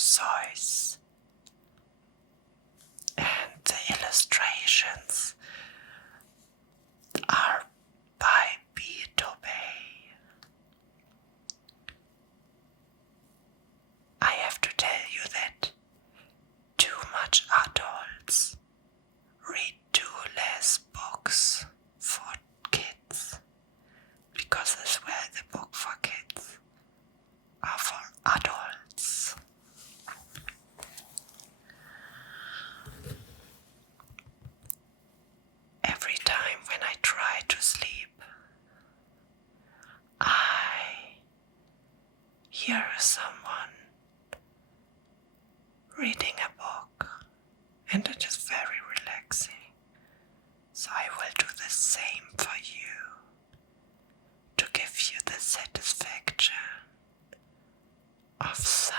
Seuss. And the illustrations are by Bay. I have to tell you that too much adults read too less books for kids, because as well the book for kids are for adults. Every time when I try to sleep, I hear someone reading a book, and it is very relaxing. So I will do the same for you, to give you the satisfaction of sound.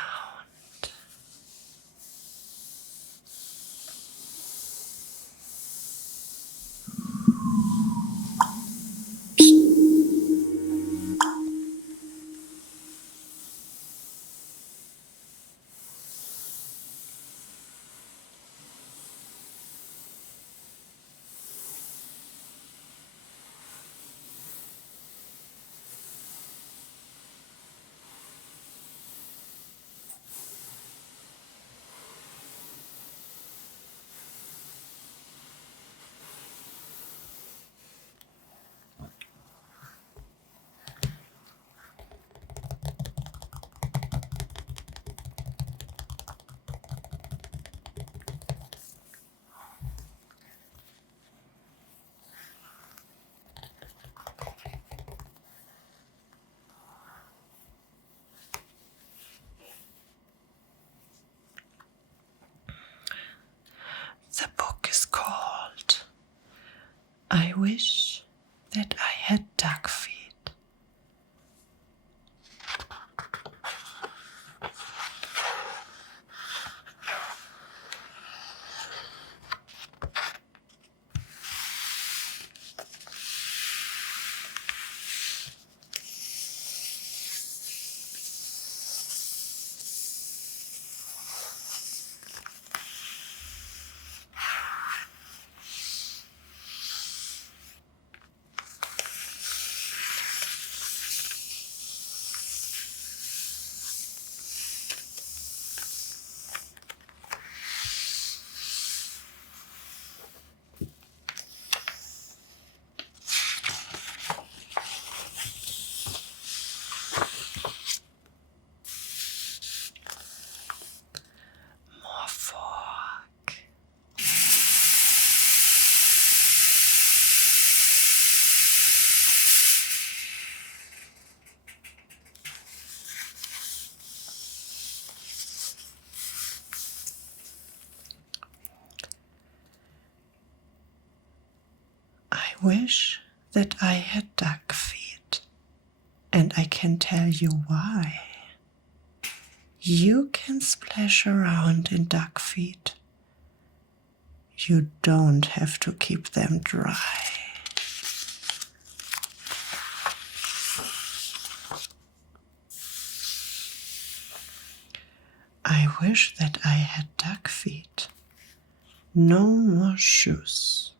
The book is called I Wish That I Had Duck Feet. I wish that I had duck feet, and I can tell you why. You can splash around in duck feet. You don't have to keep them dry. I wish that I had duck feet. No more shoes.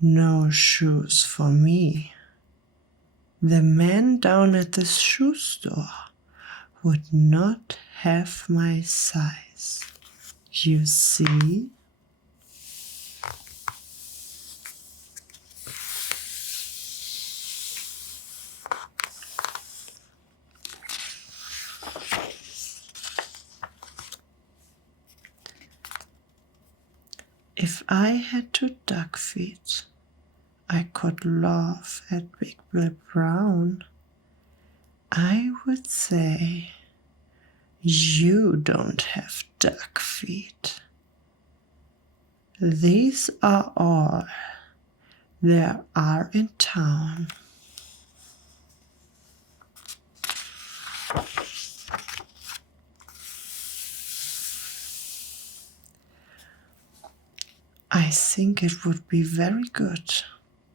No shoes for me. The man down at the shoe store would not have my size. You see? If I had two duck feet, I could laugh at Big Bill Brown. I would say, you don't have duck feet. These are all there are in town. I think it would be very good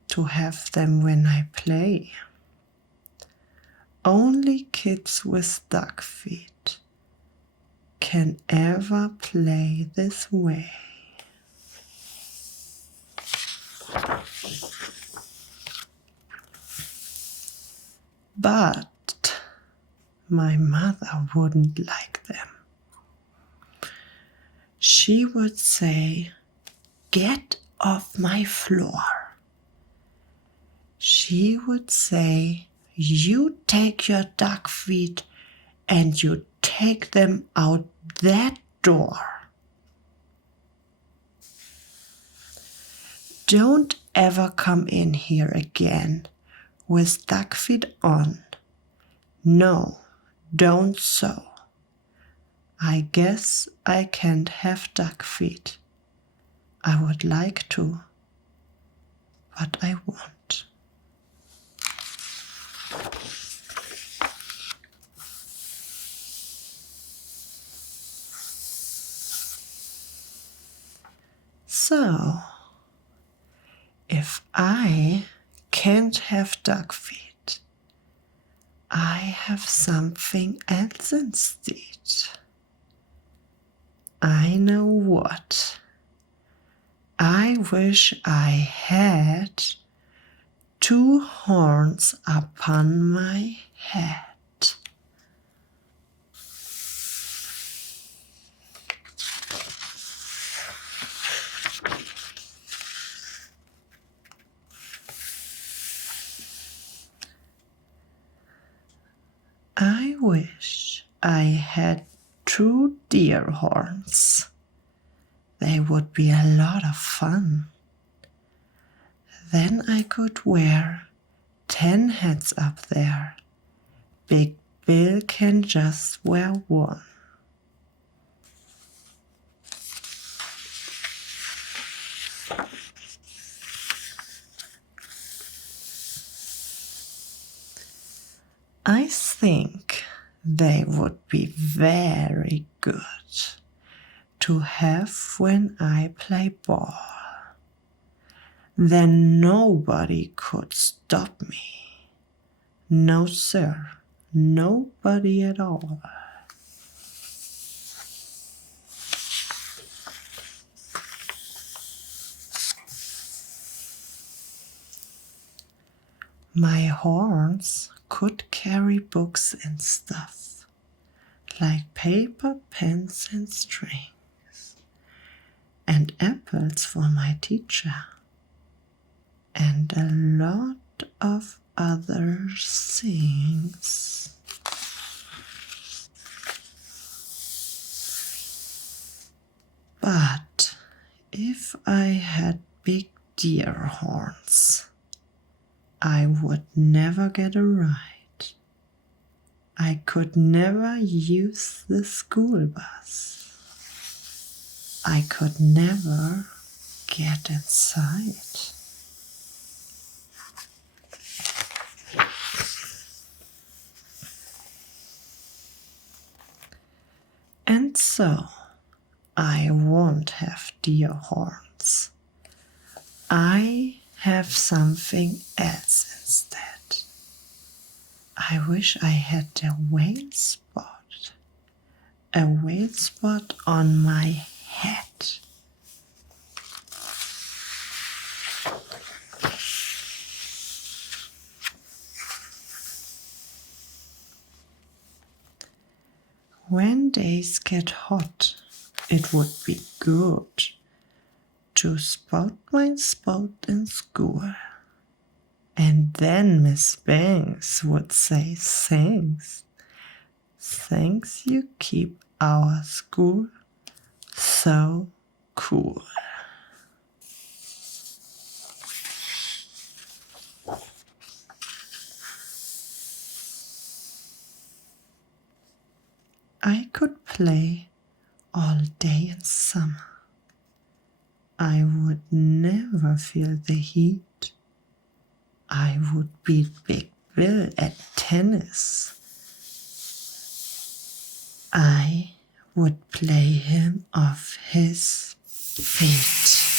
to have them when I play. Only kids with duck feet can ever play this way. But my mother wouldn't like them. She would say, "Get off my floor." She would say, "You take your duck feet and you take them out that door. Don't ever come in here again with duck feet on. No, don't sew. I guess I can't have duck feet. I would like to, but I won't." So, if I can't have duck feet, I have something else instead. I know what. I wish I had 2 horns upon my head. I wish I had 2 deer horns. They would be a lot of fun. Then I could wear 10 hats up there. Big Bill can just wear 1. I think they would be very good to have when I play ball. Then nobody could stop me. No, sir, nobody at all. My horns could carry books and stuff, like paper, pens, and strings, and apples for my teacher, and a lot of other things. But if I had big deer horns, I would never get a ride. I could never use the school bus. I could never get inside. And so I won't have deer horns. I have something else instead. I wish I had a whale spot on my head. When days get hot, it would be good to spout my spout in school. And then Miss Banks would say, "Thanks. Thanks, you keep our school so cool." I could play all day in summer. I would never feel the heat. I would beat Big Bill at tennis. I would play him off his feet.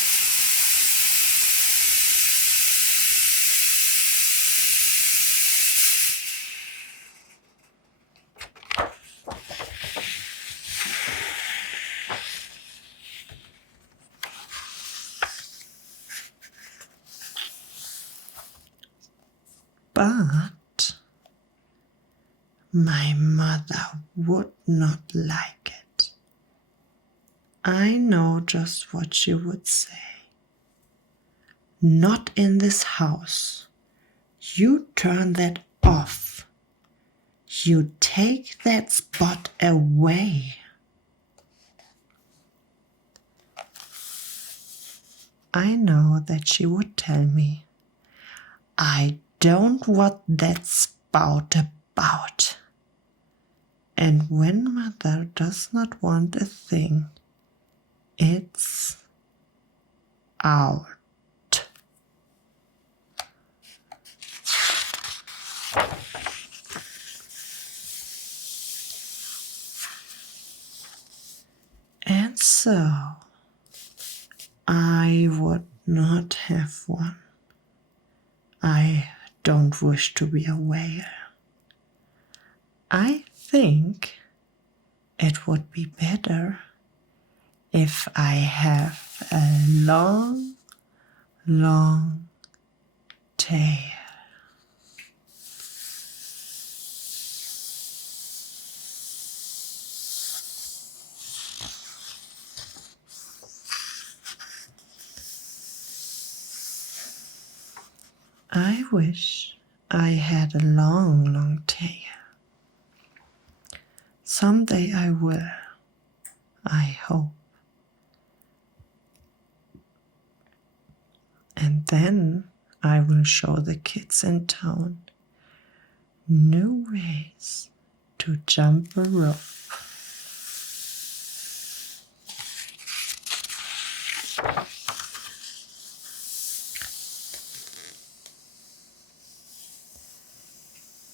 but my mother would not like it. I know just what she would say. Not in this house. You turn that off. You take that spot away. I know that she would tell me, I don't want that spout about. And when mother does not want a thing, it's out. And so I would not have one. I don't wish to be a whale. I think it would be better if I have a long, long tail. I wish I had a long, long tail. Someday I will, I hope. And then I will show the kids in town new ways to jump a rope.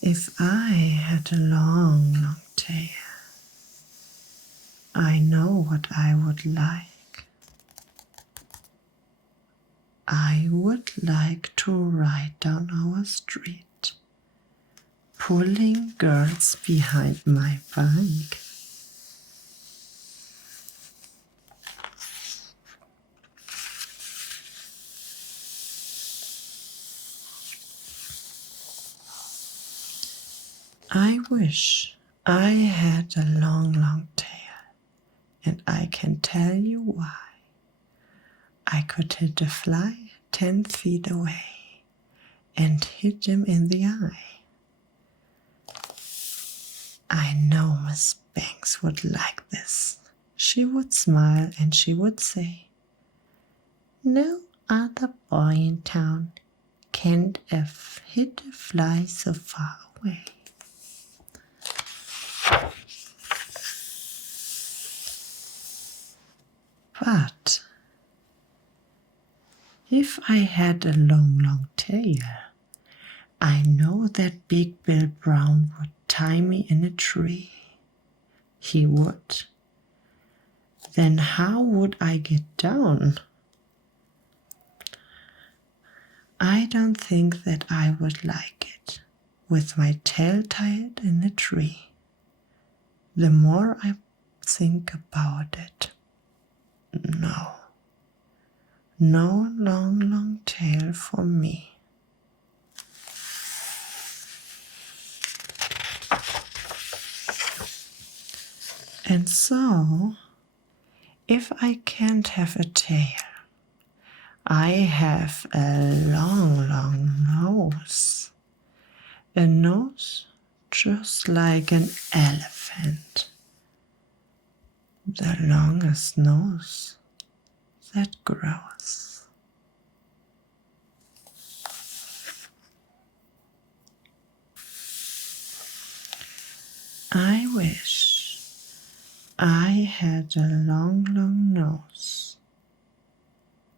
If I had a long, long tail, I know what I would like. I would like to ride down our street, pulling girls behind my bike. I wish I had a long, long tail, and I can tell you why. I could hit a fly 10 feet away and hit him in the eye. I know Miss Banks would like this. She would smile and she would say, no other boy in town can hit a fly so far away. But if I had a long, long tail, I know that Big Bill Brown would tie me in a tree. He would. Then how would I get down? I don't think that I would like it, with my tail tied in a tree. The more I think about it, no. No long, long tail for me. And so, if I can't have a tail, I have a long, long nose. A nose just like an elephant. The longest nose that grows. I wish I had a long, long nose,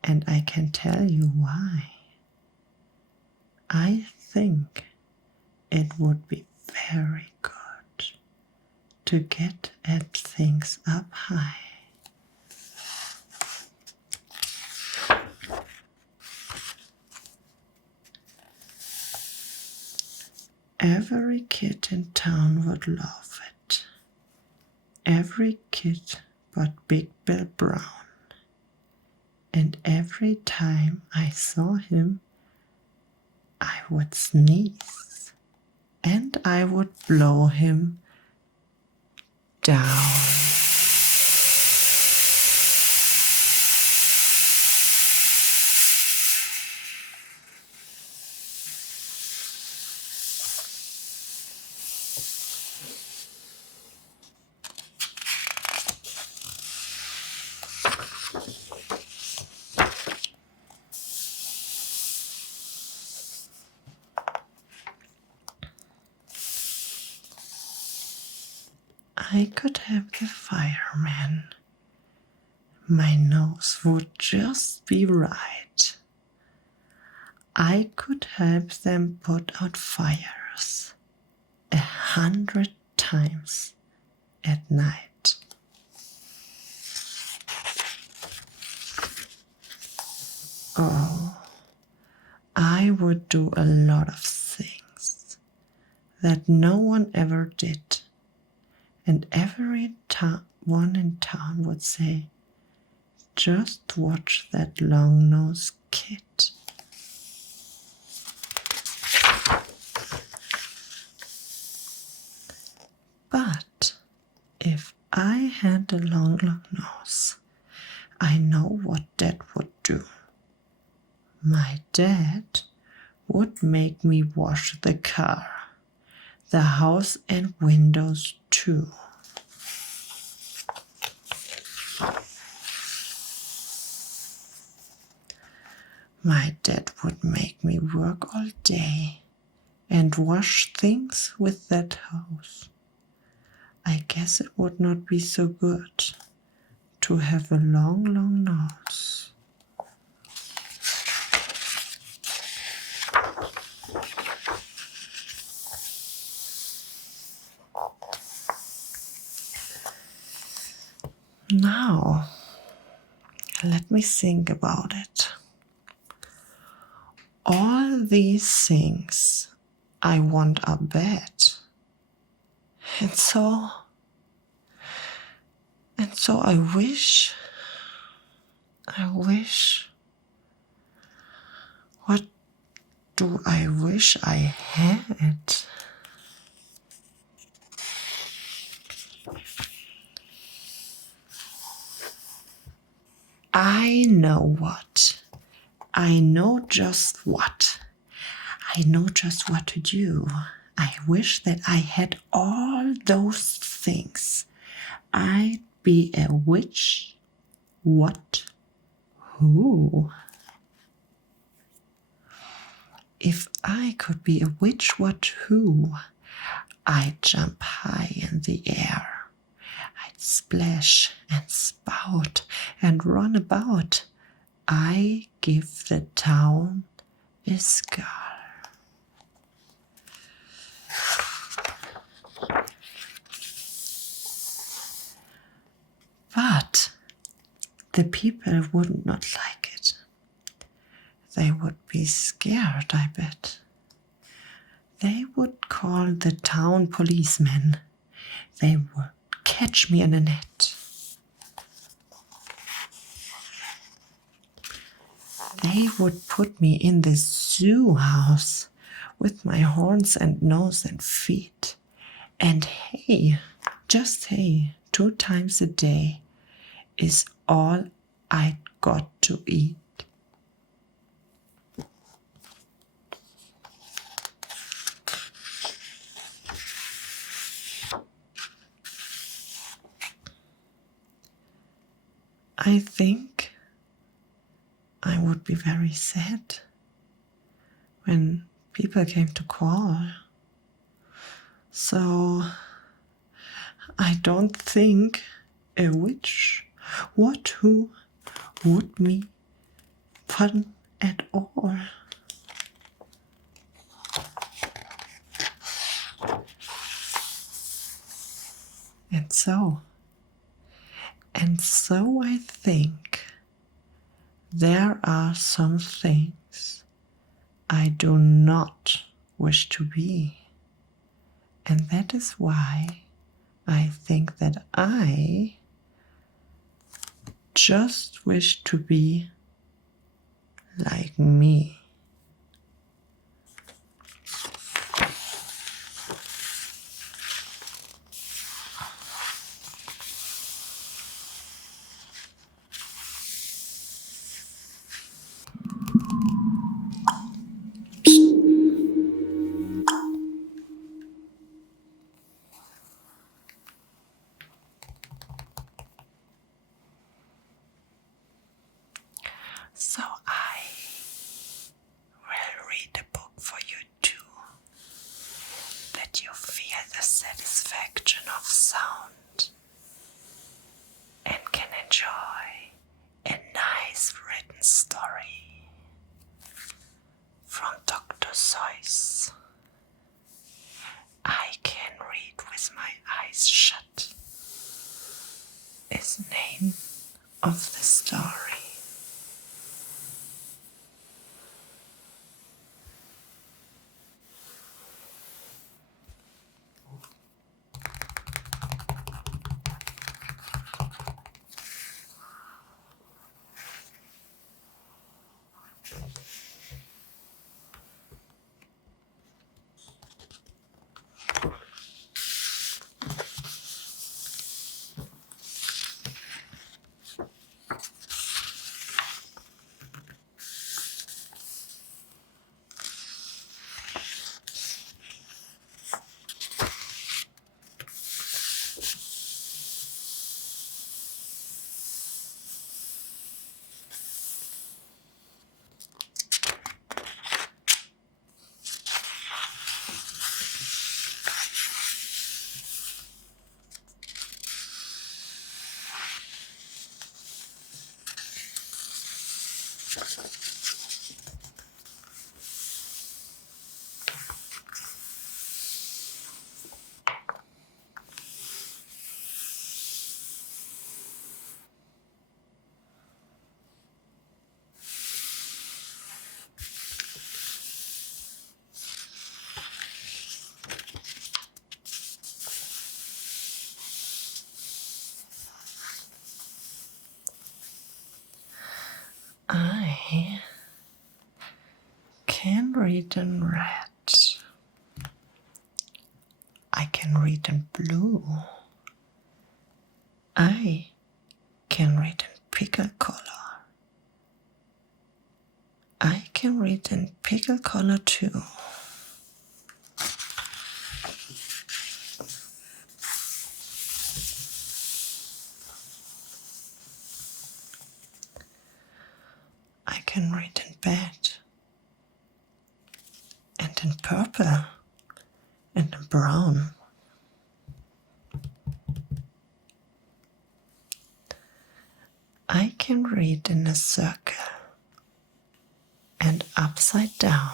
and I can tell you why. I think it would be very good to get at things up high. Every kid in town would love it. Every kid but Big Bill Brown. And every time I saw him, I would sneeze and I would blow him down. I could have the fireman. My nose would just be right. I could help them put out fires 100 times at night. Oh, I would do a lot of things that no one ever did. And every one in town would say, just watch that long-nosed kid. But if I had a long nose, I know what Dad would do. My dad would make me wash the car, the house and windows too. My dad would make me work all day and wash things with that hose. I guess it would not be so good to have a long, long nose. Now, let me think about it. All these things I want are bad. And so I wish, what do I wish I had? I know what. I know just what. I know just what to do. I wish that I had all those things. I'd be a witch. What? Who? If I could be a witch, what who? I'd jump high in the air. I'd splash and spout and run about. I give the town a skull. But the people would not like it. They would be scared, I bet. They would call the town policemen. They would catch me in a net. They would put me in the zoo house with my horns and nose and feet. And hay, just hay, 2 times a day is all I'd got to eat. I think I would be very sad when people came to call. So I don't think a witch, who would me fun at all. And so I think there are some things I do not wish to be. And that is why I think that I just wish to be like me. is the name of the story. I can read in red. I can read in blue. I can read in pickle color. I can read in pickle color too. I can read in bed and in purple and in brown. I can read in a circle and upside down.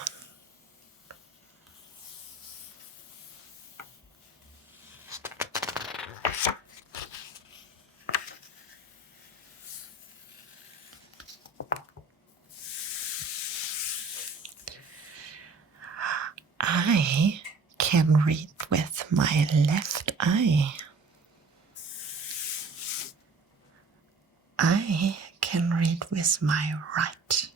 I can read with my left eye. I can read with my right.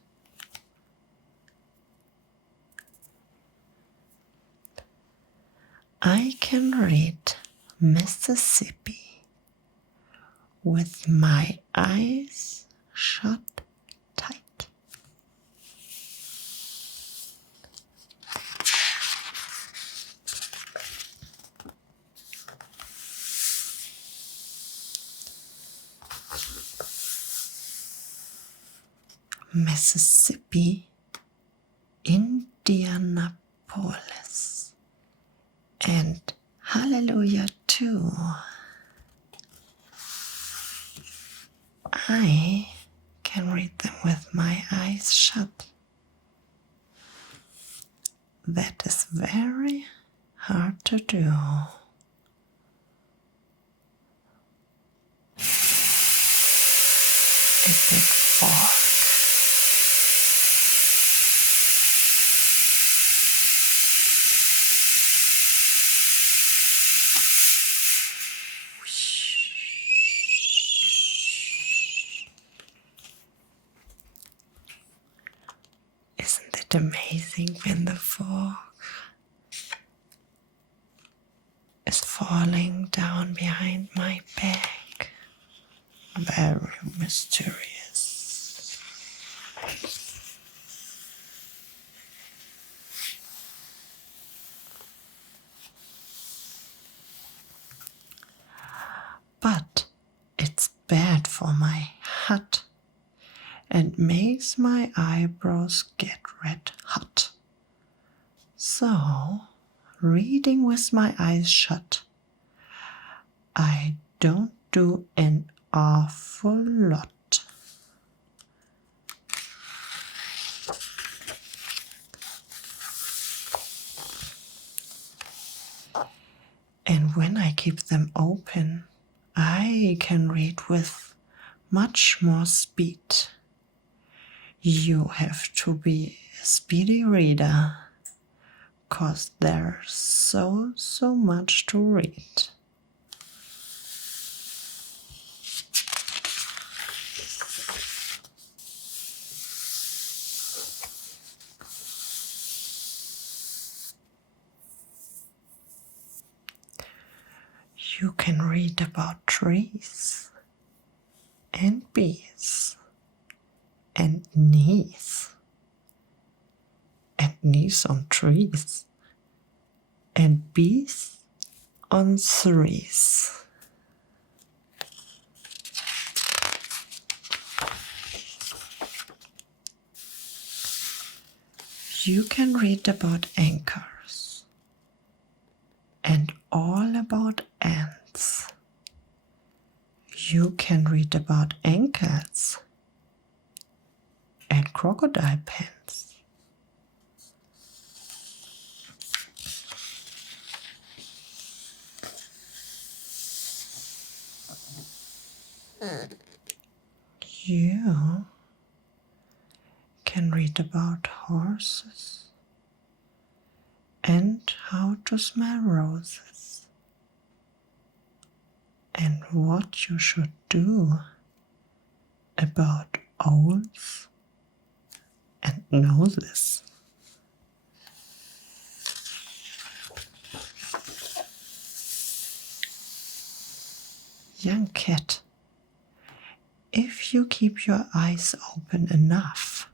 I can read Mississippi with my eyes shut tight. Mississippi, Indianapolis, and Hallelujah too. I can read them with my eyes shut. That is very hard to do. A big fork. Isn't it amazing when the fork is falling down behind my back? Very mysterious. But it's bad for my hat and makes my eyebrows get red hot. So, reading with my eyes shut, I don't do an awful lot. And when I keep them open, I I can read with much more speed. You have to be a speedy reader, 'cause there's so much to read. You can read about trees and bees and knees on trees and bees on trees. You can read about anchors and all about ants. You can read about anuskatzz and crocodile pens. You can read about horses and how to smell roses and what you should do about owls and noses. Young cat, if you keep your eyes open enough,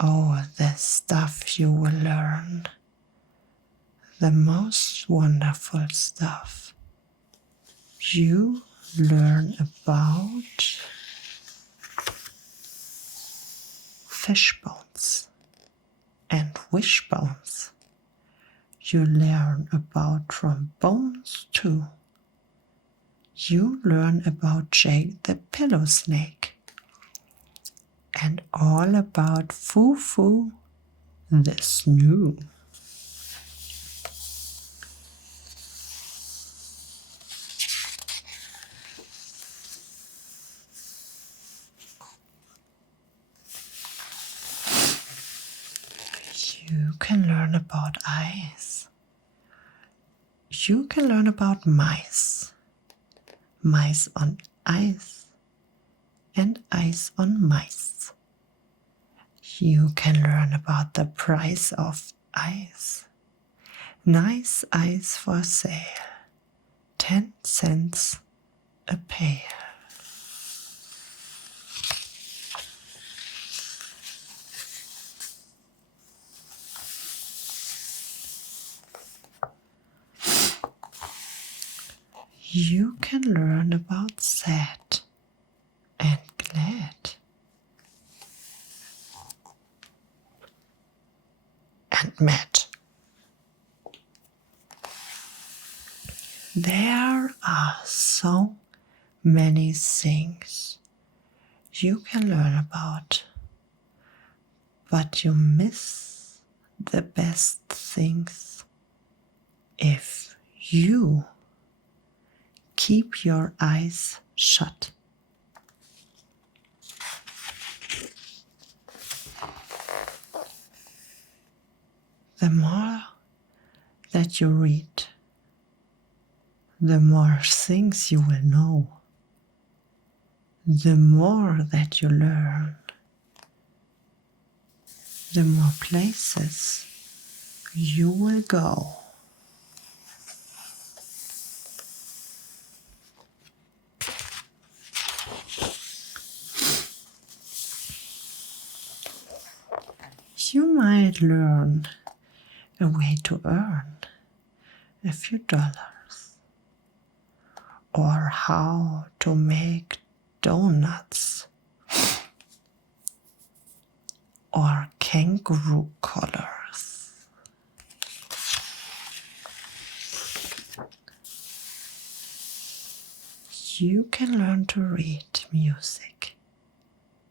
oh, the stuff you will learn, the most wonderful stuff. You learn about fish bones and wishbones. You learn about trombones too. You learn about Jake the pillow snake and all about Foo-Foo the snoo. You can learn about ice. You can learn about mice. Mice on ice and ice on mice. You can learn about the price of ice. Nice ice for sale, 10 cents a pail. You can learn about sad and glad and mad. There are so many things you can learn about, but you miss the best things if you keep your eyes shut. The more that you read, the more things you will know, the more that you learn, the more places you will go. You might learn a way to earn a few dollars, or how to make donuts, or kangaroo collars. You can learn to read music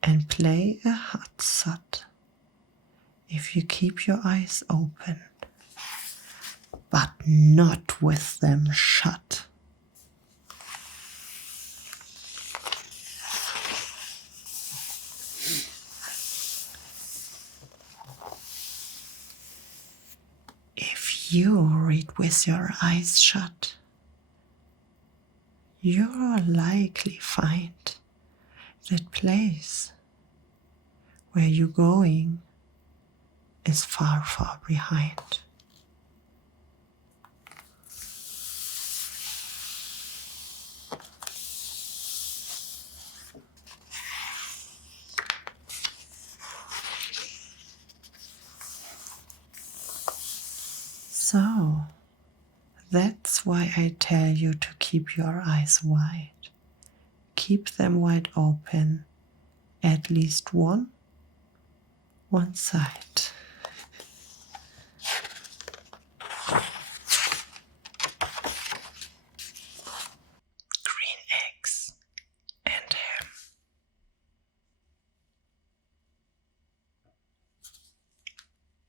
and play a anuskatzz if you keep your eyes open, but not with them shut. you read with your eyes shut, you'll likely find that place where you're going is far, far behind. So, that's why I tell you to keep your eyes wide. Keep them wide open, at least one side. Green eggs and ham.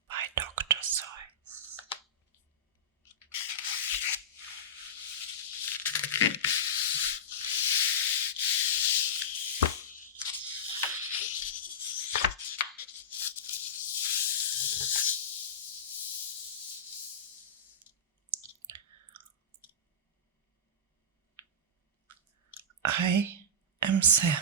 By Dr. Seuss. I am Sam.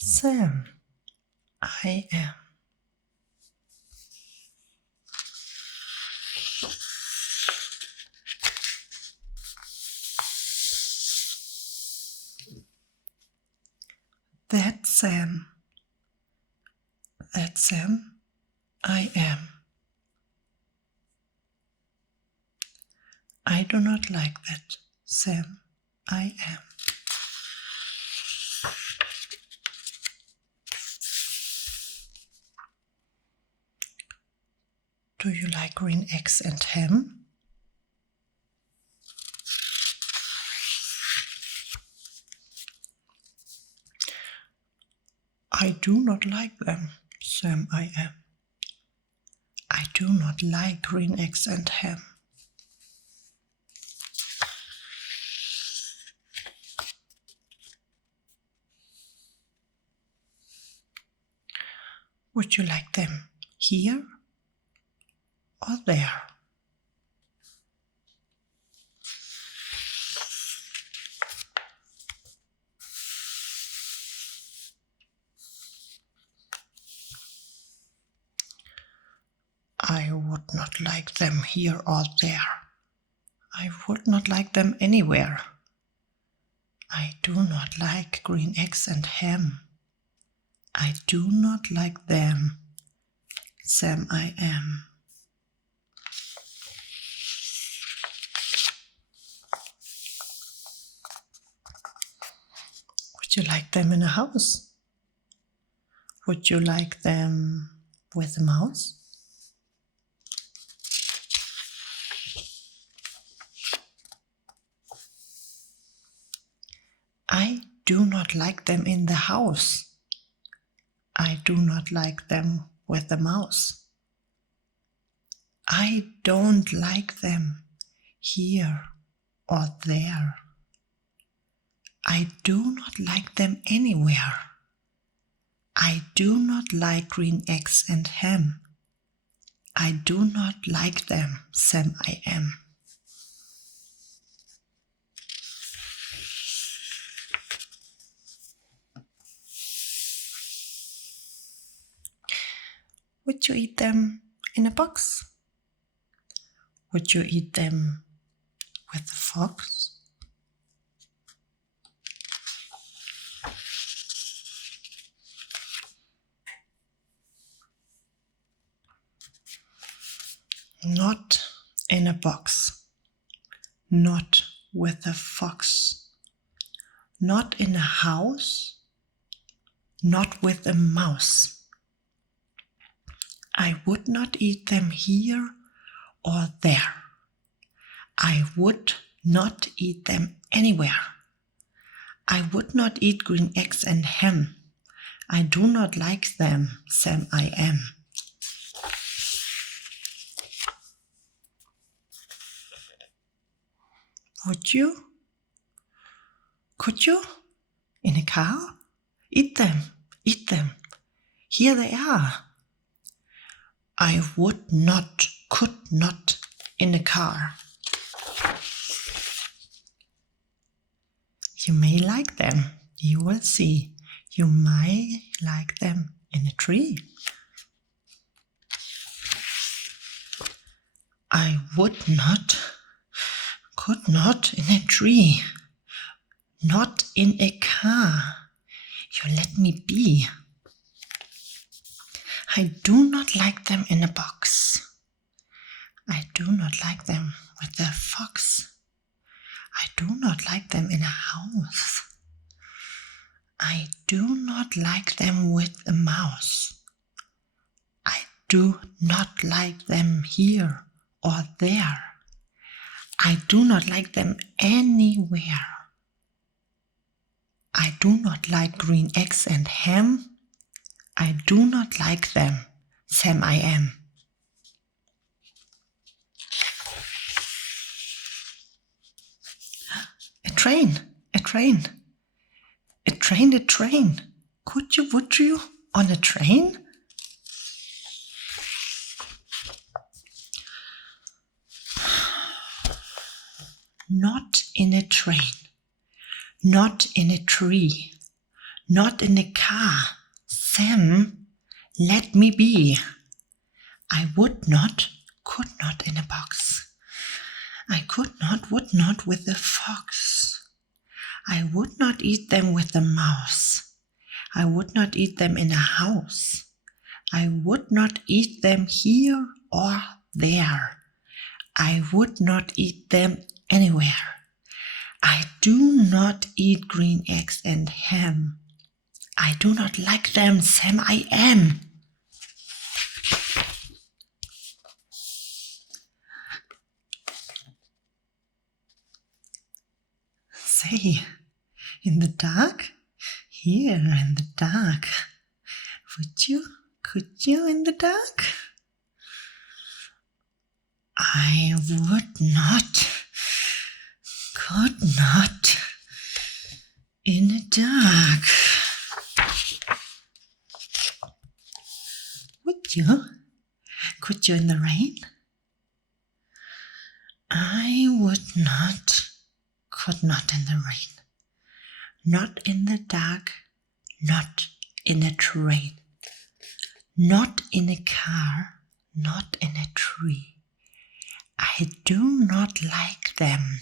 Sam, I am. That's Sam. That's Sam, I am. I do not like that, Sam, I am. Do you like green eggs and ham? I do not like them, Sam, I am. I do not like green eggs and ham. Would you like them here or there? I would not like them here or there. I would not like them anywhere. I do not like green eggs and ham. I do not like them, Sam, I am. Would you like them in a house? Would you like them with a mouse? I do not like them in the house. I do not like them with a mouse. I don't like them here or there. I do not like them anywhere. I do not like green eggs and ham. I do not like them, Sam, I am. Would you eat them in a box? Would you eat them with a fox? Not in a box, not with a fox, not in a house, not with a mouse. I would not eat them here or there. I would not eat them anywhere. I would not eat green eggs and ham. I do not like them, Sam I am. Would you? Could you? In a car? Eat them, eat them. Here they are. I would not, could not, in a car. You may like them, you will see. You might like them in a tree. I would not, could not in a tree. Not in a car. You let me be. I do not like them in a box. I do not like them with a fox. I do not like them in a house. I do not like them with a mouse. I do not like them here or there. I do not like them anywhere. I do not like green eggs and ham. I do not like them, Sam I am. A train, a train. A train, a train. Could you, would you, on a train? Not in a train. Not in a tree. Not in a car. Sam, let me be. I would not, could not in a box. I could not, would not with a fox. I would not eat them with a mouse. I would not eat them in a house. I would not eat them here or there. I would not eat them anywhere. I do not eat green eggs and ham. I do not like them, Sam I am. Say, in the dark? Here in the dark. Would you? Could you in the dark? I would not, could not, in the dark. Would you? Could you in the rain? I would not, could not in the rain. Not in the dark, not in a train. Not in a car, not in a tree. I do not like them,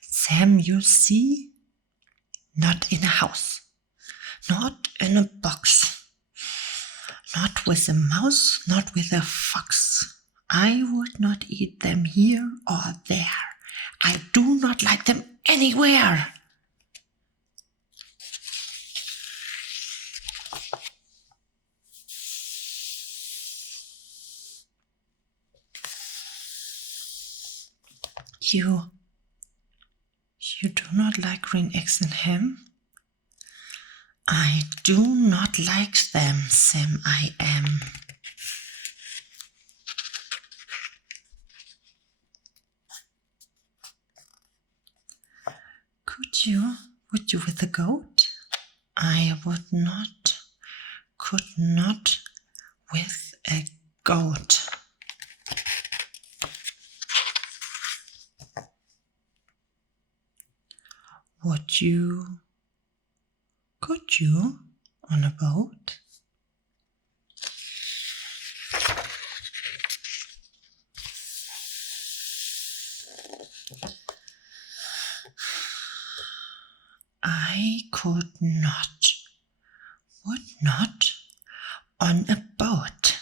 Sam, you see. Not in a house, not in a box, not with a mouse, not with a fox. I would not eat them here or there. I do not like them anywhere. You do not like green eggs and ham? I do not like them, Sam I am. Would you with a goat? I would not, could not with a goat. Would you, could you on a boat? I could not, would not on a boat.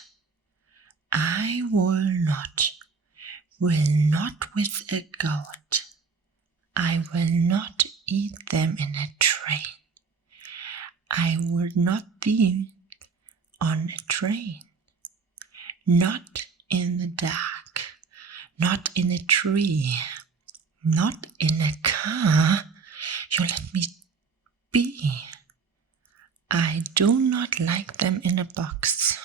I will not with a goat. I will not eat them in a train. I will not be on a train. Not in the dark, not in a tree, not in a car. You let me I do not like them in a box.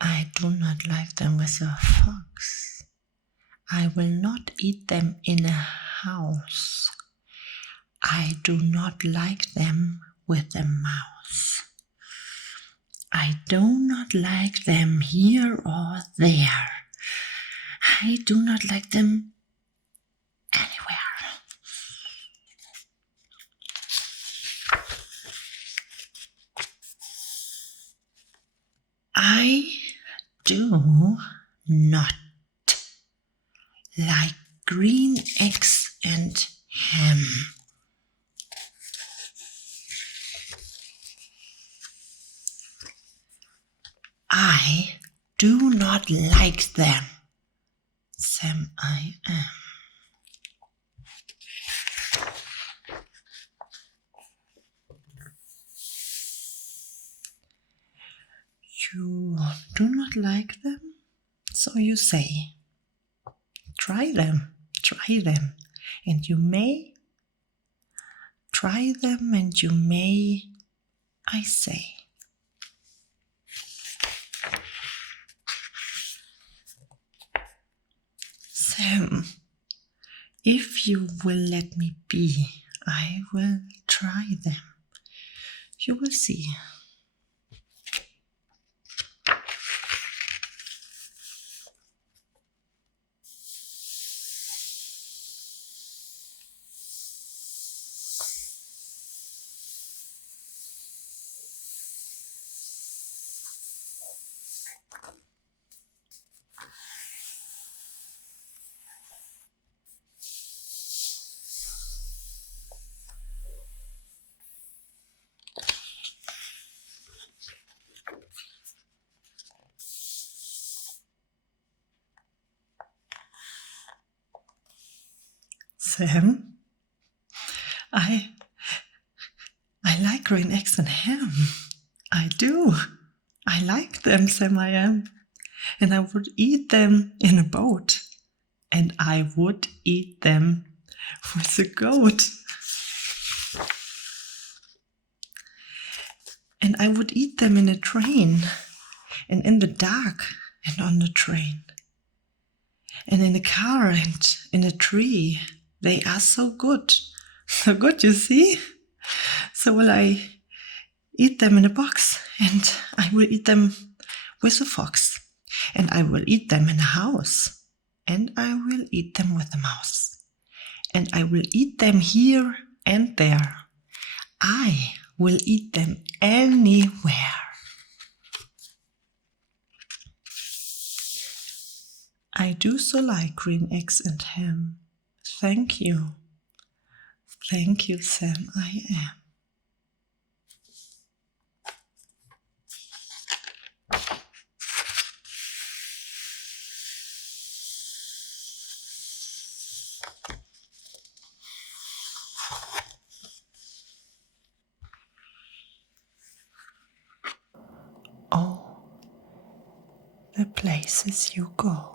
I do not like them with a fox. I will not eat them in a house. I do not like them with a mouse. I do not like them here or there. I do not like them anywhere. I do not like green eggs and ham. I do not like them. Sam, I am. You do not like them? So you say. Try them, and you may try them, and you may, I say. Sam, if you will let me be, I will try them. You will see. Sam, I like green eggs and ham. I do. I like them, Sam, I am. And I would eat them in a boat. And I would eat them with a goat. And I would eat them in a train. And in the dark and on the train. And in a car and in a tree. They are so good. So good, you see? So will I eat them in a box, and I will eat them with a fox, and I will eat them in a house, and I will eat them with a mouse, and I will eat them here and there. I will eat them anywhere. I do so like green eggs and ham. Thank you. Thank you, Sam, I am. Oh, the places you go.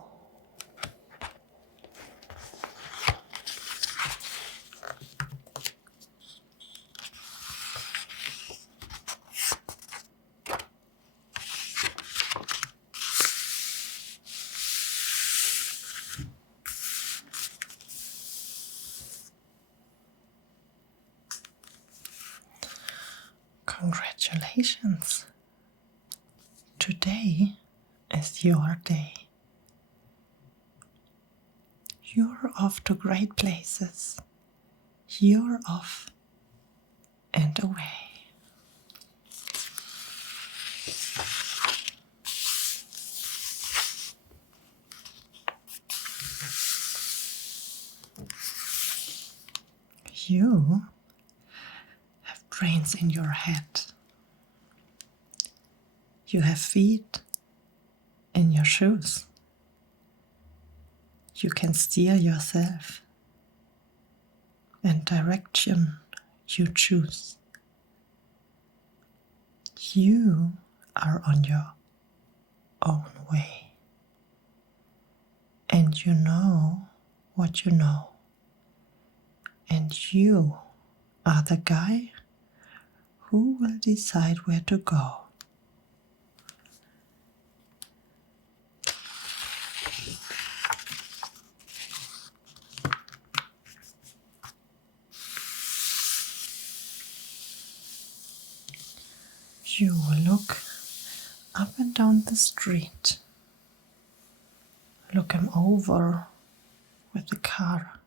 Congratulations. Today is your day. You're off to great places. You're off and away. You have brains in your head. You have feet in your shoes. You can steer yourself and direction you choose. You are on your own way. And you know what you know. And you are the guy who will decide where to go? You will look up and down the street. Look him over with the car.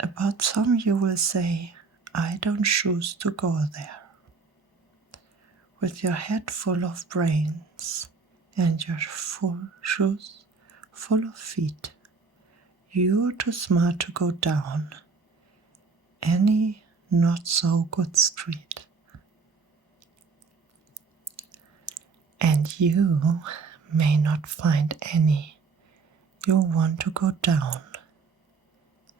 About some you will say, I don't choose to go there. With your head full of brains and your shoes full of feet, you're too smart to go down any not so good street. And you may not find any you want to go down.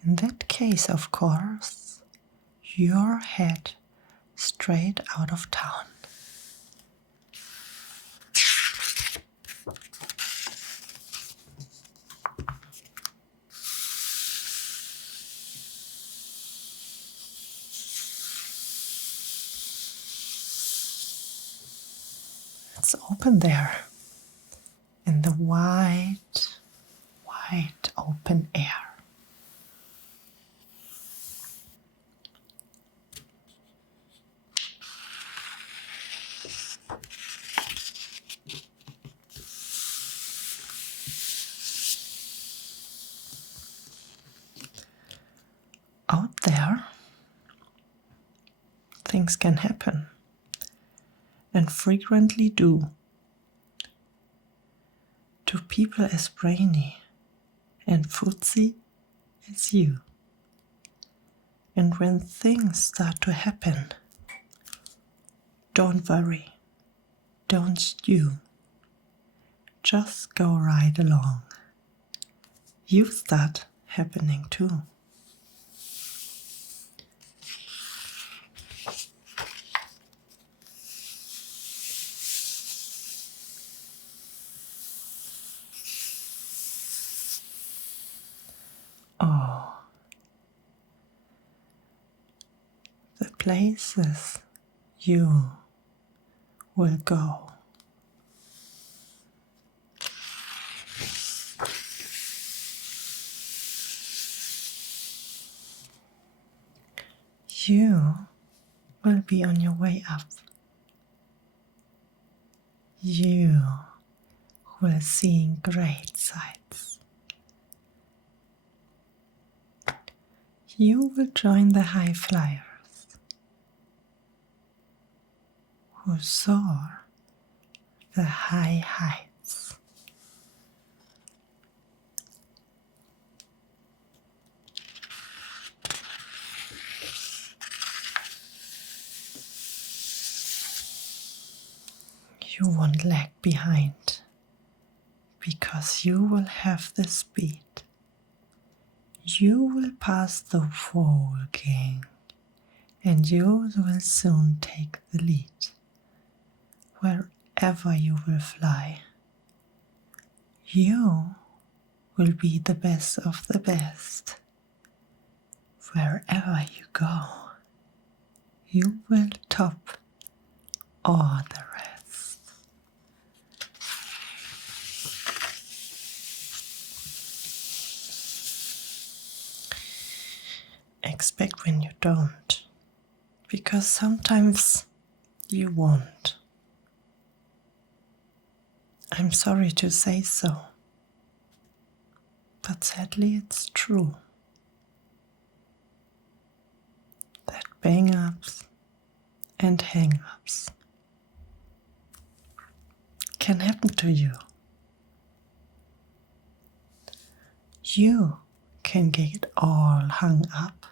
In that case, of course, you're head straight out of town. It's open there in the wide open air. Out there, things can happen, and frequently do, to people as brainy and footsy as you. And when things start to happen, don't worry, don't stew, just go right along. You start happening too. Oh, the places you will go. You will be on your way up. You will see great sights. You will join the high flyers who soar the high heights. You won't lag behind because you will have the speed. You will pass the whole gang and you will soon take the lead. Wherever you will fly, you will be the best of the best. Wherever you go, you will top all the rest. Expect when you don't, because sometimes you won't. I'm sorry to say so, but sadly it's true. That bang-ups and hang-ups can happen to you. You can get all hung up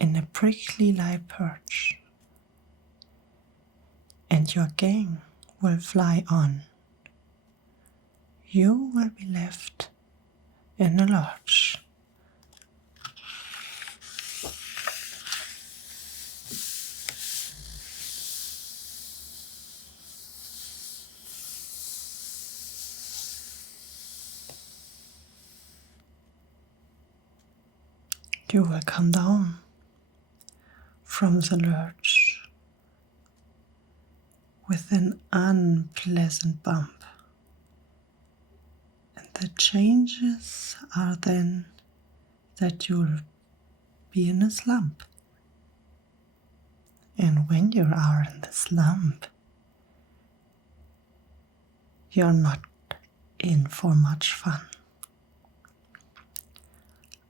in a prickly live perch, and your gang will fly on. You will be left in a lurch. You will come down from the lurch with an unpleasant bump. And the changes are then that you'll be in a slump. And when you are in the slump, you're not in for much fun.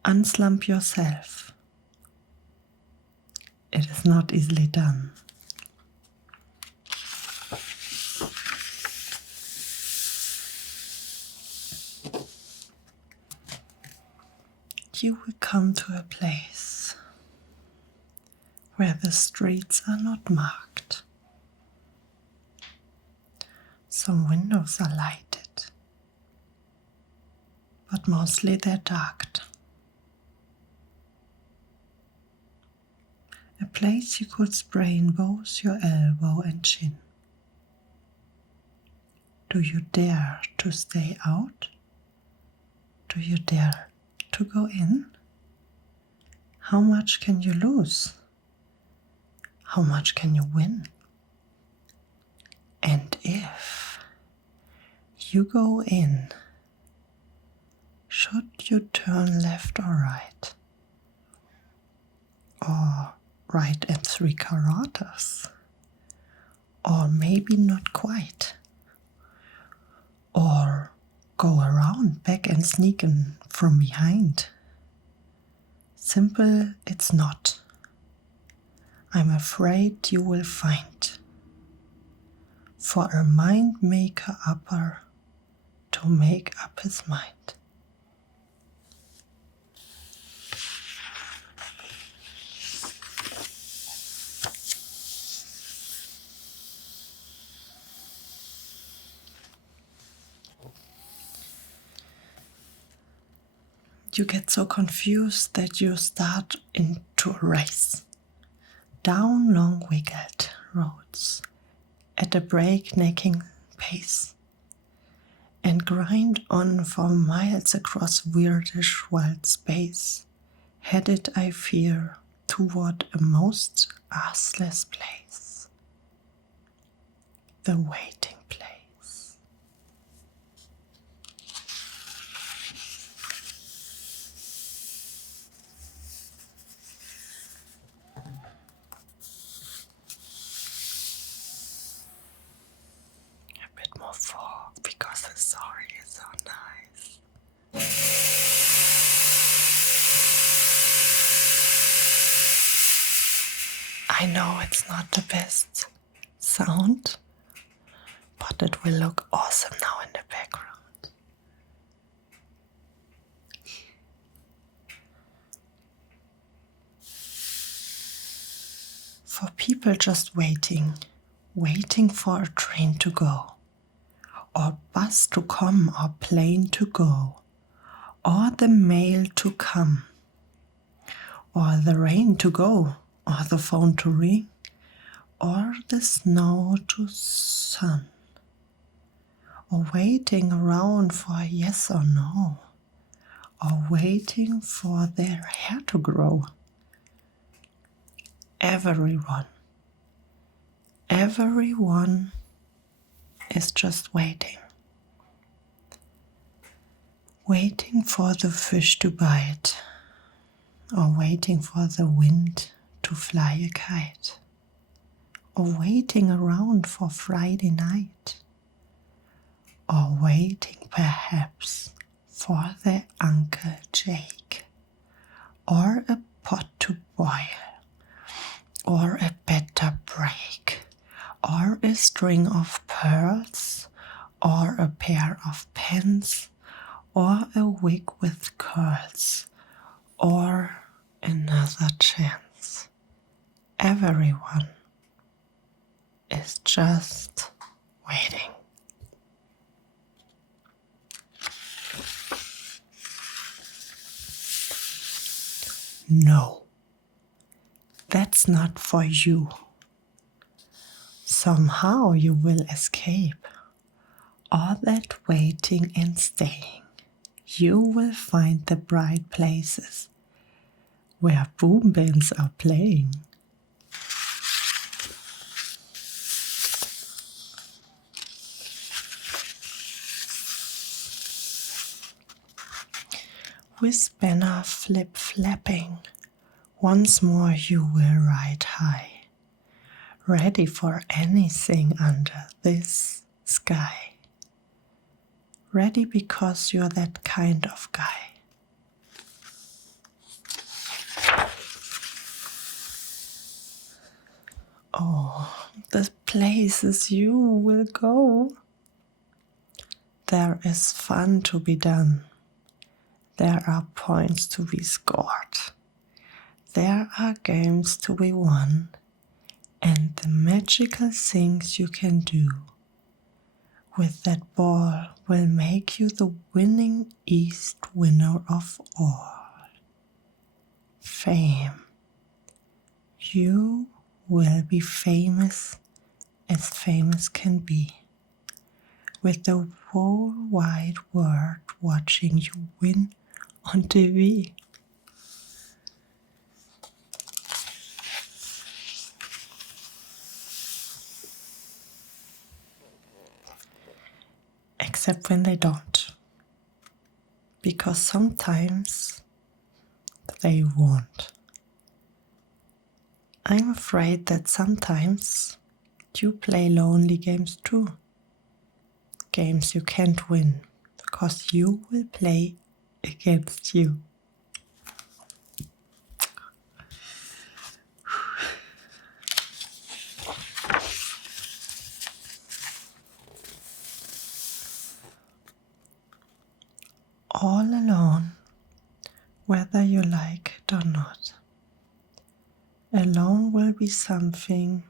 Unslump yourself. It is not easily done. You will come to a place where the streets are not marked. Some windows are lighted, but mostly they're darkened. A place you could sprain both your elbow and chin. Do you dare to stay out? Do you dare to go in? How much can you lose? How much can you win? And if you go in, should you turn left or right? Or right and 3/4? Or maybe not quite? Or go around back and sneak in from behind? Simple it's not. I'm afraid you will find for a mind maker upper to make up his mind. You get so confused that you start into a race. Down long wiggled roads at a breaknecking pace, and grind on for miles across weirdish wild space, headed, I fear, toward a most arseless place, the waiting place. More fog because the story is so nice. I know it's not the best sound, but it will look awesome now in the background. For people just waiting for a train to go, or bus to come, or plane to go, or the mail to come, or the rain to go, or the phone to ring, or the snow to sun, or waiting around for a yes or no, or waiting for their hair to grow. Everyone is just waiting. Waiting for the fish to bite, or waiting for the wind to fly a kite, or waiting around for Friday night, or waiting perhaps for their Uncle Jake, or a pot to boil, or a bed to break, or a string of pearls, or a pair of pens, or a wig with curls, or another chance. Everyone is just waiting. No, that's not for you. Somehow you will escape all that waiting and staying. You will find the bright places where boom bands are playing. with banner flip-flapping, once more you will ride high, ready for anything under this sky. Ready because you're that kind of guy. Oh, the places you will go. There is fun to be done. There are points to be scored. There are games to be won. And the magical things you can do with that ball will make you the winning East winner of all. Fame. You will be famous as famous can be, with the whole wide world watching you win on TV. Except when they don't, because sometimes they won't. I'm afraid that sometimes you play lonely games too. Games you can't win, because you will play against you. All alone, whether you like it or not. Alone will be something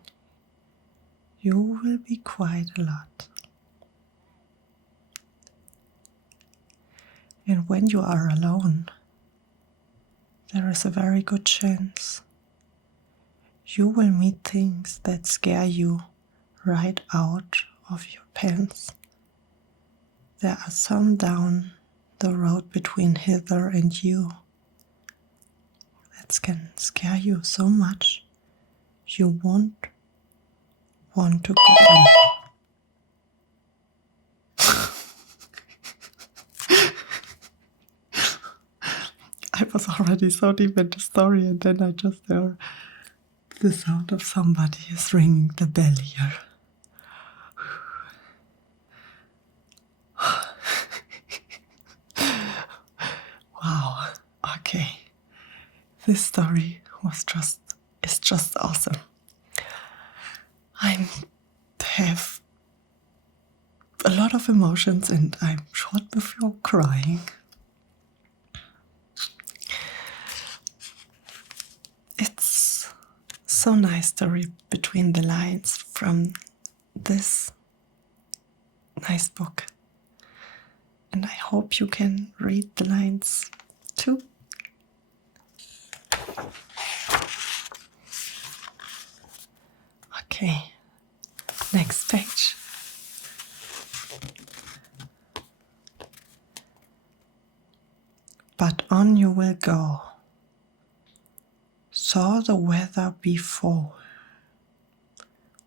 you will be quite a lot. And when you are alone, there is a very good chance you will meet things that scare you right out of your pants. There are some down the road between hither and you that can scare you so much you won't want to go on. I was already so deep in the story and then I just heard the sound of somebody is ringing the bell here. Wow, okay. This story is just awesome. I have a lot of emotions and I'm short before crying. It's so nice to read between the lines from this nice book. And I hope you can read the lines too. Okay, next page. But on you will go. Saw the weather before.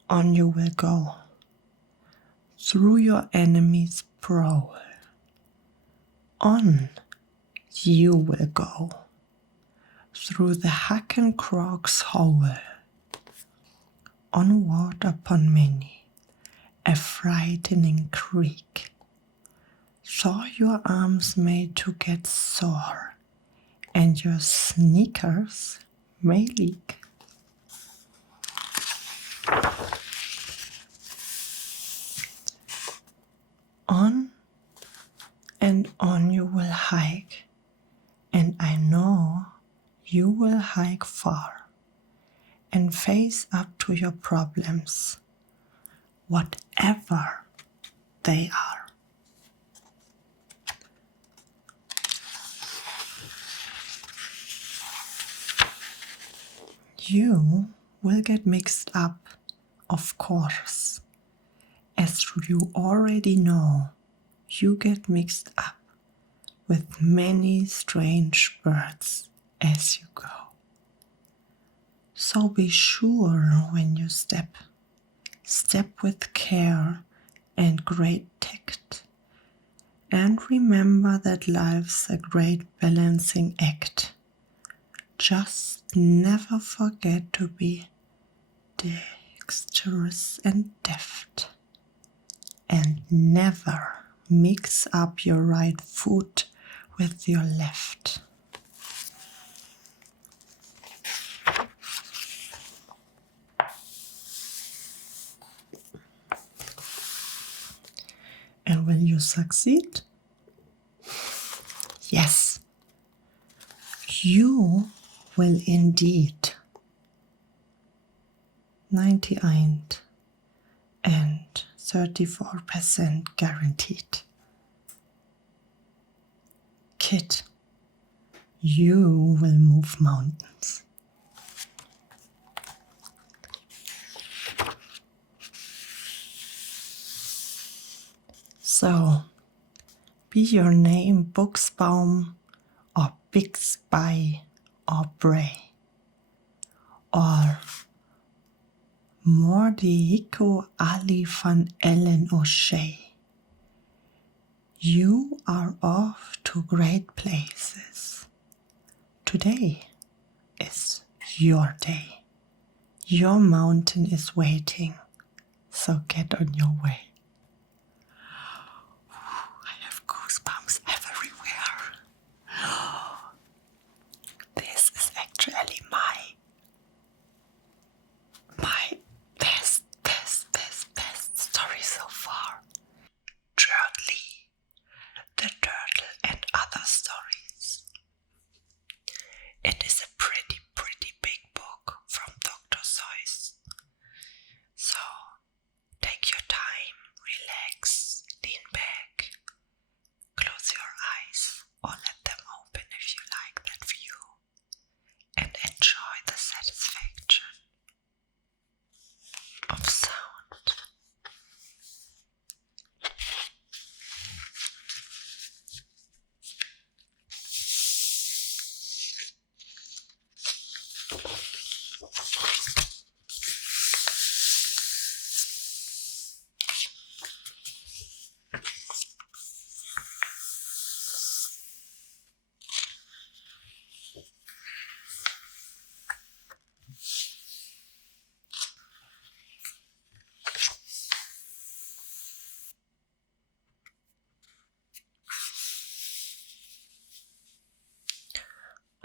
On you will go. Through your enemy's prowl. On you will go. Through the hack and croc's hole. Onward upon many a frightening creek. Saw your arms made to get sore, and your sneakers may leak. On and on you will hike, and I know you will hike far and face up to your problems, whatever they are. You will get mixed up, of course. As you already know, you get mixed up with many strange birds as you go. So be sure when you step with care and great tact, And remember that life's a great balancing act. Just never forget to be dexterous and deft. And never mix up your right foot with your left. And will you succeed? Yes, you will indeed. 99 and 34% guaranteed. Kid, you will move mountains. So, be your name Buchsbaum or Bixby or Bray or Mordehiko Ali van Ellen O'Shea. You are off to great places. Today is your day. Your mountain is waiting, so get on your way. I have goosebumps everywhere. This is actually my best story so far. Turtley, the Turtle and Other Stories. It is a pretty big book from Dr. Seuss. So take your time, relax, lean back, close your eyes or let them open if you like that view, and enjoy the satisfaction of sound.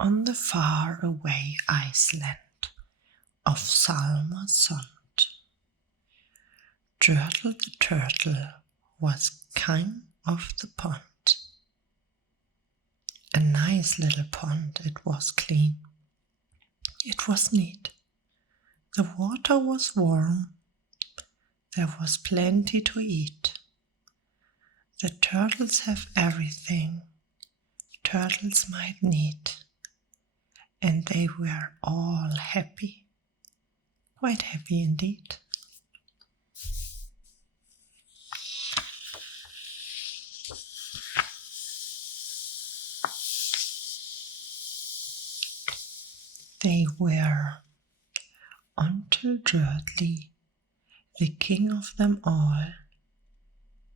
On the far-away Iceland of Salma Sund, Turtle the turtle was king of the pond. A nice little pond, it was clean. It was neat. The water was warm. There was plenty to eat. The turtles have everything turtles might need. And they were all happy, quite happy indeed. They were until Turtley, the king of them all,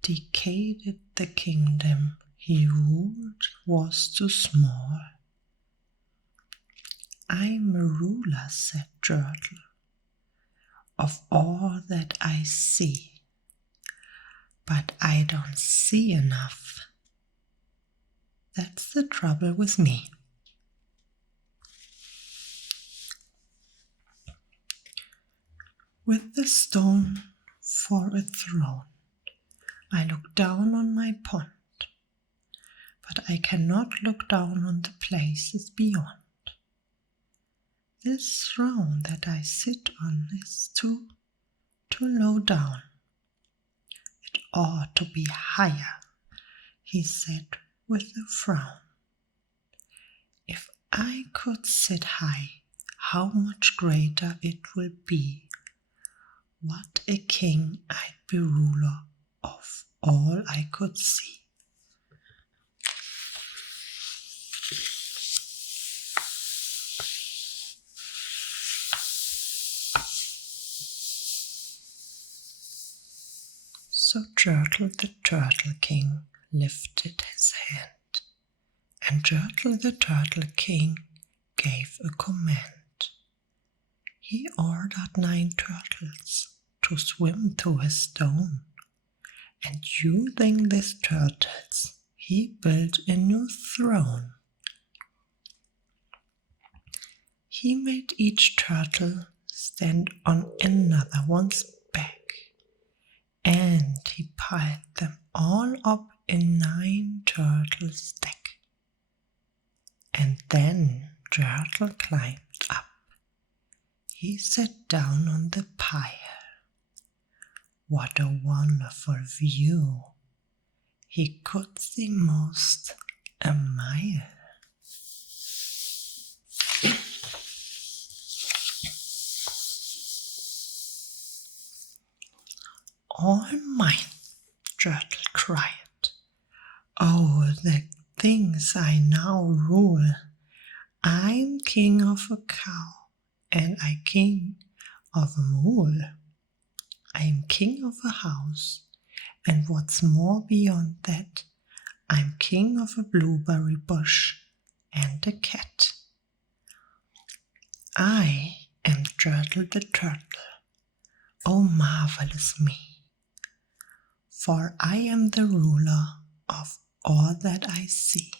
decayed the kingdom he ruled was too small. I'm a ruler, said Turtle, of all that I see, but I don't see enough. That's the trouble with me. With the stone for a throne, I look down on my pond, but I cannot look down on the places beyond. This throne that I sit on is too low down. It ought to be higher, he said with a frown. If I could sit high, how much greater it would be. What a king I'd be, ruler of all I could see. So Turtle the Turtle King lifted his hand, and Turtle the Turtle King gave a command. He ordered 9 turtles to swim to his stone, and using these turtles, he built a new throne. He made each turtle stand on another one's back, and he piled them all up in 9 turtle stack. And then Turtle climbed up. He sat down on the pile. What a wonderful view! He could see most a mile. All mine, Turtle cried. Oh, the things I now rule. I'm king of a cow, and I'm king of a mule. I'm king of a house, and what's more beyond that, I'm king of a blueberry bush and a cat. I am Turtle the Turtle, oh marvelous me, for I am the ruler of all that I see.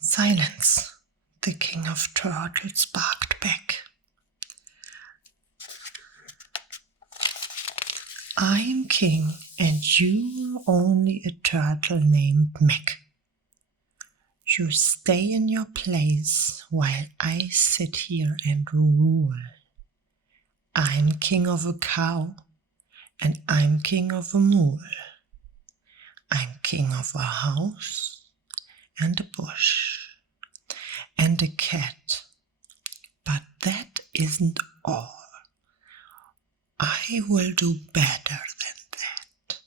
Silence, the King of Turtles barked back. I am king, and you are only a turtle named Mac. You stay in your place while I sit here and rule. I'm king of a cow, and I'm king of a mule. I'm king of a house, and a bush, and a cat. But that isn't all. I will do better than that.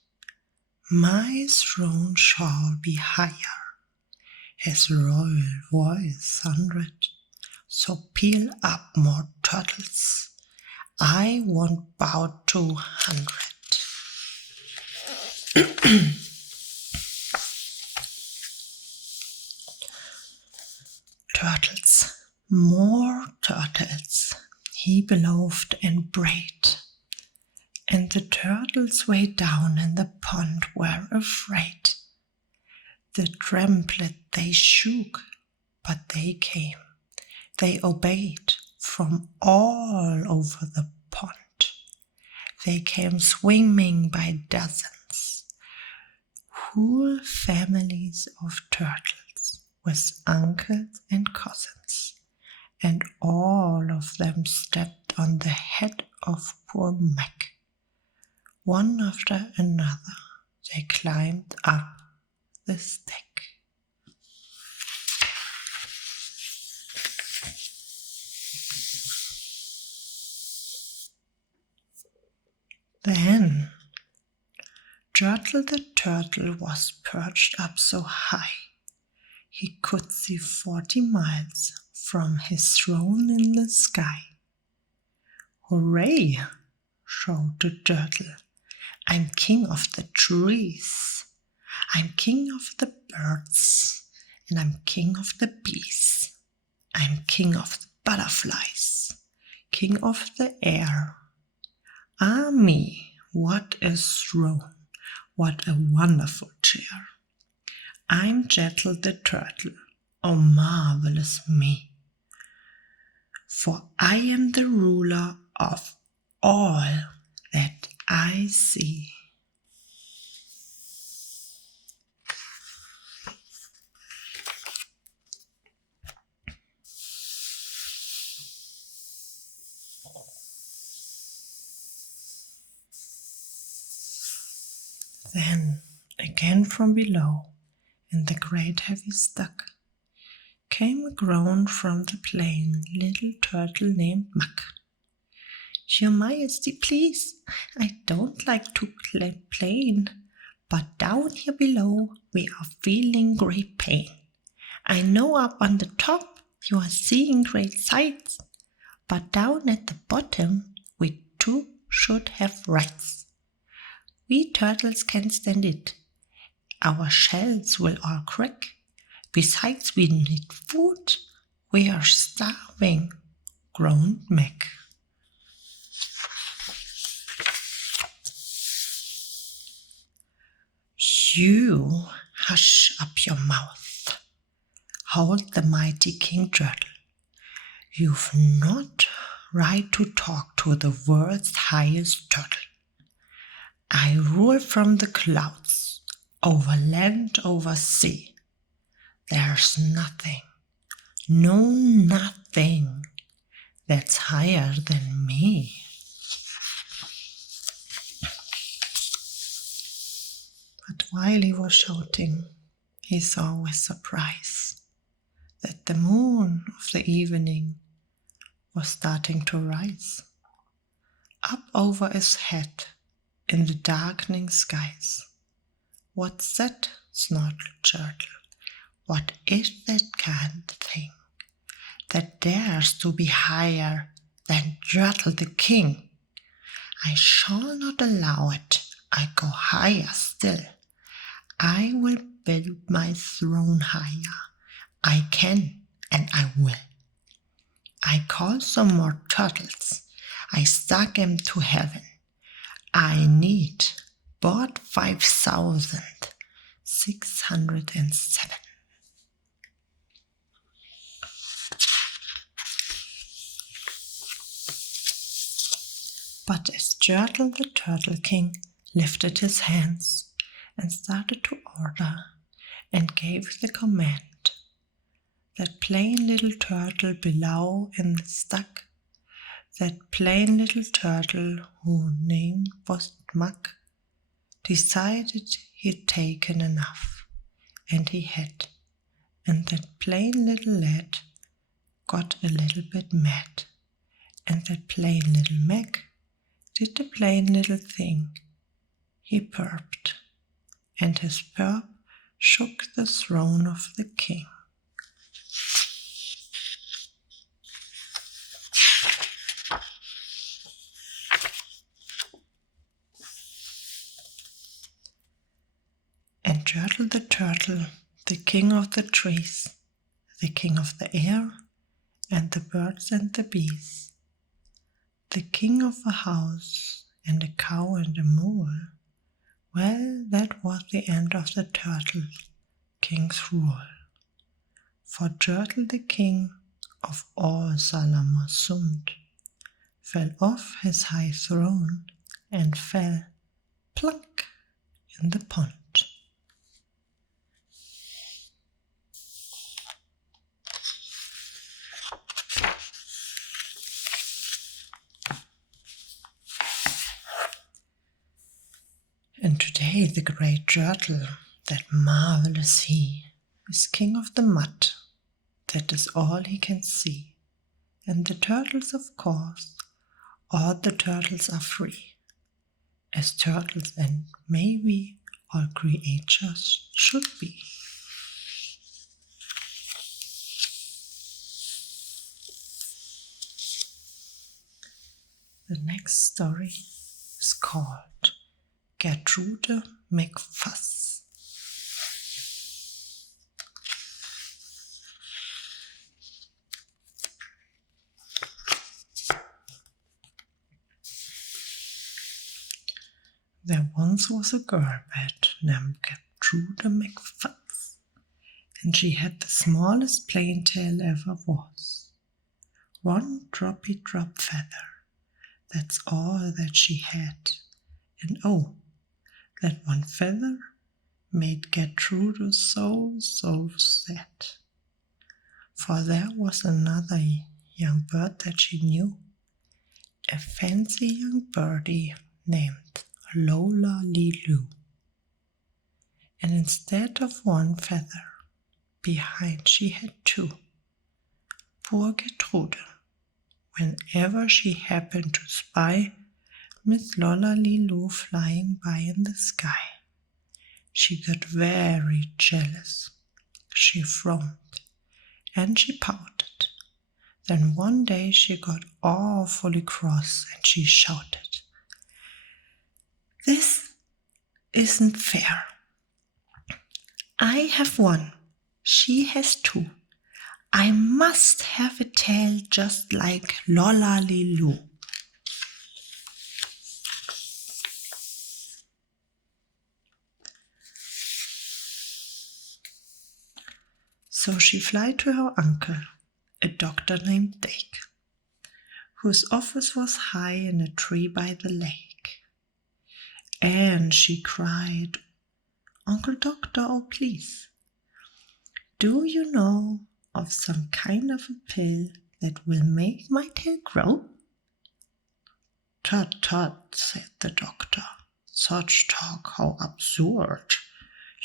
My throne shall be higher, his royal voice thundered. So peel up more turtles, I won't bow 200. Turtles, more turtles, he bellowed and brayed, and the turtles way down in the pond were afraid. The tremblet they shook, but they came, they obeyed from all over the pond. They came swimming by dozens, whole families of turtles with uncles and cousins, and all of them stepped on the head of poor Mac. One after another, they climbed up the stack. Then Turtle the Turtle was perched up so high he could see 40 miles from his throne in the sky. Hooray! shouted the turtle. I'm king of the trees. I'm king of the birds, and I'm king of the bees. I'm king of the butterflies, king of the air. Ah me, what a throne, what a wonderful chair. I'm Turtle the Turtle, oh marvelous me, for I am the ruler of all that I see. Then, again from below, in the great heavy stuck, came a groan from the plain little turtle named Muck. Your Majesty, please, I don't like to complain, But down here below we are feeling great pain. I know up on the top you are seeing great sights, but down at the bottom we too should have rights. We turtles can't stand it. Our shells will all crack. Besides we need food. We are starving, groaned Meg. You hush up your mouth, howled the mighty King Turtle. You've not right to talk to the world's highest turtle. I rule from the clouds, over land, over sea. There's nothing, no nothing, that's higher than me. But while he was shouting, he saw with surprise that the moon of the evening was starting to rise. Up over his head in the darkening skies. What's that? Snortled Turtle. What is that kind of thing that dares to be higher than Turtle the King? I shall not allow it. I go higher still. I will build my throne higher. I can and I will. I call some more turtles. I stuck 'em to heaven. I need but 5,607. But as Turtle the Turtle King lifted his hands and started to order and gave the command, that plain little turtle below in the stuck, that plain little turtle whose name was Muck, decided he'd taken enough, and he had, and that plain little lad got a little bit mad, and that plain little Meg did the plain little thing. He burped, and his burp shook the throne of the king. And Turtle the Turtle, the king of the trees, the king of the air, and the birds and the bees, the king of a house, and a cow and a mole, well, that was the end of the Turtle King's rule. For Turtle the king of all Salamasund fell off his high throne and fell plunk in the pond. And today the great turtle, that marvelous he, is king of the mud. That is all he can see. And the turtles, of course, all the turtles are free, as turtles and maybe all creatures should be. The next story is called Gertrude McFuss. There once was a girl bat named Gertrude McFuss, and she had the smallest plain tail ever was. One droppy drop feather, that's all that she had, and oh, that one feather made Gertrude so sad. For there was another young bird that she knew, a fancy young birdie named Lola Liloo. And instead of one feather, behind she had two. Poor Gertrude, whenever she happened to spy Miss Lola Liloo flying by in the sky, She got very jealous. She frowned and she pouted. Then one day she got awfully cross and she shouted, "This isn't fair. I have one, she has two. I must have a tail just like Lola-Liloo." So she flew to her uncle, a doctor named Dake, whose office was high in a tree by the lake. And she cried, "Uncle Doctor, oh please, do you know of some kind of a pill that will make my tail grow?" "Tut, tut," said the doctor. "Such talk, how absurd.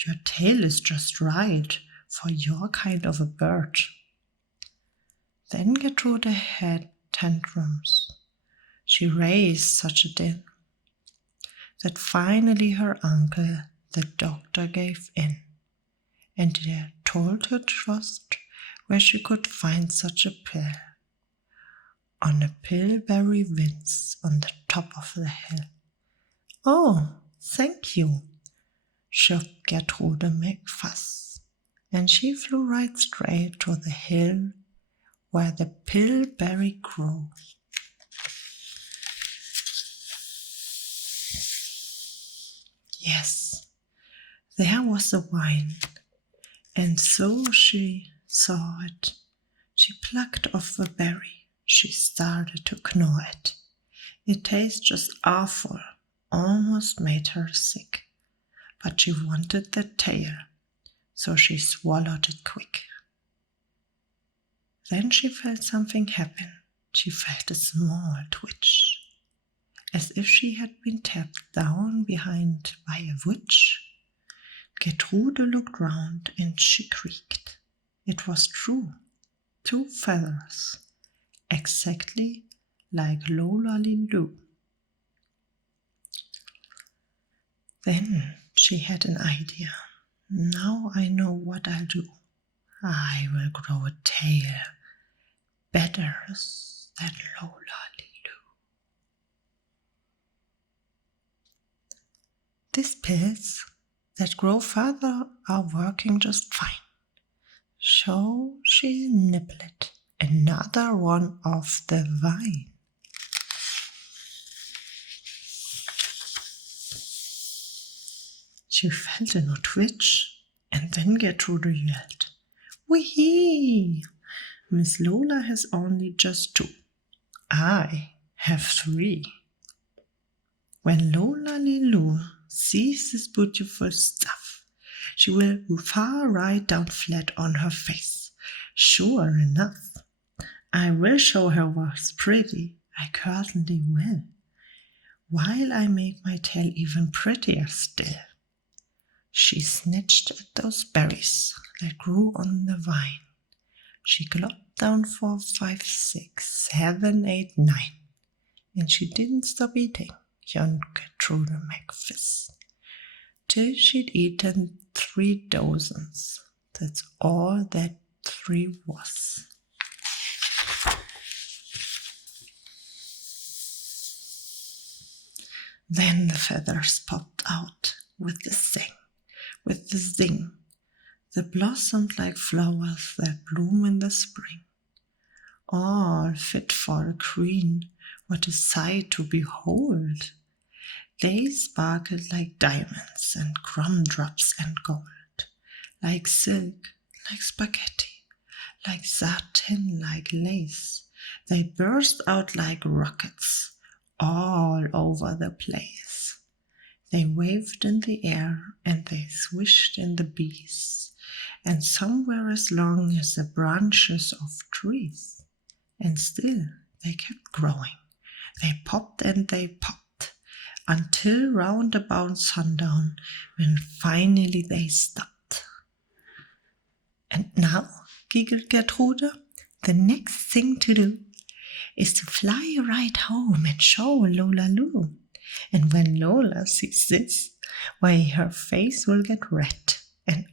Your tail is just right for your kind of a bird." Then Gertrude had tantrums. She raised such a din that finally her uncle, the doctor, gave in, and he told her just where she could find such a pill. On a pillberry winze on the top of the hill. "Oh, thank you," chirped Gertrude McFuss, and she flew right straight to the hill where the pillberry grows. Yes, there was the wine, and so she saw it. She plucked off the berry. She started to gnaw it. It tasted just awful, almost made her sick. But she wanted the tail, so she swallowed it quick. Then she felt something happen. She felt a small twitch, as if she had been tapped down behind by a witch. Gertrude looked round and she creaked. It was true, 2 feathers, exactly like Lola-Liloo. Then she had an idea. "Now I know what I'll do. I will grow a tail better than Lola-Liloo." These pills that grow further are working just fine. So she nibbled another one off the vine. She felt a twitch, and then Gertrude yelled, "Wee! Miss Lola has only just 2. I have 3. When Lola-Liloo sees this beautiful stuff, she will fall right down flat on her face. Sure enough, I will show her what's pretty. I certainly will, while I make my tail even prettier still." She snatched at those berries that grew on the vine. She gulped down 4, 5, 6, 7, 8, 9, and she didn't stop eating, young Gertrude McFuss, till she'd eaten 3 dozens. That's all that 3 was. Then the feathers popped out with the zing. With the zing, they blossomed like flowers that bloom in the spring, all fit for a queen. What a sight to behold! They sparkled like diamonds and gumdrops and gold, like silk, like spaghetti, like satin, like lace. They burst out like rockets all over the place. They waved in the air and they swished in the breeze, and some were as long as the branches of trees. And still they kept growing. They popped and they popped, until round about sundown, when finally they stopped. "And now," giggled Gertrude, "the next thing to do is to fly right home and show Lola-Loo. And when Lola sees this, why, her face will get red, and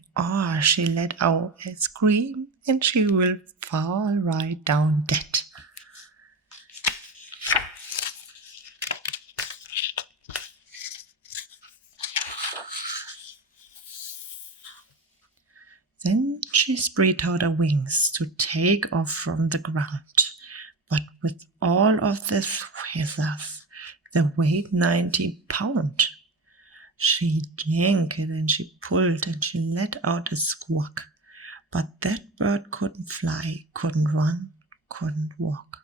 she let out a scream, and she will fall right down dead. Then she spread out her wings to take off from the ground, but with all of the feathers, they weighed 90 pounds. She yanked and she pulled and she let out a squawk, but that bird couldn't fly, couldn't run, couldn't walk.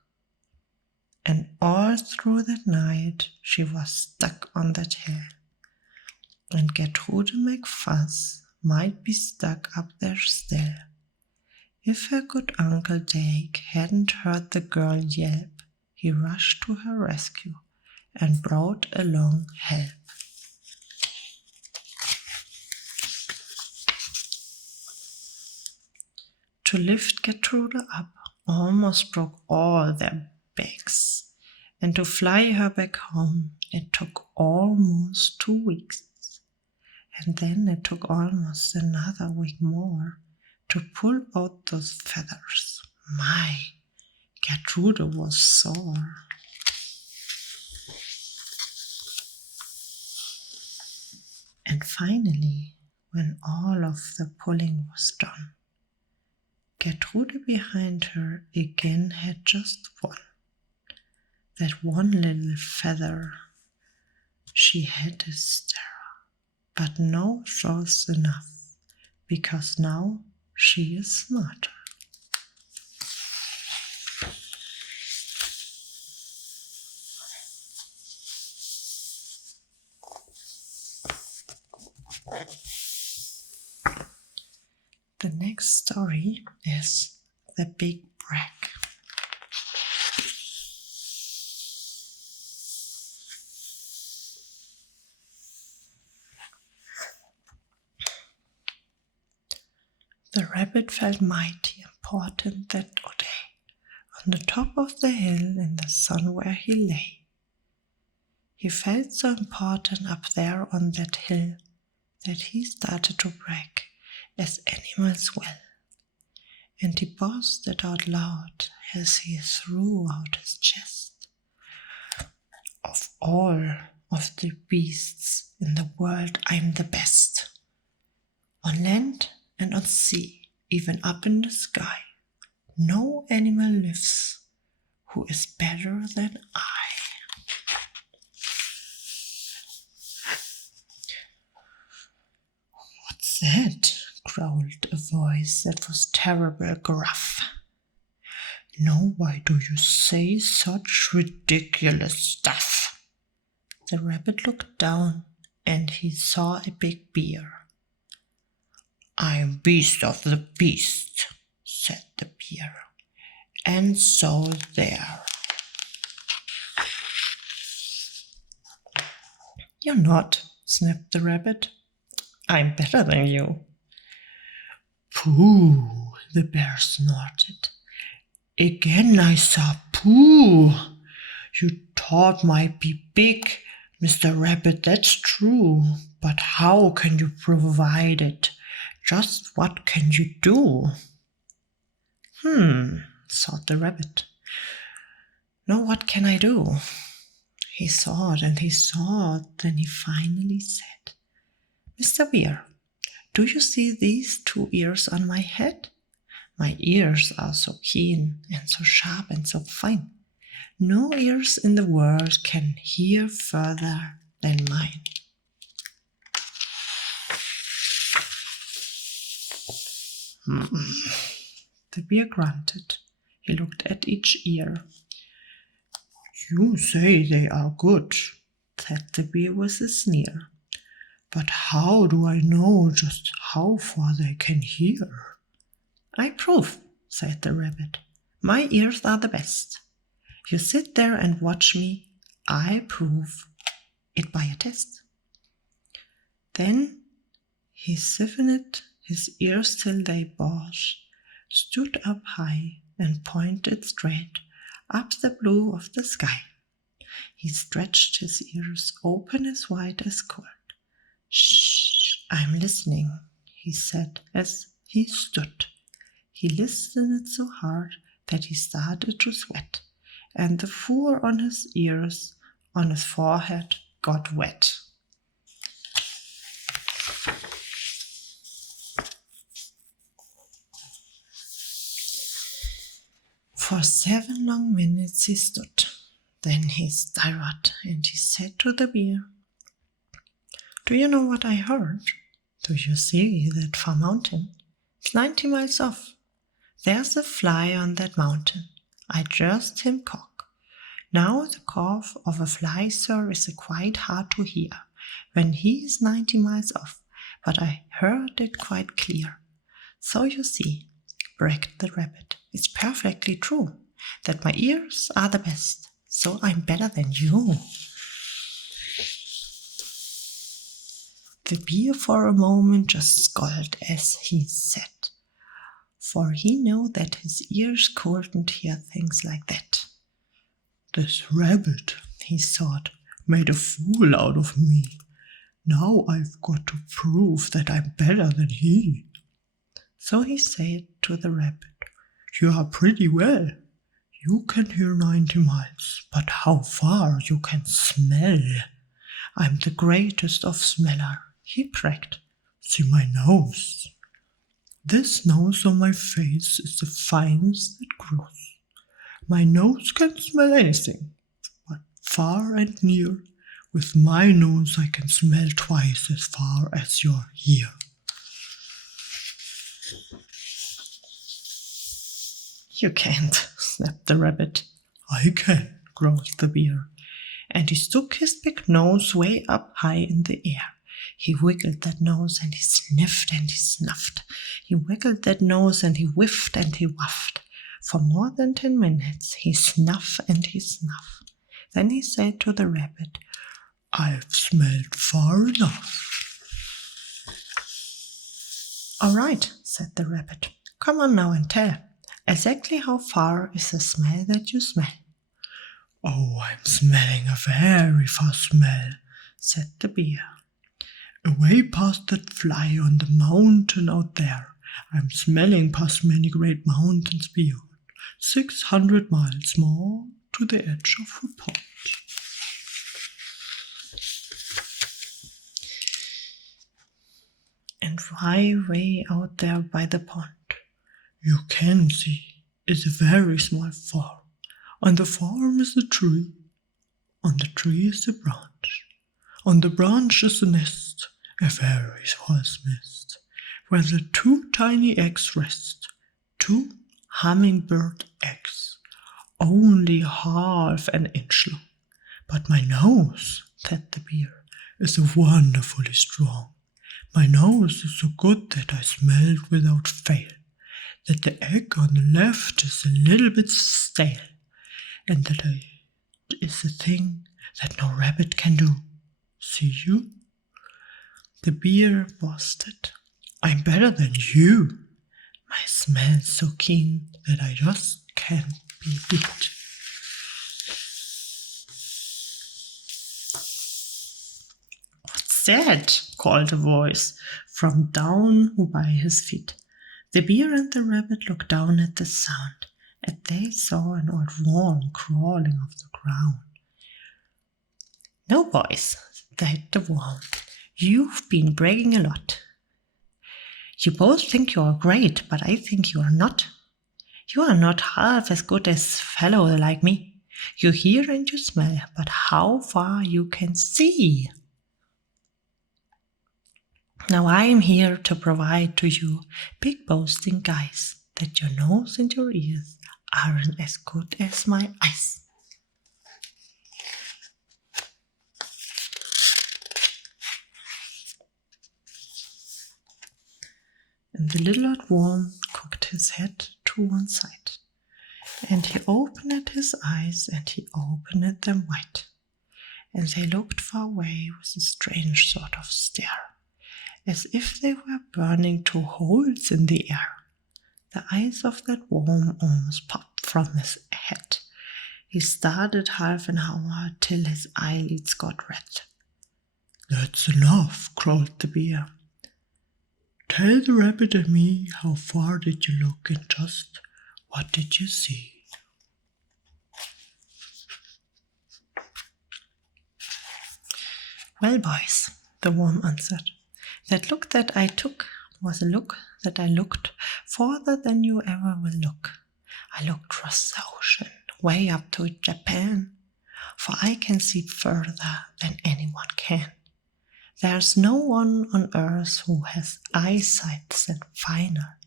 And all through that night she was stuck on that hill. And Gertrude McFuss might be stuck up there still. If her good Uncle Dake hadn't heard the girl yelp, he rushed to her rescue and brought along help. To lift Gertrude up almost broke all their backs, and to fly her back home it took almost 2 weeks, and then it took almost another week more to pull out those feathers. My, Gertrude was sore. And finally, when all of the pulling was done, Gertrude behind her again had just one. That one little feather. She had a star, but no shows enough, because now she is smarter. The next story is The Big Break. The rabbit felt mighty important that day, on the top of the hill in the sun where he lay. He felt so important up there on that hill that he started to brag, as animals will, and he boasted out loud as he threw out his chest. Of all of the beasts in the world, I'm the best. On land and on sea, even up in the sky, no animal lives who is better than I. What's that? Growled a voice that was terrible gruff. No, why do you say such ridiculous stuff? The rabbit looked down and he saw a big bear. I'm beast of the beast, said the bear, and so there. You're not, snapped the rabbit. I'm better than you. Pooh, the bear snorted. Again I saw pooh. You thought might be big, Mr. Rabbit, that's true. But how can you provide it? Just what can you do? Thought the rabbit. No, what can I do? He thought and he thought, then he finally said, Mr. Bear, do you see these 2 ears on my head? My ears are so keen and so sharp and so fine. No ears in the world can hear further than mine. The bear grunted. He looked at each ear. You say they are good, said the bear with a sneer. But how do I know just how far they can hear? I prove, said the rabbit. My ears are the best. You sit there and watch me. I prove it by a test. Then he stiffened his ears till they bored, stood up high and pointed straight up the blue of the sky. He stretched his ears open as wide as could. "Shh, I'm listening," he said as he stood. He listened so hard that he started to sweat, and the fur on his ears, on his forehead, got wet. For 7 long minutes he stood. Then he stirred and he said to the bear, "Do you know what I heard? Do you see that far mountain? It's 90 miles off. There's a fly on that mountain. I just him cock. Now the cough of a fly, sir, is quite hard to hear when he is 90 miles off, but I heard it quite clear. So you see," bragged the rabbit, "it's perfectly true that my ears are the best, so I'm better than you." The bear for a moment just scolded as he said, for he knew that his ears couldn't hear things like that. "This rabbit," he thought, "made a fool out of me. Now I've got to prove that I'm better than he." So he said to the rabbit, "You are pretty well. You can hear 90 miles, but how far you can smell? I'm the greatest of smeller," he bragged. "See my nose. This nose on my face is the finest that grows. My nose can smell anything, but far and near. With my nose I can smell twice as far as your ear." "You can't," snapped the rabbit. "I can," growled the bear, and he stuck his big nose way up high in the air. He wiggled that nose and he sniffed and he snuffed. He wiggled that nose and he whiffed and he whuffed. For more than 10 minutes he snuffed and he snuffed. Then he said to the rabbit, "I've smelled far enough." "All right," said the rabbit. "Come on now and tell. Exactly how far is the smell that you smell?" "Oh, I'm smelling a very far smell," said the bear. "Away past that fly on the mountain out there. I'm smelling past many great mountains beyond, 600 miles more to the edge of a pond." "And why way out there by the pond?" "You can see, it's a very small farm. On the farm is a tree. On the tree is a branch. On the branch is a nest, a very small nest, where the 2 tiny eggs rest. 2 hummingbird eggs, only half an inch long. But my nose," said the bear, "is wonderfully strong. My nose is so good that I smell it without fail. That the egg on the left is a little bit stale, and that is a thing that no rabbit can do. See you?" The bear boasted, "I'm better than you. My smell's so keen that I just can't be beat." "What's that?" called a voice from down by his feet. The bear and the rabbit looked down at the sound, and they saw an old worm crawling off the ground. "No, boys," said the worm, "you've been bragging a lot. You both think you're great, but I think you are not. You are not half as good as a fellow like me. You hear and you smell, but how far you can see. Now I am here to provide to you, big boasting guys, that your nose and your ears aren't as good as my eyes." And the little old worm cocked his head to one side, and he opened his eyes and he opened them wide, and they looked far away with a strange sort of stare, as if they were burning 2 holes in the air. The eyes of that worm almost popped from his head. He started half an hour till his eyelids got red. "That's enough," growled the bear. "Tell the rabbit and me, how far did you look and just what did you see?" "Well, boys," the worm answered, "that look that I took was a look that I looked farther than you ever will look. I looked across the ocean, way up to Japan, for I can see further than anyone can. There's no one on earth who has eyesight that finer.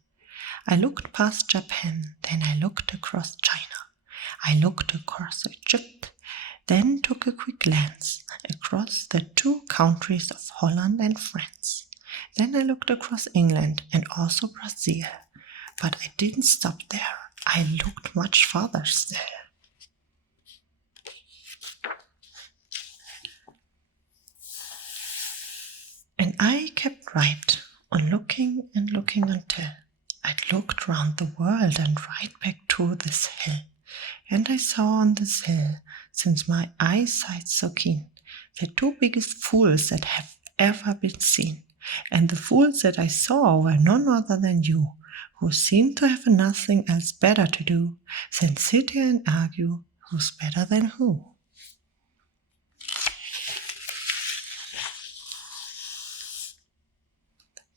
I looked past Japan, then I looked across China. I looked across Egypt, then took a quick glance across the 2 countries of Holland and France. Then I looked across England and also Brazil. But I didn't stop there. I looked much farther still." And I kept right on looking and looking until I'd looked round the world and right back to this hill. And I saw on this hill, since my eyesight's so keen, the 2 biggest fools that have ever been seen. And the fools that I saw were none other than you, who seem to have nothing else better to do than sit here and argue who's better than who.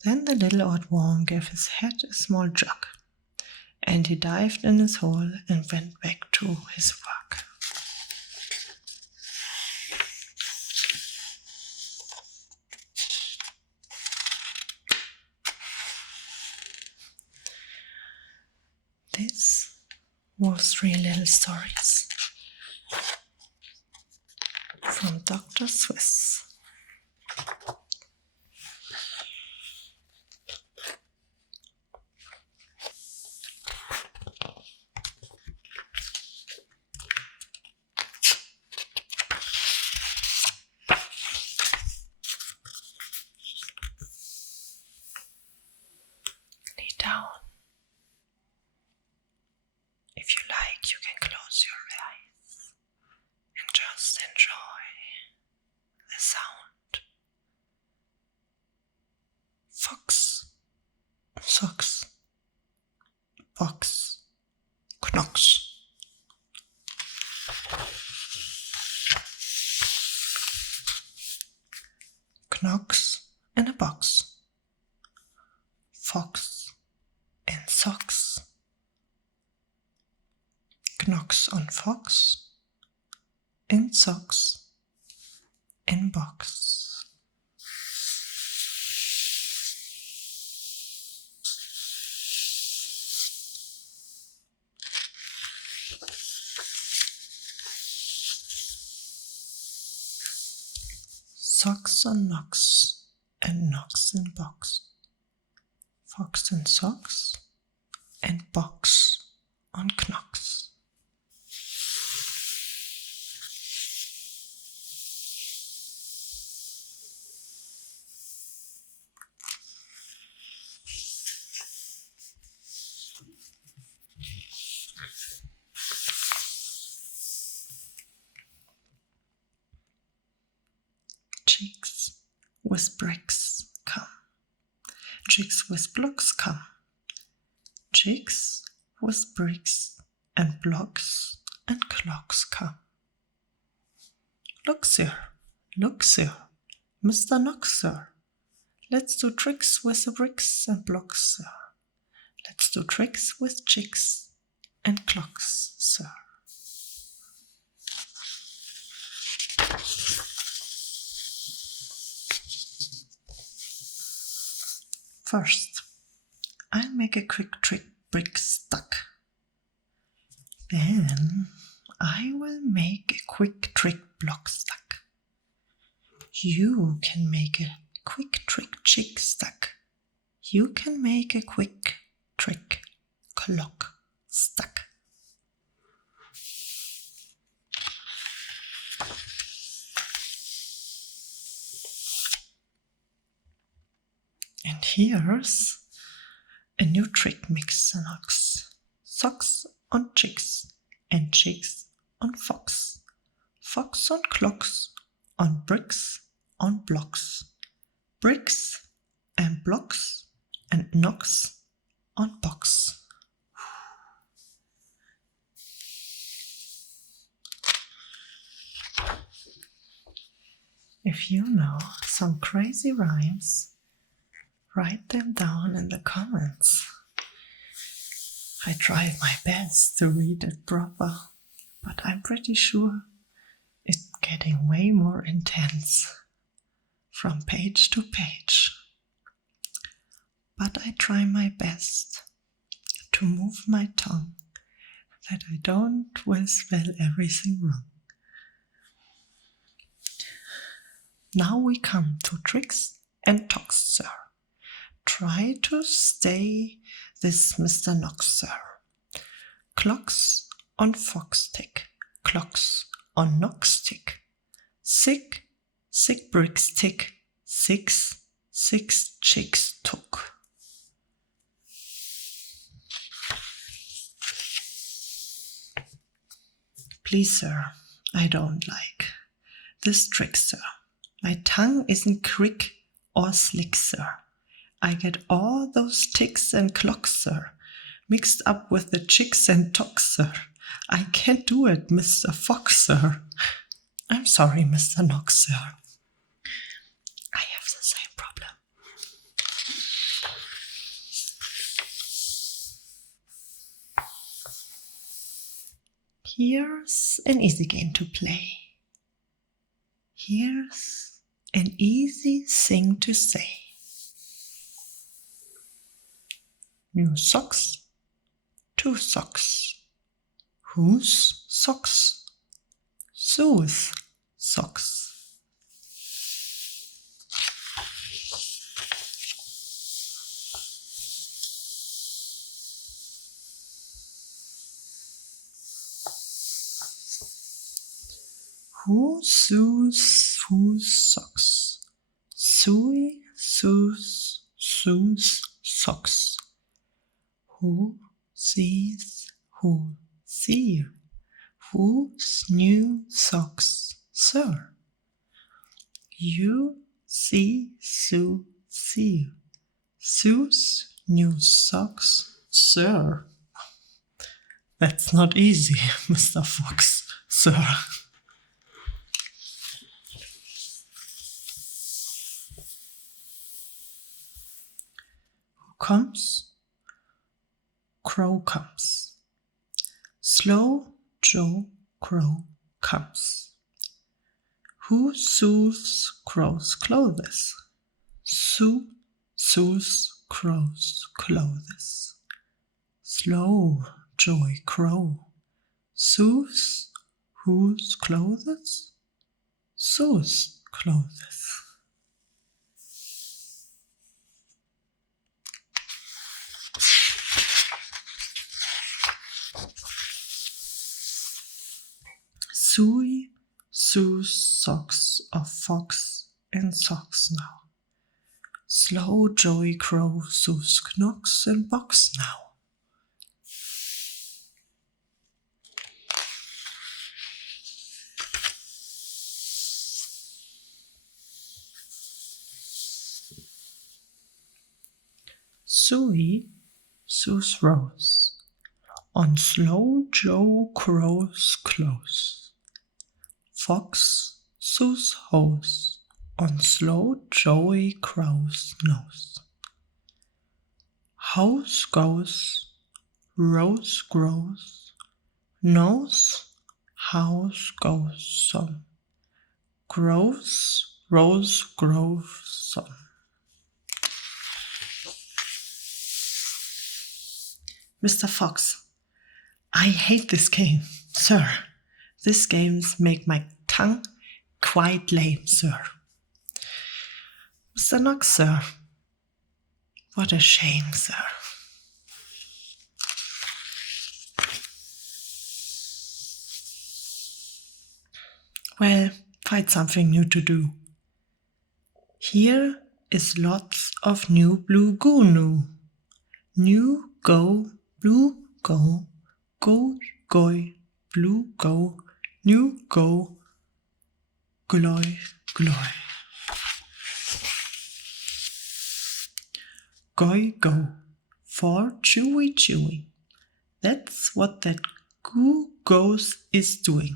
Then the little old worm gave his head a small jog, and he dived in his hole and went back to his work. This was 3 little stories from Dr. Seuss. Lay down. If you like, you can close your eyes and just enjoy the sound. Fox, socks, box, knocks. Knocks in a box. Fox in socks. Knocks on fox, in socks, in box. Socks on knocks, and knocks in box. Fox in socks, and box on knocks. Chicks with bricks come. Chicks with blocks come. Chicks with bricks and blocks and clocks come. Look, sir, Mr. Knox, sir. Let's do tricks with the bricks and blocks, sir. Let's do tricks with chicks and clocks, sir. First, I'll make a quick trick brick stuck. Then I will make a quick trick block stuck. You can make a quick trick chick stuck. You can make a quick trick clock stuck. And here's a new trick mix. Socks on chicks and chicks on fox, fox on clocks, on bricks, on blocks, bricks and blocks and knocks on box. If you know some crazy rhymes, write them down in the comments. I tried my best to read it proper, but I'm pretty sure it's getting way more intense from page to page. But I try my best to move my tongue that I don't will spell everything wrong. Now we come to tricks and talks, sir. Try to stay this Mr. Knox, sir. Clocks on fox tick, clocks on knocks tick. Sick, sick bricks tick, 6, 6 chicks took. Please, sir, I don't like this trick, sir. My tongue isn't quick or slick, sir. I get all those ticks and clocks, sir, mixed up with the chicks and tocks, sir. I can't do it, Mr. Fox, sir. I'm sorry, Mr. Knox, sir. I have the same problem. Here's an easy game to play. Here's an easy thing to say. New socks, 2 socks. Whose socks? Seuss socks. Whose socks? Seuss socks. Who sees who see? Whose new socks, sir? You see see. Seuss new socks, sir. That's not easy, Mr. Fox, sir. Who comes? Crow comes. Slow Joe Crow comes. Who sews crow's clothes? Sews crow's clothes. Slow Joey Crow. Sews whose clothes? Sews clothes. Suey sews socks of fox in socks now. Slow Joey Crow sews knocks in box now. Suey sews rose on Slow Joe Crow's clothes. Fox sews hose on Slow Joey Crow's nose. House goes, rose grows, nose, house goes some. Grows, rose grows some. Mr. Fox, I hate this game, sir. These games make my tongue quite lame, sir. Mr. Knox, sir. What a shame, sir. Well, find something new to do. Here is lots of new blue goo new. New go, blue go, go, goy, blue go, nu go, gløj, gløj. Goi go, for chewy chewy. That's what that goo goes is doing.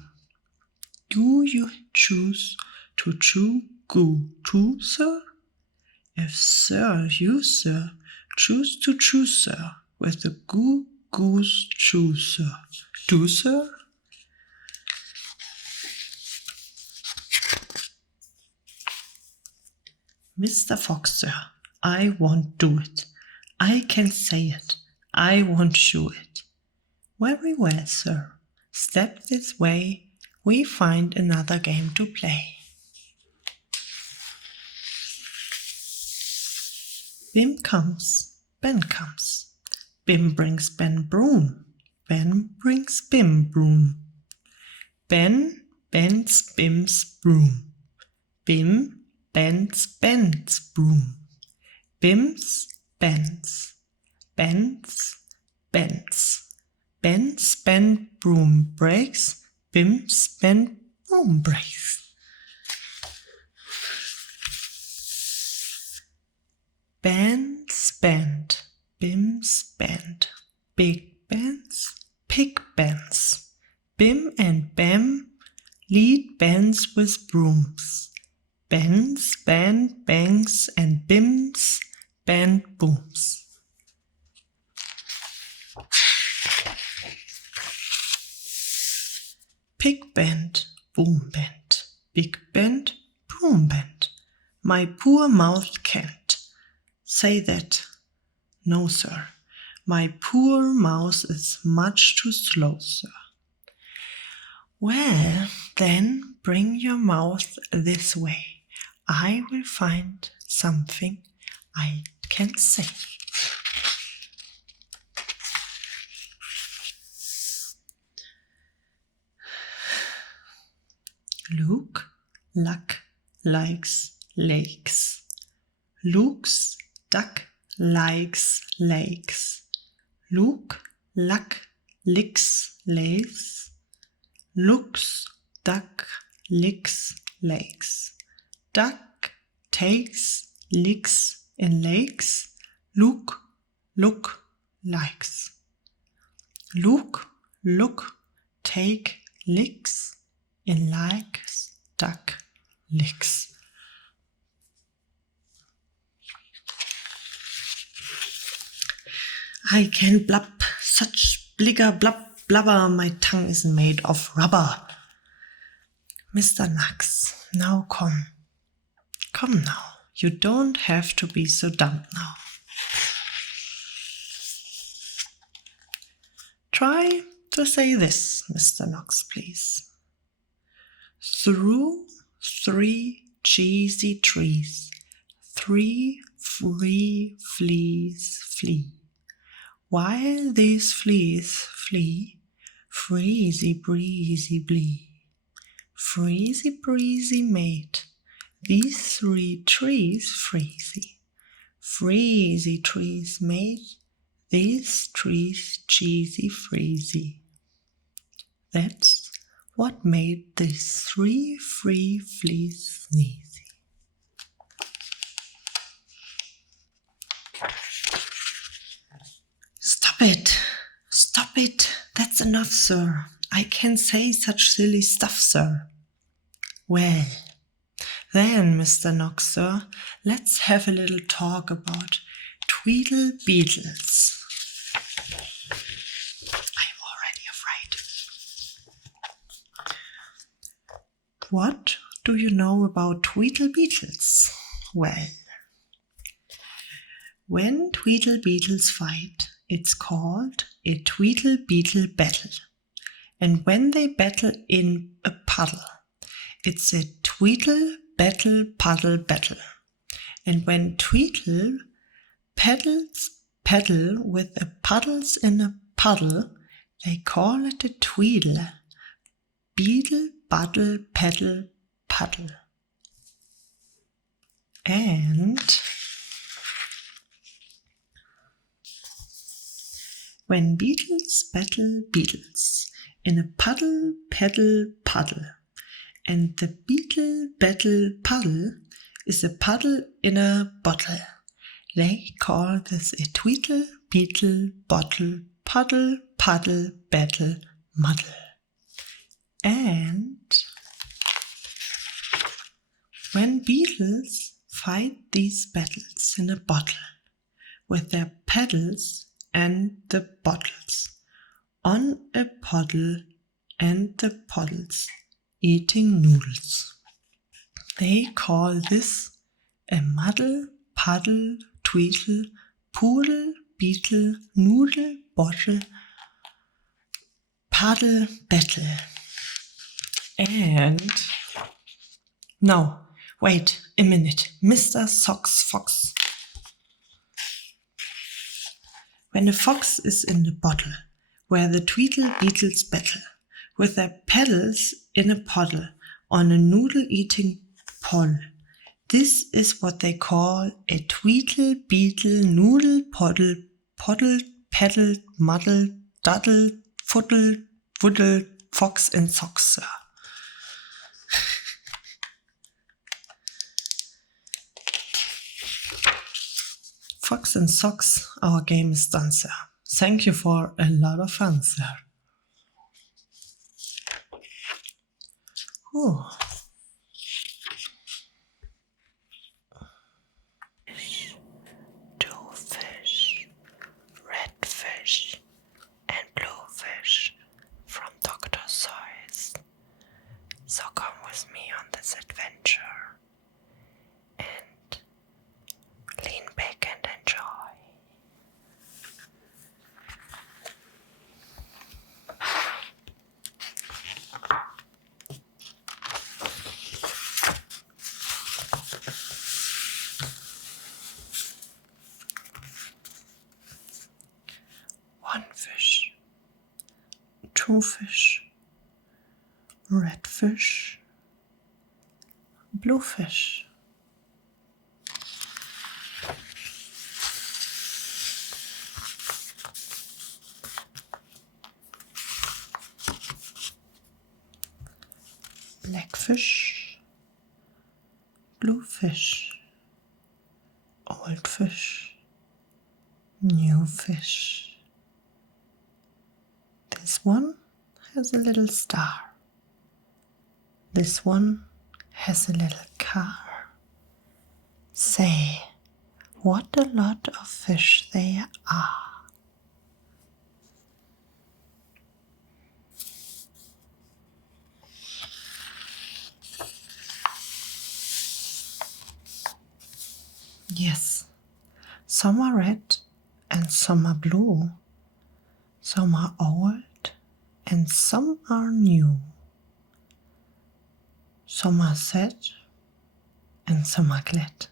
Do you choose to chew goo too, sir? If sir, you sir, choose to chew, sir, with the goo goose chew, sir. Do, sir? Mr. Fox, sir, I won't do it. I can say it. I won't chew it. Very well, sir. Step this way. We find another game to play. Bim comes, Ben comes. Bim brings Ben broom. Ben brings Bim broom. Ben bends Bim's broom. Bim bends Ben's broom. Bim's bends. Bends bends. Ben's bent broom breaks. Bim's bent broom breaks. Ben's bent. Bim's bent. Big Ben's pig bends. Bim and Bam lead Bens with brooms. Ben's band bangs and Bim's band booms. Pig bent, boom bent, big bent, broom bent. My poor mouth can't say that. No, sir, my poor mouth is much too slow, sir. Well, then bring your mouth this way. I will find something I can say. Luke, luck, likes, lakes. Luke's duck likes lakes. Luke, luck, licks, lays. Luke's duck licks lakes. Duck takes licks in lakes. Luke, look, likes. Luke, look, take licks in likes. Duck licks. I can blub such bligger blubber, my tongue is made of rubber. Mr. Nux, now come. Come now, you don't have to be so dumb now. Try to say this, Mr. Knox, please. Through 3 cheesy trees, 3 free fleas flee. While these fleas flee, freezy breezy blee. Freezy breezy mate, these 3 trees freezy. Freezy trees mate, these trees cheesy freezy. That's what made these 3 free fleas sneezy. Stop it, that's enough, sir. I can't say such silly stuff, sir. Well, then, Mr. Knox, sir, let's have a little talk about Tweedle Beetles. I'm already afraid. What do you know about Tweedle Beetles? Well, when Tweedle Beetles fight, it's called a Tweedle Beetle battle. And when they battle in a puddle, it's a Tweedle battle puddle battle. And when Tweedle paddle with the puddles in a puddle, they call it a Tweedle Beetle Buddle Paddle Puddle. And when beetles battle beetles, in a puddle, pedal, puddle. And the beetle, battle, puddle is a puddle in a bottle. They call this a tweedle, beetle, bottle, puddle, puddle, battle, muddle. And when beetles fight these battles in a bottle with their paddles and the bottles on a puddle and the puddles eating noodles. They call this a muddle, puddle, tweedle, poodle, beetle, noodle, bottle, puddle, battle. And now, wait a minute, Mr. Socks Fox. When a fox is in the bottle, where the tweedle beetles battle, with their paddles in a puddle on a noodle-eating pole, this is what they call a tweedle, beetle, noodle, puddle, paddle, muddle, duddle, fuddle, woodle, fox and socks, sir. Fox and socks, our game is done, sir. Thank you for a lot of fun, sir. Oh. Two fish, red fish and blue fish from Dr. Seuss. So come with me on this adventure and lean back and enjoy. One fish, two fish, red fish, blue fish. Black fish, blue fish, old fish, new fish. This one has a little star. This one has a little car. Say, what a lot of fish they are. Yes, some are red and some are blue. Some are old and some are new. Some are sad and some are glad.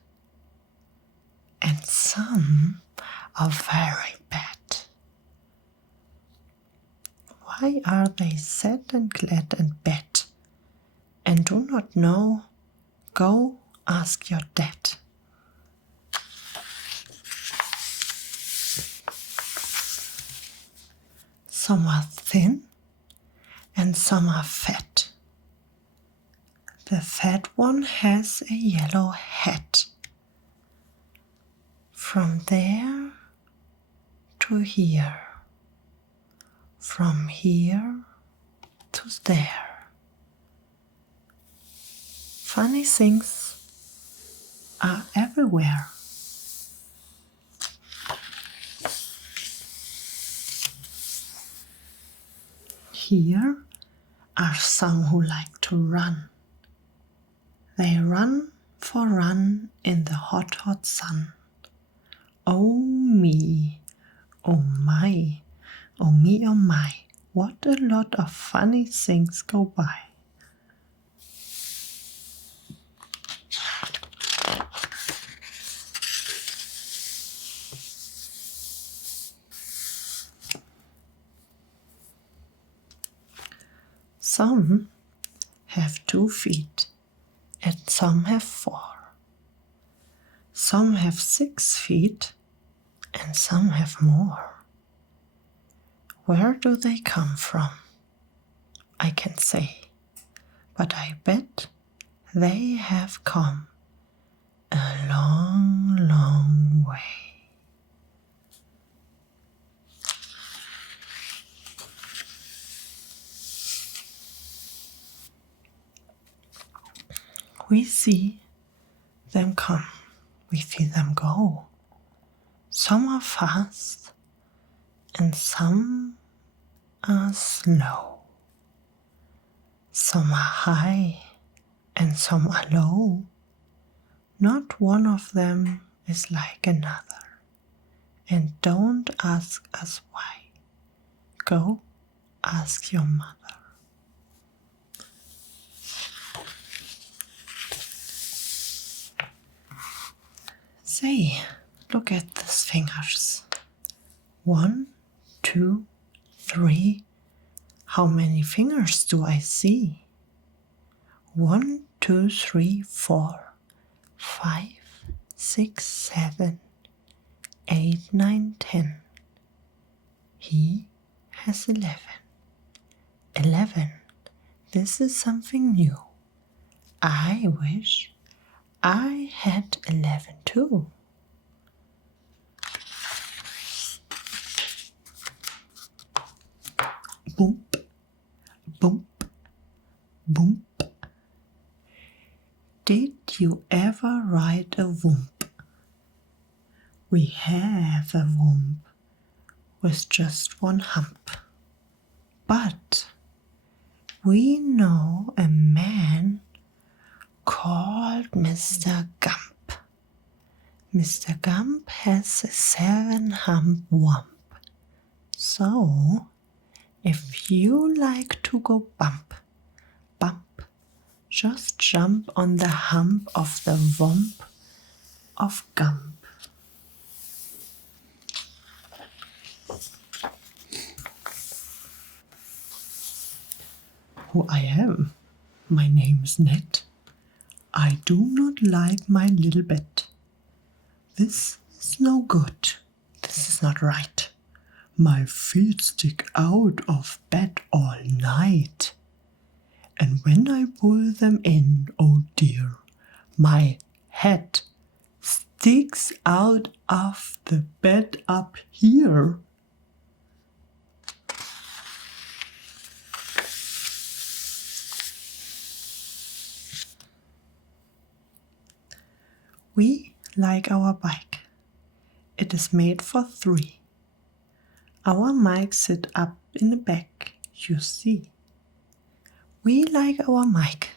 And some are very bad. Why are they sad and glad and bad and do not know? Go ask your dad. Some are thin and some are fat. The fat one has a yellow hat. From there to here. From here to there. Funny things are everywhere. Here are some who like to run. They run for run in the hot, hot sun. Oh me, oh my, oh me, oh my, what a lot of funny things go by. Some have 2 feet and some have 4. Some have 6 feet and some have more. Where do they come from? I can say, but I bet they have come a long, long way. We see them come, we feel them go. Some are fast and some are slow. Some are high and some are low. Not one of them is like another. And don't ask us why. Go ask your mother. Say, look at these fingers. 1, 2, 3. How many fingers do I see? 1, 2, 3, 4, 5, 6, 7, 8, 9, 10. He has 11. 11. This is something new. I wish I had 11 too. Boop, boop, boop. Did you ever ride a whoop? We have a whoop with just one hump. But we know a man called Mr. Gump. Mr. Gump has a 7-hump whump. So, if you like to go bump, bump, just jump on the hump of the whomp of Gump. Who I am? My name is Ned. I do not like my little bed. This is no good. This is not right. My feet stick out of bed all night. And when I pull them in, oh dear, my head sticks out of the bed up here. We like our bike. It is made for 3. Our mic sit up in the back, you see. We like our mic,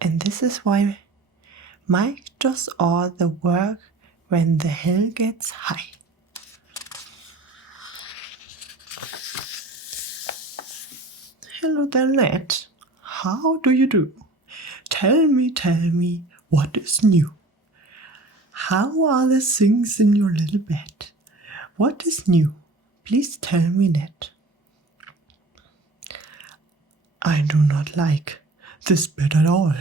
and this is why Mike does all the work when the hill gets high. Hello there, Ned. How do you do? Tell me, what is new? How are the things in your little bed? What is new? Please tell me, Ned. I do not like this bed at all.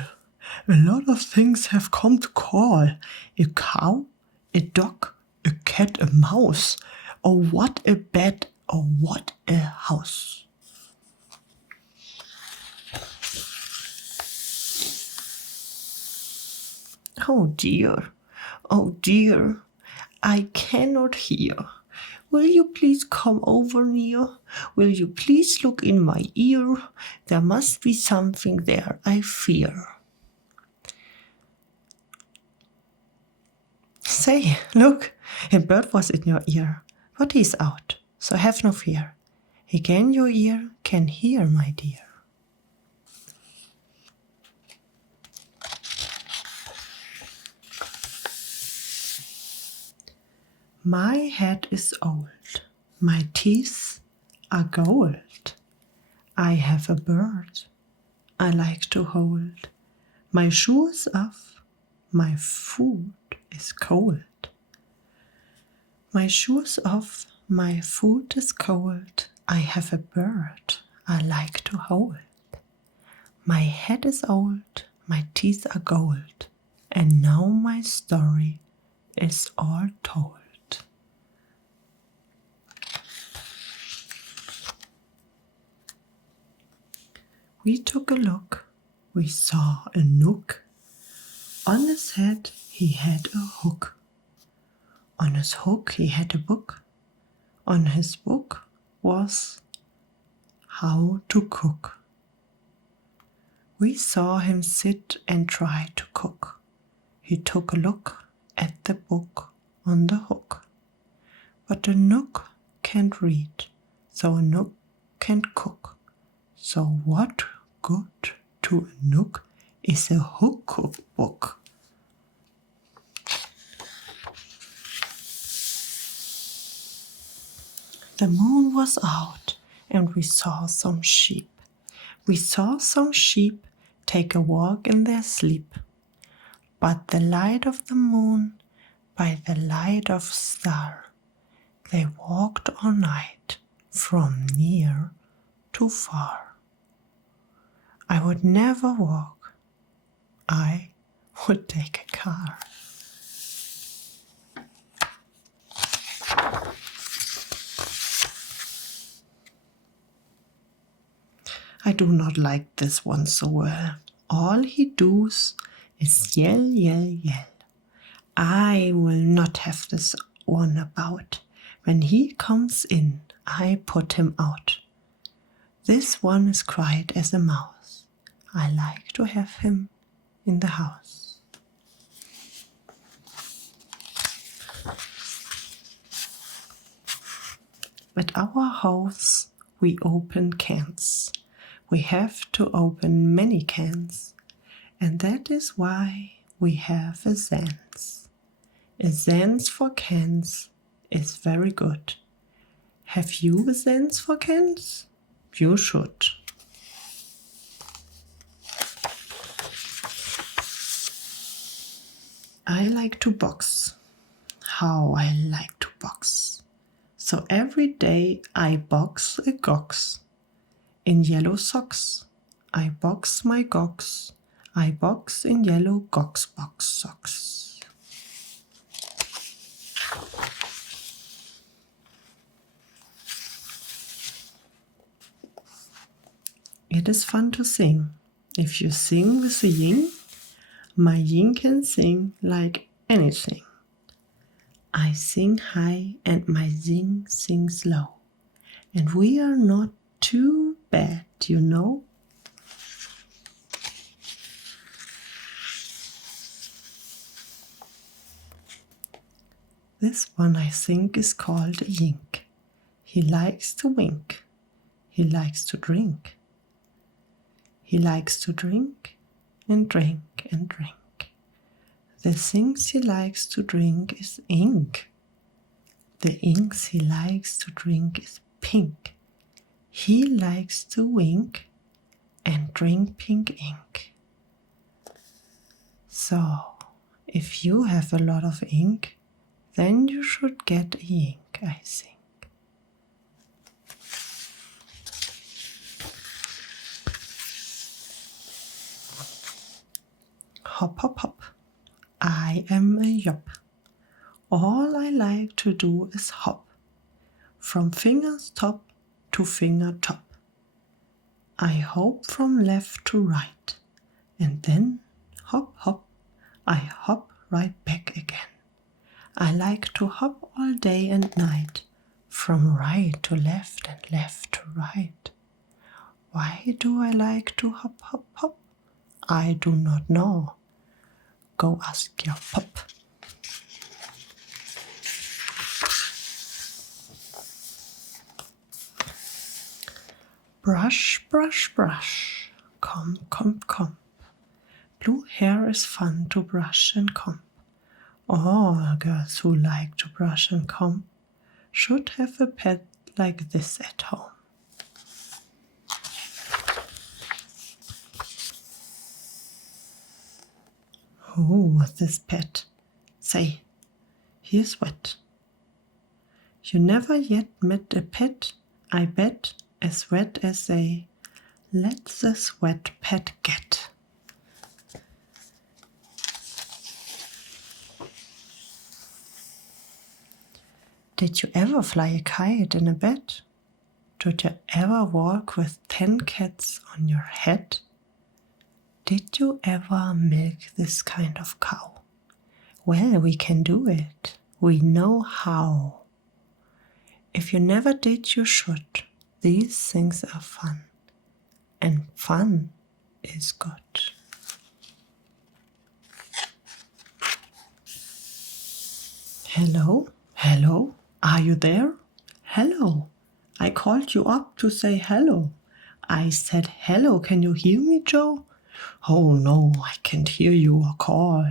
A lot of things have come to call. A cow, a dog, a cat, a mouse. Oh, what a bed, oh, what a house. Oh dear, I cannot hear. Will you please come over near? Will you please look in my ear? There must be something there, I fear. Say, look, a bird was in your ear, but he's out, so have no fear. Again your ear can hear, my dear. My head is old, my teeth are gold. I have a bird I like to hold. My shoes off, my food is cold. My shoes off, my food is cold. I have a bird I like to hold. My head is old, my teeth are gold, and now my story is all told. We took a look. We saw a nook. On his head he had a hook. On his hook he had a book. On his book was how to cook. We saw him sit and try to cook. He took a look at the book on the hook. But a nook can't read, so a nook can't cook. So what good to a nook is a hook cookbook? The moon was out and we saw some sheep. We saw some sheep take a walk in their sleep. But the light of the moon, by the light of star, they walked all night from near to far. I would never walk. I would take a car. I do not like this one so well. All he does is yell, yell, yell. I will not have this one about. When he comes in, I put him out. This one is quiet as a mouse. I like to have him in the house. At our house, we open cans. We have to open many cans, and that is why we have a Zans. A Zans for cans is very good. Have you a Zans for cans? You should. I like to box. How I like to box. So every day I box a gox. In yellow socks, I box my gox. I box in yellow gox box socks. It is fun to sing. If you sing with a yin, my yin can sing like anything. I sing high and my zing sings low. And we are not too bad, you know. This one I think is called a yink. He likes to wink. He likes to drink. He likes to drink and drink and drink. The things he likes to drink is ink. The inks he likes to drink is pink. He likes to wink and drink pink ink. So, if you have a lot of ink, then you should get a yink, I think. Hop, hop, hop. I am a yop. All I like to do is hop, from fingers top to finger top. I hop from left to right, and then hop, hop, I hop right back again. I like to hop all day and night, from right to left and left to right. Why do I like to hop, hop, hop? I do not know. Go ask your pop. Brush, brush, brush, comb, comb, comb. Blue hair is fun to brush and comb. All girls who like to brush and comb should have a pet like this at home. Oh, this pet. Say, here's wet. You never yet met a pet, I bet, as wet as they let this wet pet get. Did you ever fly a kite in a bed? Did you ever walk with 10 cats on your head? Did you ever milk this kind of cow? Well, we can do it. We know how. If you never did, you should. These things are fun. And fun is good. Hello? Hello? Are you there? Hello. I called you up to say hello. I said hello. Can you hear me, Joe? Oh no, I can't hear your call.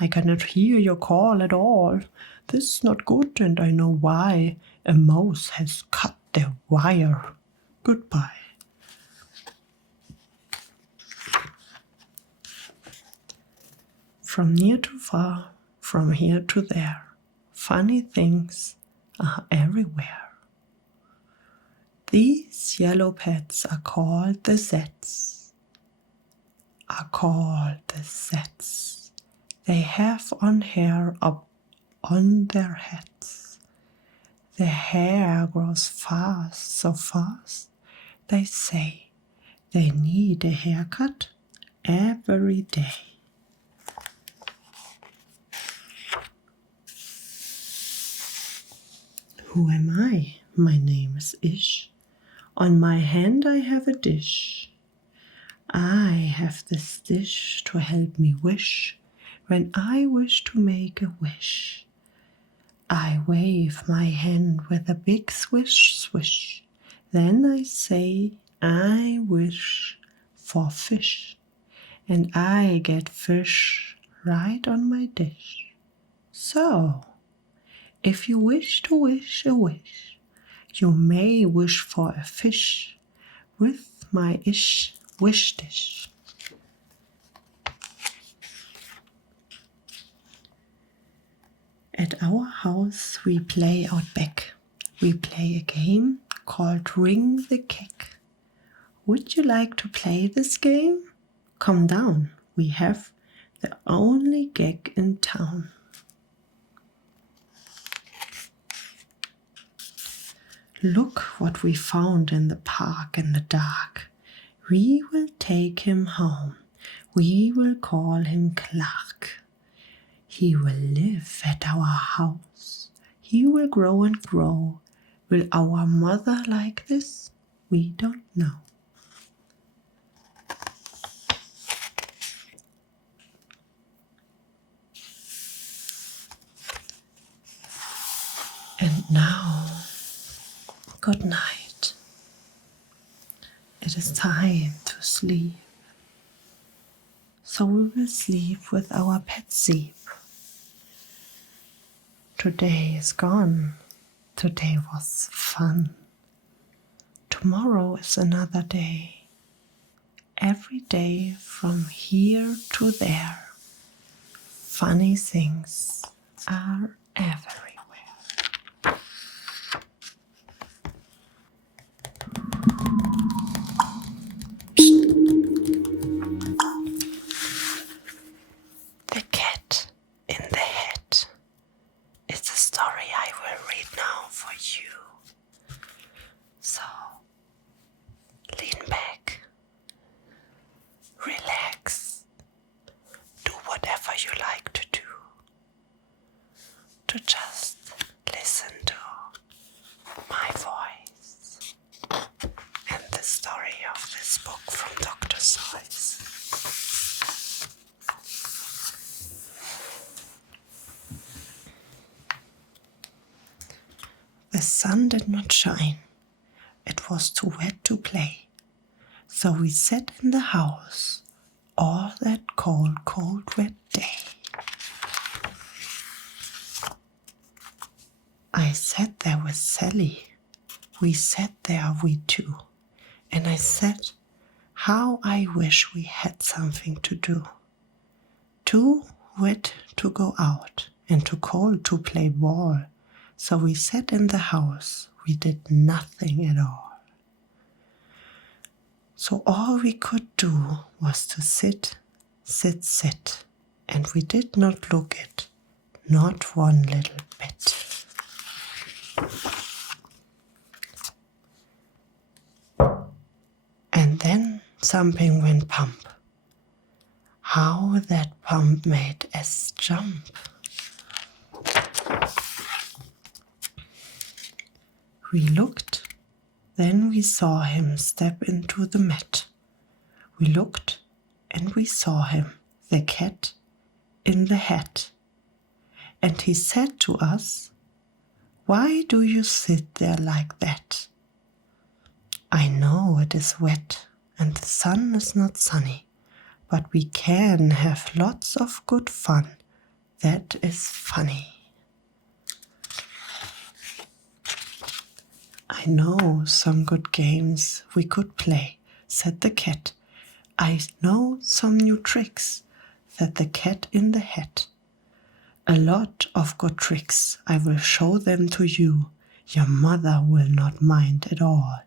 I cannot hear your call at all. This is not good and I know why. A mouse has cut the wire. Goodbye. From near to far, from here to there, funny things are everywhere. These yellow pets are called the Zets. They have on hair up on their heads. Their hair grows fast, so fast, they say they need a haircut every day. Who am I? My name is Ish. On my hand I have a dish. I have this dish to help me wish when I wish to make a wish. I wave my hand with a big swish, swish. Then I say, I wish for fish. And I get fish right on my dish. So, if you wish to wish a wish, you may wish for a fish with my Ish wish dish. At our house we play out back. We play a game called Ring the Cake. Would you like to play this game? Come down, we have the only gag in town. Look what we found in the park in the dark. We will take him home. We will call him Clark. He will live at our house. He will grow and grow. Will our mother like this? We don't know. And now, good night. It is time to sleep. So we will sleep with our pet Zeep. Today is gone. Today was fun. Tomorrow is another day. Every day from here to there. Funny things are everywhere. The Cat in the Hat. It's a story I will read now for you. So, lean back, relax, do whatever you like to do. To just listen to my voice and the story of this book from Dr. Seuss. The sun did not shine. It was too wet to play. So we sat in the house all that cold, cold, wet day. I sat there with Sally. We sat there, we two. And I said, how I wish we had something to do. Too wet to go out and too cold to play ball. So we sat in the house, we did nothing at all. So all we could do was to sit, sit, sit, and we did not look it, not one little bit. something went pump. How that pump made us jump. We looked, then we saw him step into the mat. We looked, and we saw him, the cat, in the hat. And he said to us, "Why do you sit there like that? I know it is wet, and the sun is not sunny, but we can have lots of good fun. That is funny." "I know some good games we could play," said the cat. "I know some new tricks," said the cat in the hat. "A lot of good tricks, I will show them to you. Your mother will not mind at all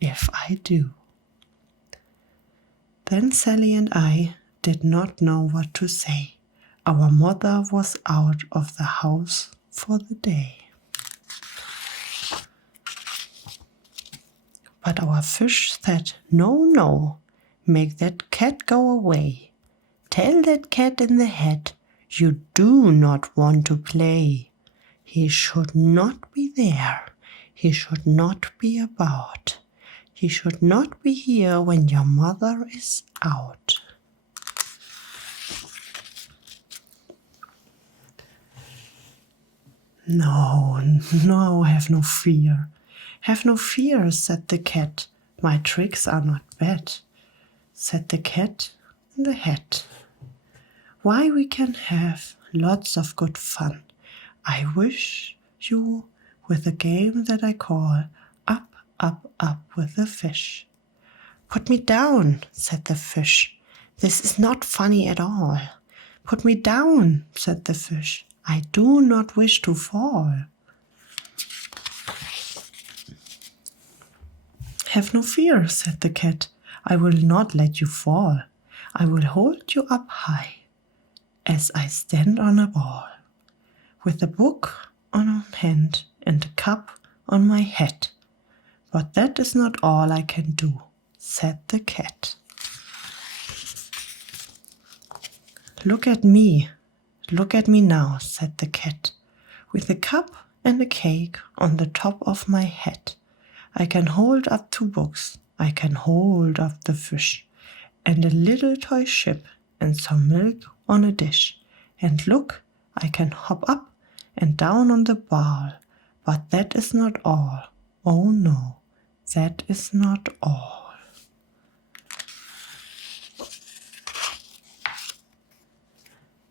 if I do." Then Sally and I did not know what to say. Our mother was out of the house for the day. But our fish said, "No, no, make that cat go away. Tell that cat in the hat you do not want to play. He should not be there. He should not be about. He should not be here when your mother is out." "No, no, have no fear. Have no fear," said the cat. "My tricks are not bad," said the cat in the hat. "Why, we can have lots of good fun. I wish you with a game that I call Up, Up, Up with the Fish." "Put me down," said the fish. "This is not funny at all." "Put me down," said the fish. "I do not wish to fall." "Have no fear," said the cat. "I will not let you fall. I will hold you up high as I stand on a ball, with a book on one hand and a cup on my head. But that is not all I can do," said the cat. Look at me now," said the cat, "with a cup and a cake on the top of my head. I can hold up 2 books, I can hold up the fish, and a little toy ship, and some milk on a dish. And look, I can hop up and down on the ball. But that is not all. Oh no, that is not all."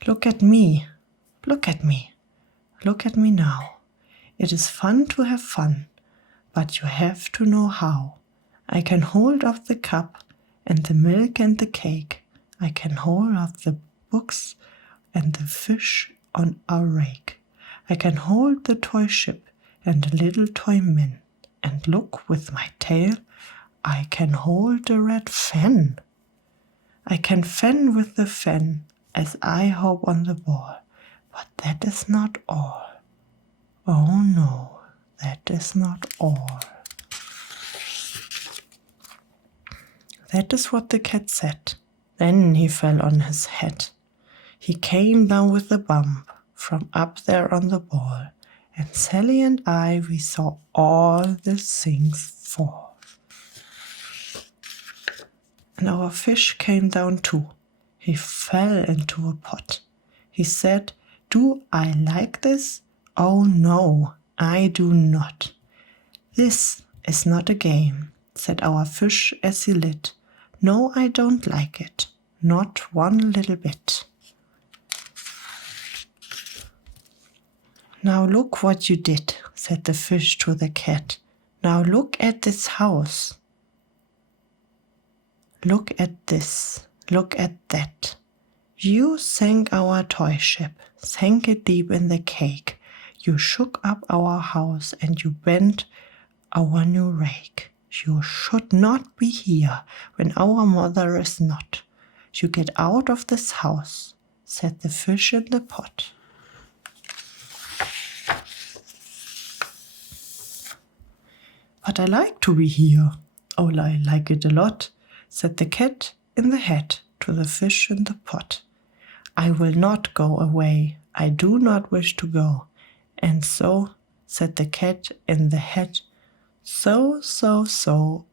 Look at me now. It is fun to have fun, but you have to know how. I can hold up the cup and the milk and the cake. I can hold up the books and the fish on our rake. I can hold the toy ship and the little toy man. And look, with my tail, I can hold the red fan. I can fan with the fan as I hop on the ball. But that is not all. Oh no, that is not all. That is what the cat said. Then he fell on his head. He came down with a bump from up there on the ball. And Sally and I, we saw all the things fall. And our fish came down too. He fell into a pot. He said, "Do I like this? Oh no, I do not." "This is not a game," said our fish as he lit. "No, I don't like it, not one little bit." "Now look what you did," said the fish to the cat. "Now look at this house. Look at this, look at that. You sank our toy ship, sank it deep in the cake. You shook up our house and you bent our new rake. You should not be here when our mother is not. You get out of this house," said the fish in the pot. "But I like to be here. Oh, I like it a lot," said the cat in the hat to the fish in the pot. I will not go away, I do not wish to go. And so, said the cat in the hat, so,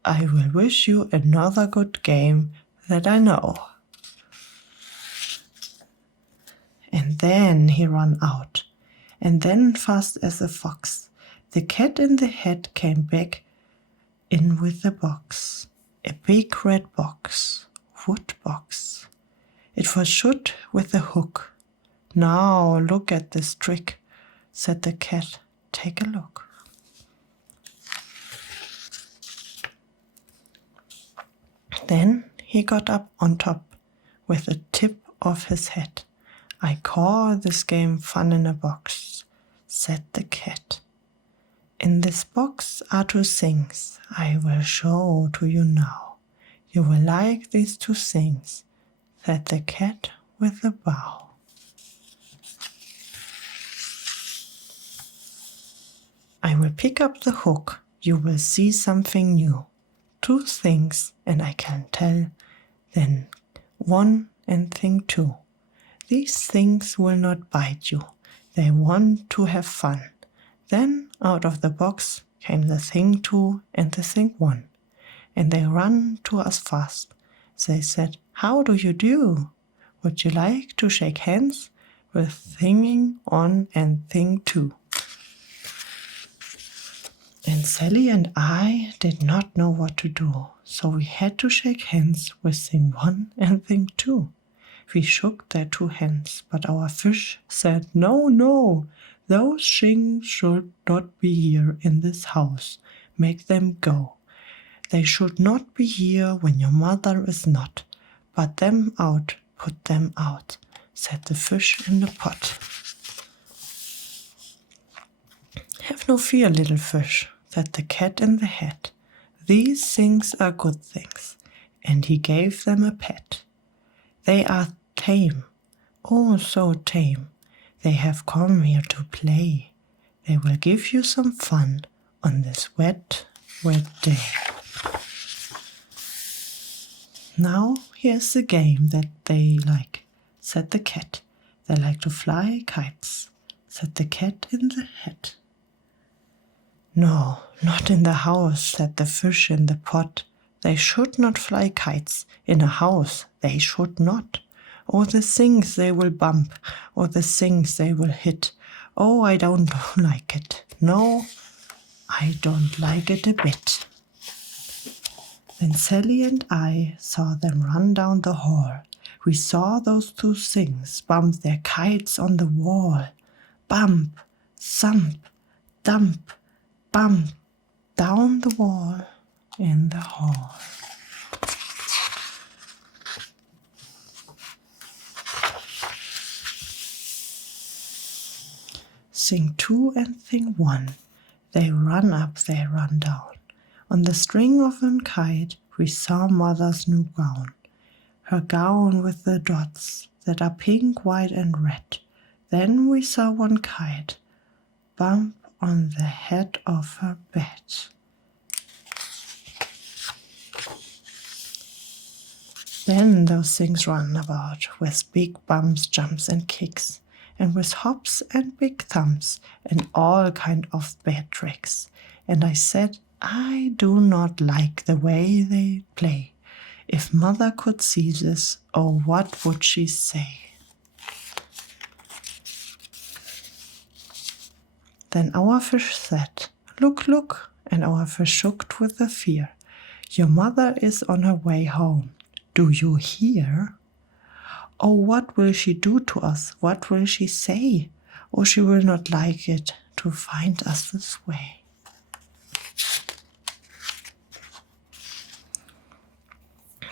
I will wish you another good game that I know. And then he ran out, and then fast as a fox, the cat in the hat came back in with the box, a big red box, wood box. It was shut with a hook. Now look at this trick, said the cat. Take a look. Then he got up on top with the tip of his hat. I call this game fun in a box, said the cat. In this box are 2 things I will show to you now. You will like these 2 things, said the cat with a bow. I will pick up the hook, you will see something new. 2 things, and I can tell, then 1 and thing 2. These things will not bite you, they want to have fun. Then out of the box came the thing 2 and the thing 1, and they ran to us fast. They said, how do you do? Would you like to shake hands with thing 1 and thing 2? And Sally and I did not know what to do, so we had to shake hands with thing 1 and thing 2. We shook their 2 hands, but our fish said, no, those things should not be here in this house. Make them go. They should not be here when your mother is not. Put them out, said the fish in the pot. Have no fear, little fish, said the cat in the hat. These things are good things, and he gave them a pat. They are tame, oh so tame. They have come here to play. They will give you some fun on this wet day. Now here's the game that they like, said the cat. They like to fly kites, said the cat in the hat. No, not in the house, said the fish in the pot. They should not fly kites in a house, they should not. Oh, the things they will bump, or the things they will hit. Oh, I don't like it. No, I don't like it a bit. Then Sally and I saw them run down the hall. We saw those 2 things bump their kites on the wall. Bump, thump, dump, bump, down the wall in the hall. Thing 2 and thing 1, they run up, they run down. On the string of a kite we saw mother's new gown. Her gown with the dots that are pink, white and red. Then we saw one kite bump on the head of her bed. Then those things run about with big bumps, jumps and kicks, and with hops and big thumps and all kind of bad tricks. And I said, I do not like the way they play. If mother could see this, oh, what would she say? Then our fish said, look, look, and our fish shook with the fear. Your mother is on her way home. Do you hear? Oh, what will she do to us? What will she say? Oh, she will not like it to find us this way.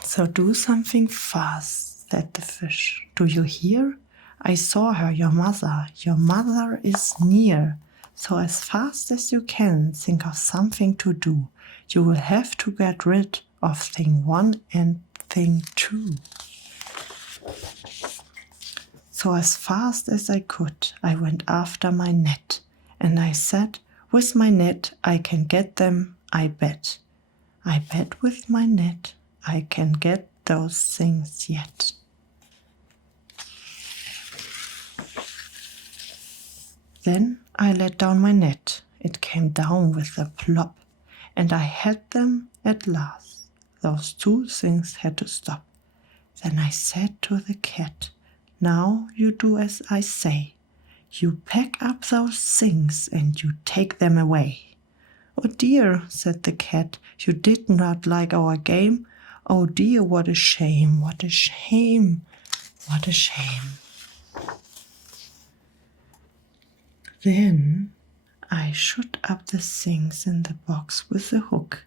So do something fast, said the fish. Do you hear? I saw her, your mother is near. So as fast as you can, think of something to do. You will have to get rid of thing 1 and thing 2. So as fast as I could, I went after my net, and I said, with my net I can get them, I bet. I bet with my net I can get those things yet. Then I let down my net. It came down with a plop, and I had them at last. Those 2 things had to stop. Then I said to the cat, "Now you do as I say. You pack up those things and you take them away." "Oh dear," said the cat, "you did not like our game? Oh dear, what a shame, what a shame, what a shame." Then I shut up the things in the box with a hook,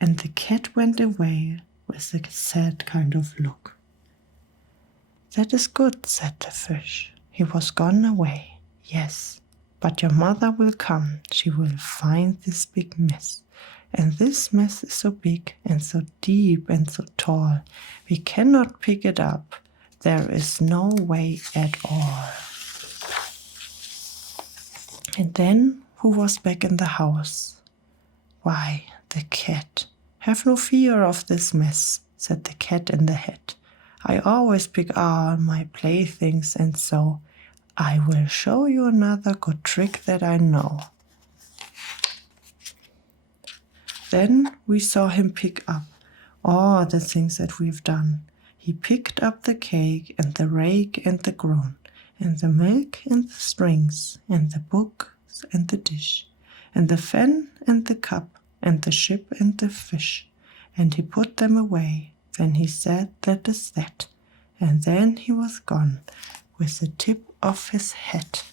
and the cat went away with a sad kind of look. "That is good," said the fish. "He was gone away, yes, but your mother will come. She will find this big mess. And this mess is so big and so deep and so tall, we cannot pick it up. There is no way at all." And then who was back in the house? Why, the cat. "Have no fear of this mess," said the cat in the hat. "I always pick all my playthings, and so I will show you another good trick that I know." Then we saw him pick up all the things that we've done. He picked up the cake and the rake and the groan, and the milk and the strings, and the books and the dish, and the fan and the cup, and the ship and the fish, and he put them away. Then he said, "That is that," and then he was gone with the tip of his hat.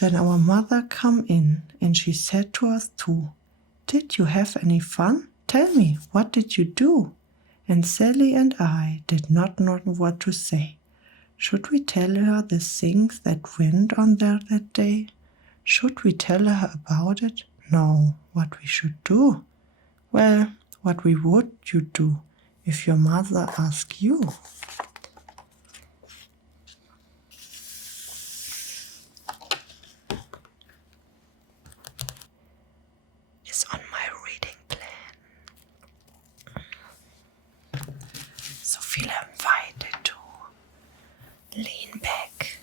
Then our mother come in, and she said to us 2, "Did you have any fun? Tell me, what did you do?" And Sally and I did not know what to say. Should we tell her the things that went on there that day? Should we tell her about it? No, what we should do? Well, what we would you do if your mother asked you? Is on my reading plan. So feel invited to lean back,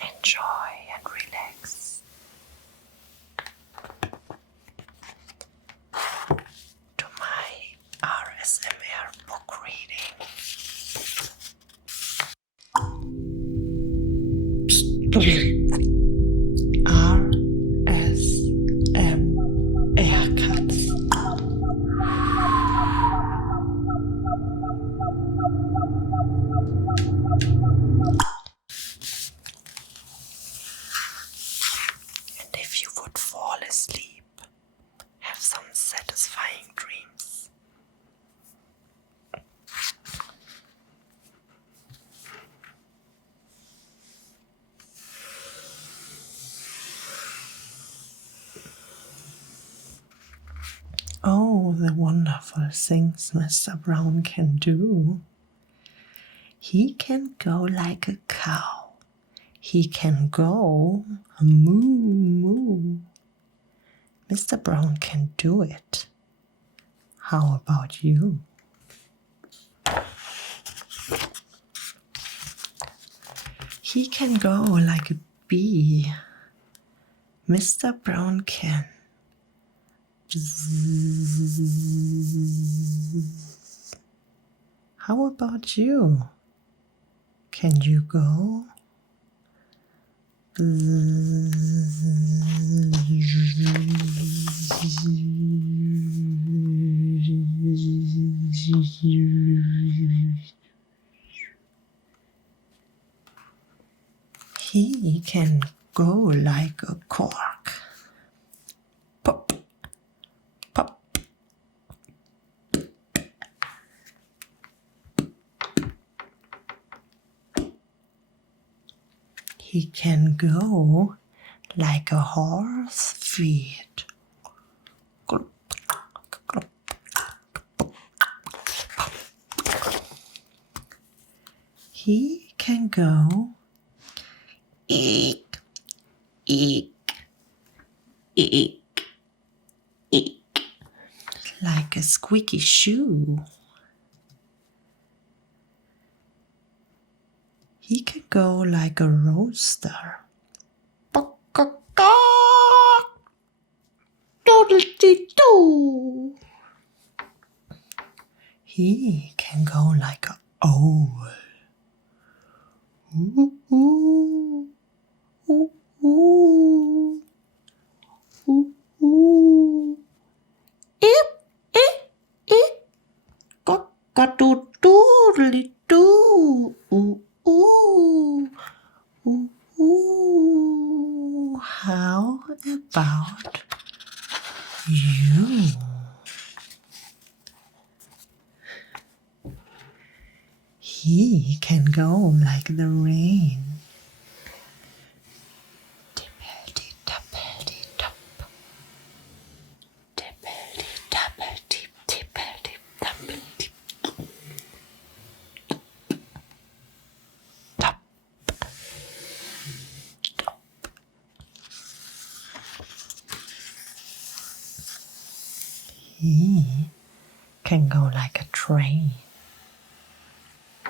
enjoy and relax. To my RSMR book reading. RSMR Katz. And if you would fall asleep, have some satisfying dreams. Oh, the wonderful things Mr. Brown can do. He can go like a cow. He can go moo moo. Mr. Brown can do it. How about you? He can go like a bee. Mr. Brown can. How about you? Can you go? He can go like a cork. Pop, pop. He can go like a horse feet. He can go eek, eek, eek, eek, like a squeaky shoe. He can go like a rooster. Doodle-dee-doo. He can go like an owl. Ooh, ooh, ooh, ooh, ooh, ooh. Eep, eep, eep. Cock-a-doodle-doo. Ooh, ooh, ooh, ooh. How about you? He can go like the rain. Tippity-tappity-tap. Tippity-tappity, tippity-tappity. Tap. Tap. He can go like a train.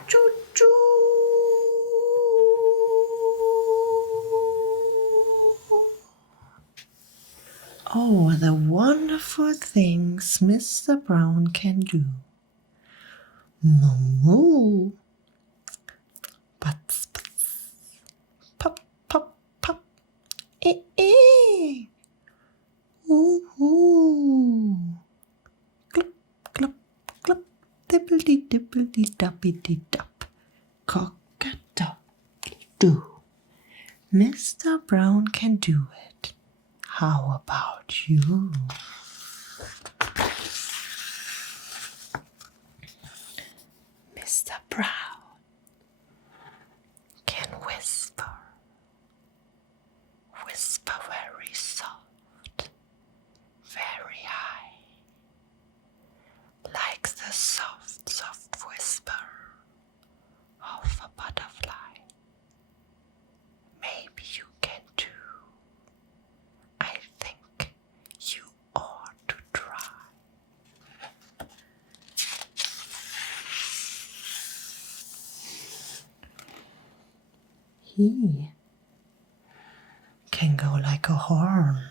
Choo-choo. Oh, the wonderful things Mr. Brown can do. Moo-moo. Putz, putz. Pop, pop, pop. Eh. Ooh, ooh. Glop, glop, glop. Dippity-dippity-dappity-dap. Cock-a-doodle-doo. Mr. Brown can do it. How about you? Mr. Brown can whisper. Whisper very soft, very high, like the soft, soft whisper of a butterfly. Maybe you can too. I think you ought to try. He can go like a horn.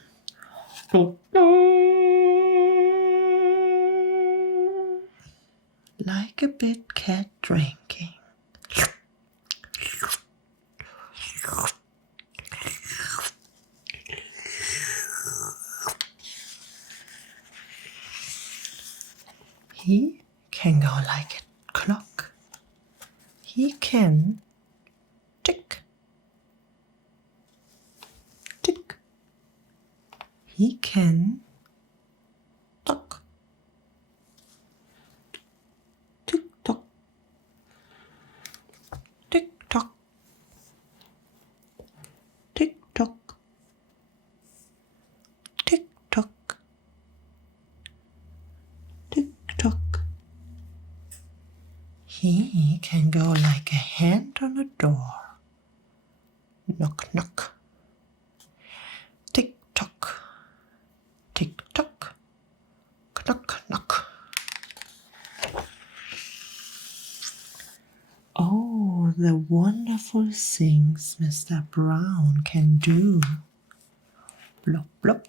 Like a big cat drinking. He can go like a clock. He can tick, tick. He can tock, tick tock, tick tock, tick tock, tick tock, tick tock. He can go like a hand on a door. Knock, knock. Tick tock, tick tock, knock, knock. Oh, the wonderful things Mr. Brown can do. Blop, blop.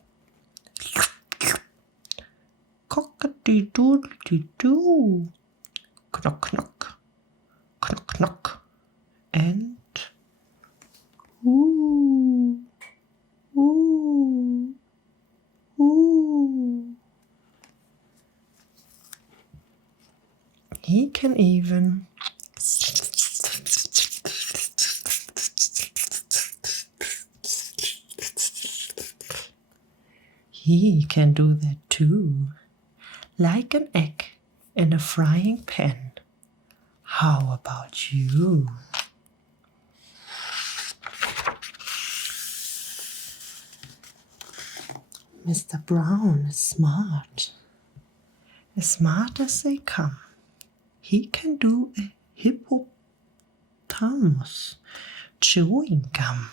Cock-a-dee-doodle-dee-doo. Knock, knock. Knock, knock. And ooh, ooh, ooh. He can even he can do that too, like an egg in a frying pan. How about you? Mr. Brown is smart. As smart as they come. He can do a hippopotamus chewing gum.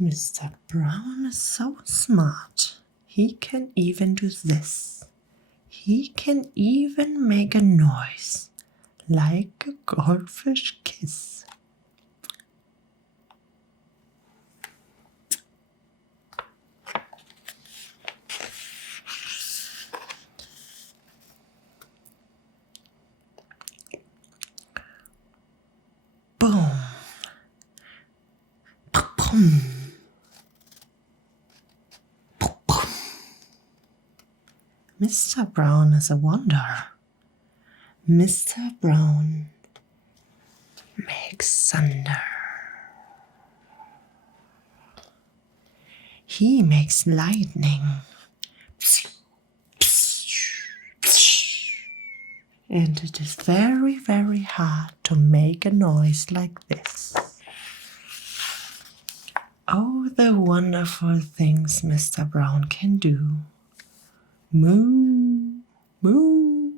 Mr. Brown is so smart. He can even do this. He can even make a noise like a goldfish kiss. Boom. Boom. Boom. Mr. Brown is a wonder. Mr. Brown makes thunder. He makes lightning. And it is very, very hard to make a noise like this. Oh, the wonderful things Mr. Brown can do. Moo, moo.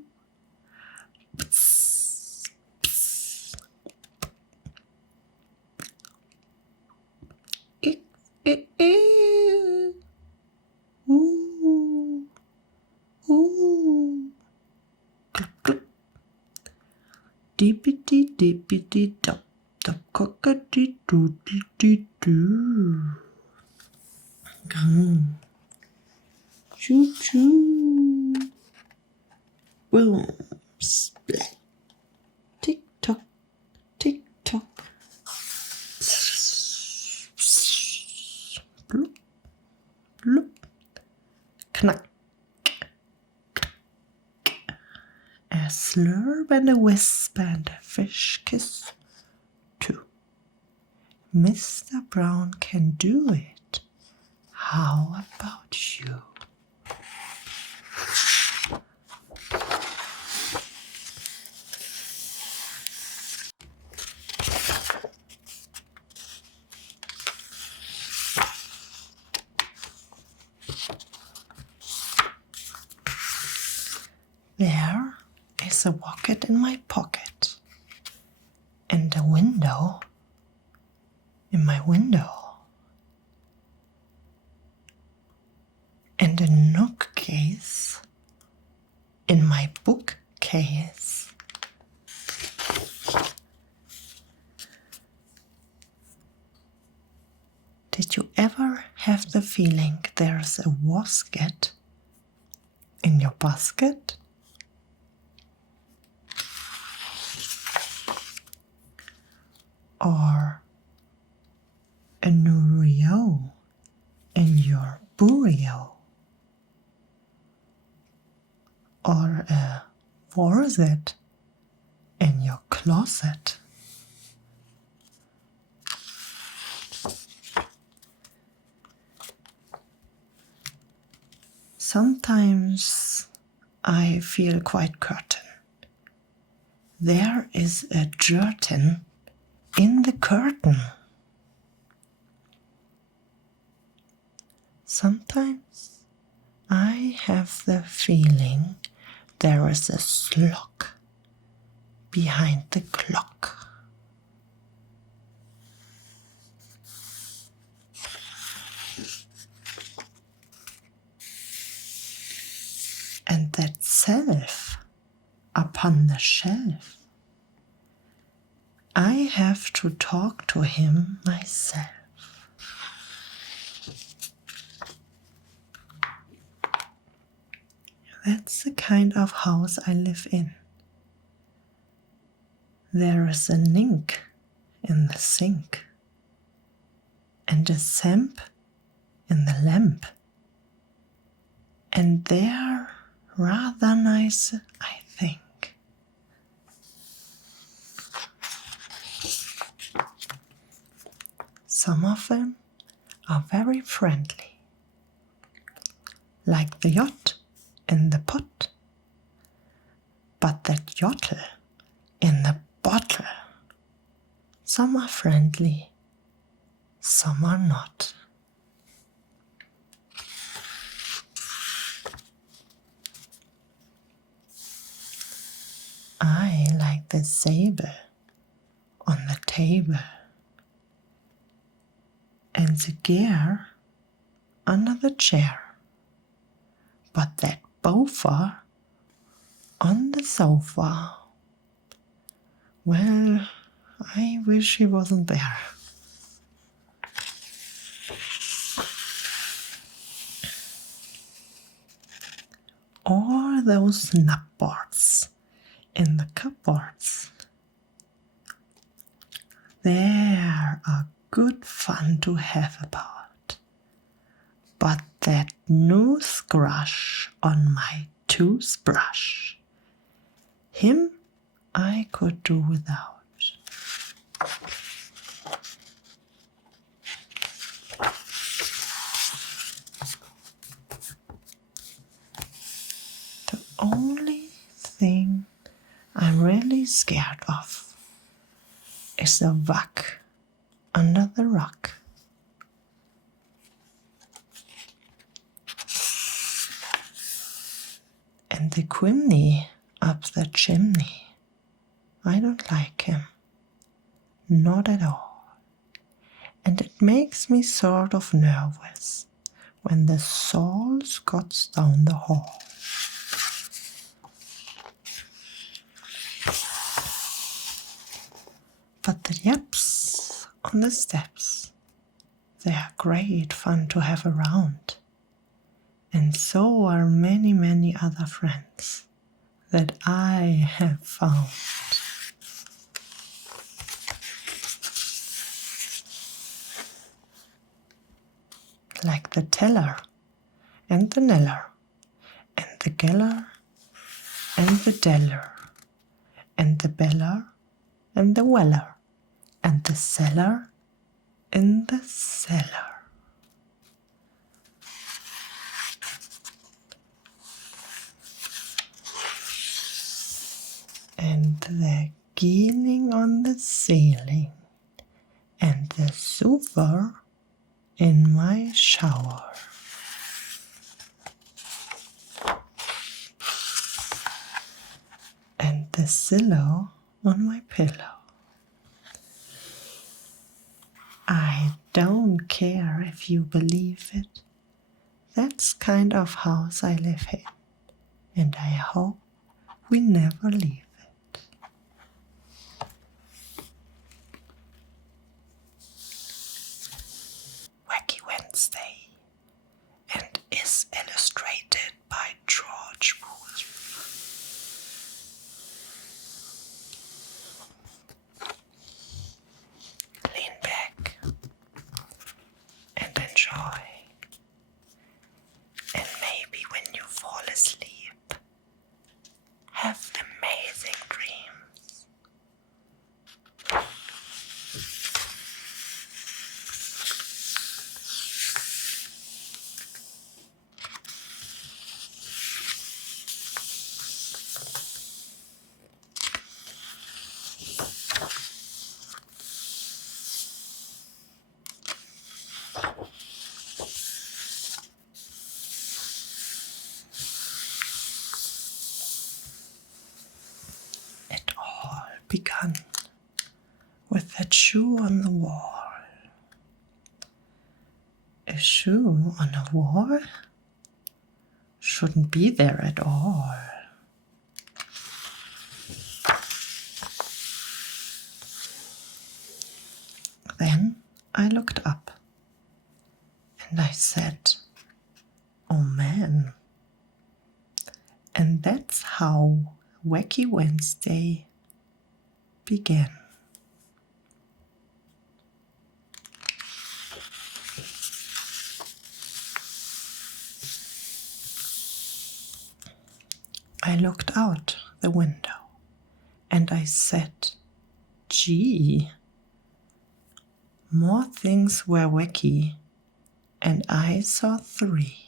Psst, psst. Ik, ooh, ooh. Cluck, cluck. Dippity dippity dop, dop, cockatee doodle dee doo. Choo choo. Boom. Splat. Tick tock. Tick tock. Bloop. Bloop. Knack. A slurp and a wisp and a fish kiss too. Mr. Brown can do it. How about you? There is a rocket in my pocket and a window in my window and a bookcase in my bookcase. Did you ever have the feeling there's a wasket in your basket? Or a Nurio in your burrito? Or a Vorzet in your closet? Sometimes I feel quite curtain. There is a curtain in the curtain. Sometimes I have the feeling there is a slog behind the clock. And that self upon the shelf, I have to talk to him myself. That's the kind of house I live in. There is a nink in the sink and a samp in the lamp, and they're rather nice, I think. Some of them are very friendly, like the yacht in the pot, but that yottle in the bottle. Some are friendly, some are not. I like the sable on the table, a and the gear under the chair, but that boffer on the sofa. Well, I wish he wasn't there. All those nutboards in the cupboards, they are good fun to have about. But that new scrush on my toothbrush, him I could do without. The only thing I'm really scared of is a bug under the rug. And the chimney up the chimney, I don't like him. Not at all. And it makes me sort of nervous when the Saul scots down the hall. But the yaps on the steps, they are great fun to have around. And so are many, many other friends that I have found. Like the teller and the neller and the geller and the deller and the beller and the weller and the seller in the cellar. And the geeling on the ceiling and the super in my shower. And the pillow on my pillow. I don't care if you believe it. That's kind of house I live in, and I hope we never leave it. Wacky Wednesday, and is illustrated by George Booth. Lean back and enjoy. And maybe when you fall asleep, have amazing dreams. It all began with that shoe on the wall. A shoe on a wall shouldn't be there at all. Then I looked up and I said, "Oh man." And that's how Wacky Wednesday began. I looked out the window and I said, "Gee, more things were wacky, and I saw 3.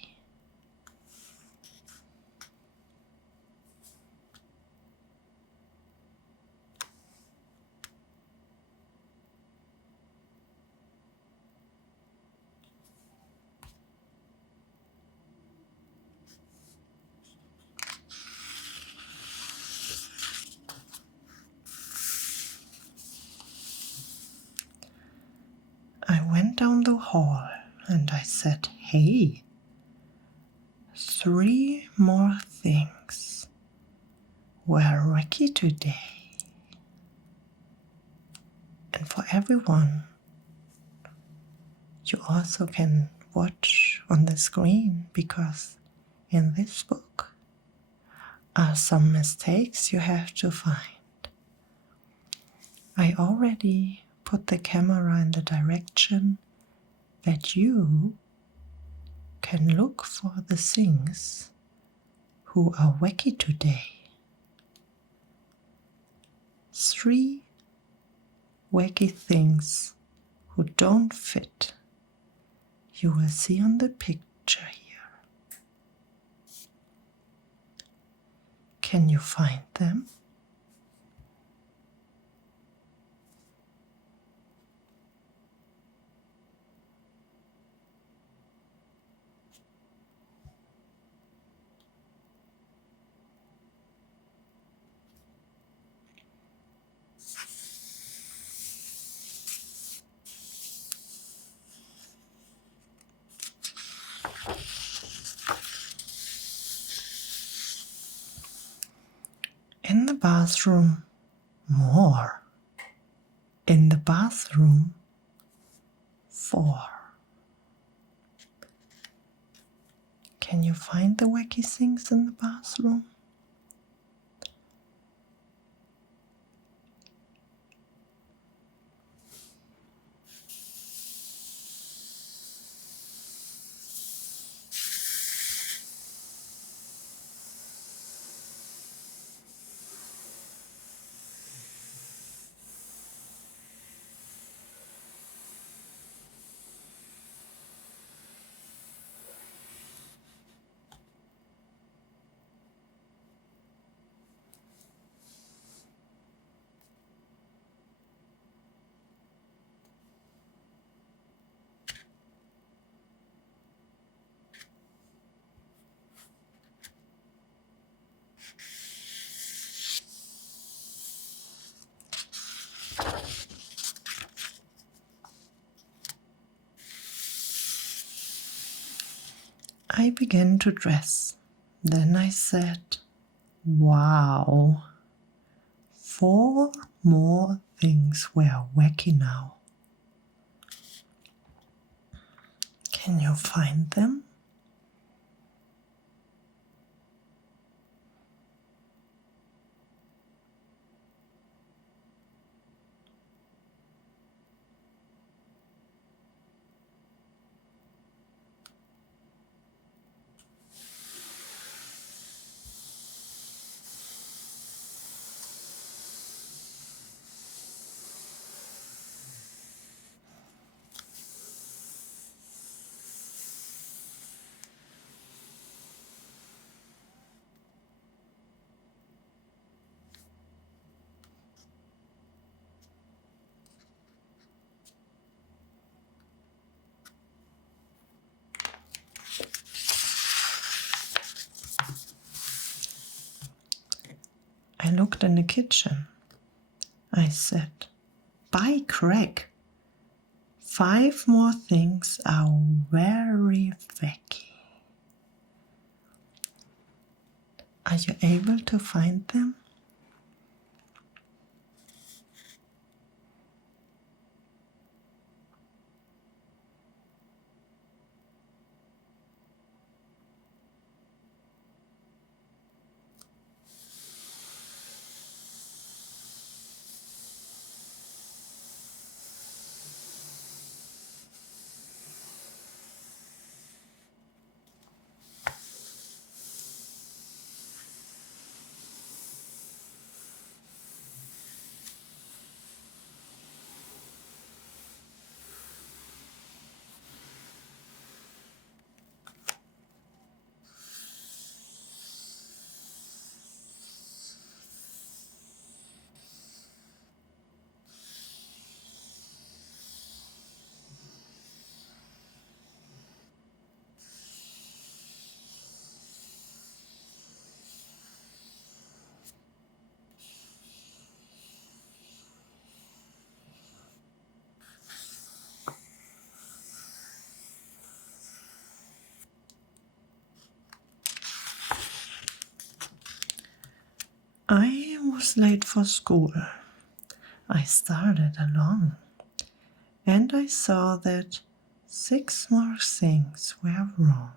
I went down the hall and I said, hey, 3 more things were wacky today. And for everyone, you also can watch on the screen, because in this book are some mistakes you have to find. I already put the camera in the direction that you can look for the things who are wacky today. 3 wacky things who don't fit. You will see on the picture here. Can you find them? In the bathroom, more. In the bathroom, 4. Can you find the wacky things in the bathroom? I began to dress. Then I said, wow, 4 more things were wacky now. Can you find them? I looked in the kitchen. I said, by crack, 5 more things are very wacky. Are you able to find them? was late for school. I started along, and I saw that 6 more things were wrong.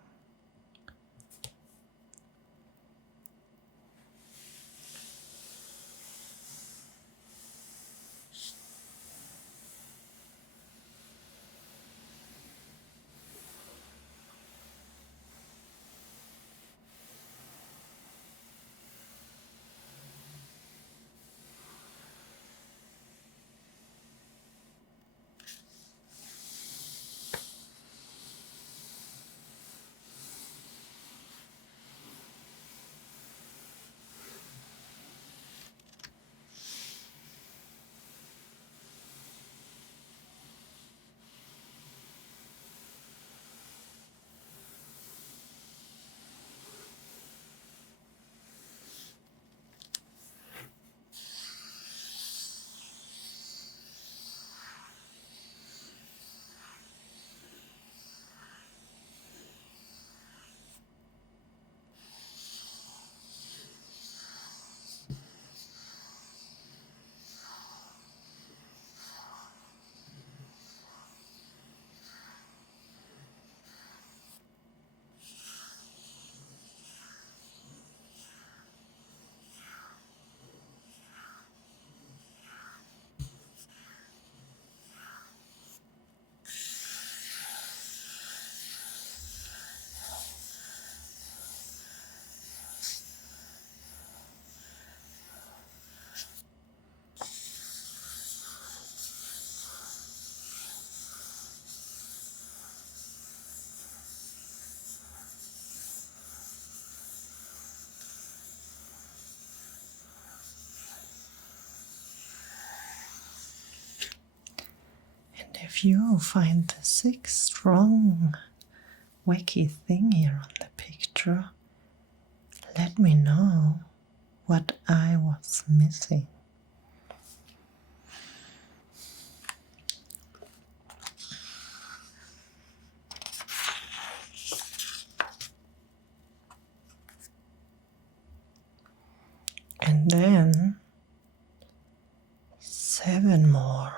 And if you find the 6th strong, wacky thing here on the picture, let me know what I was missing. And then 7 more.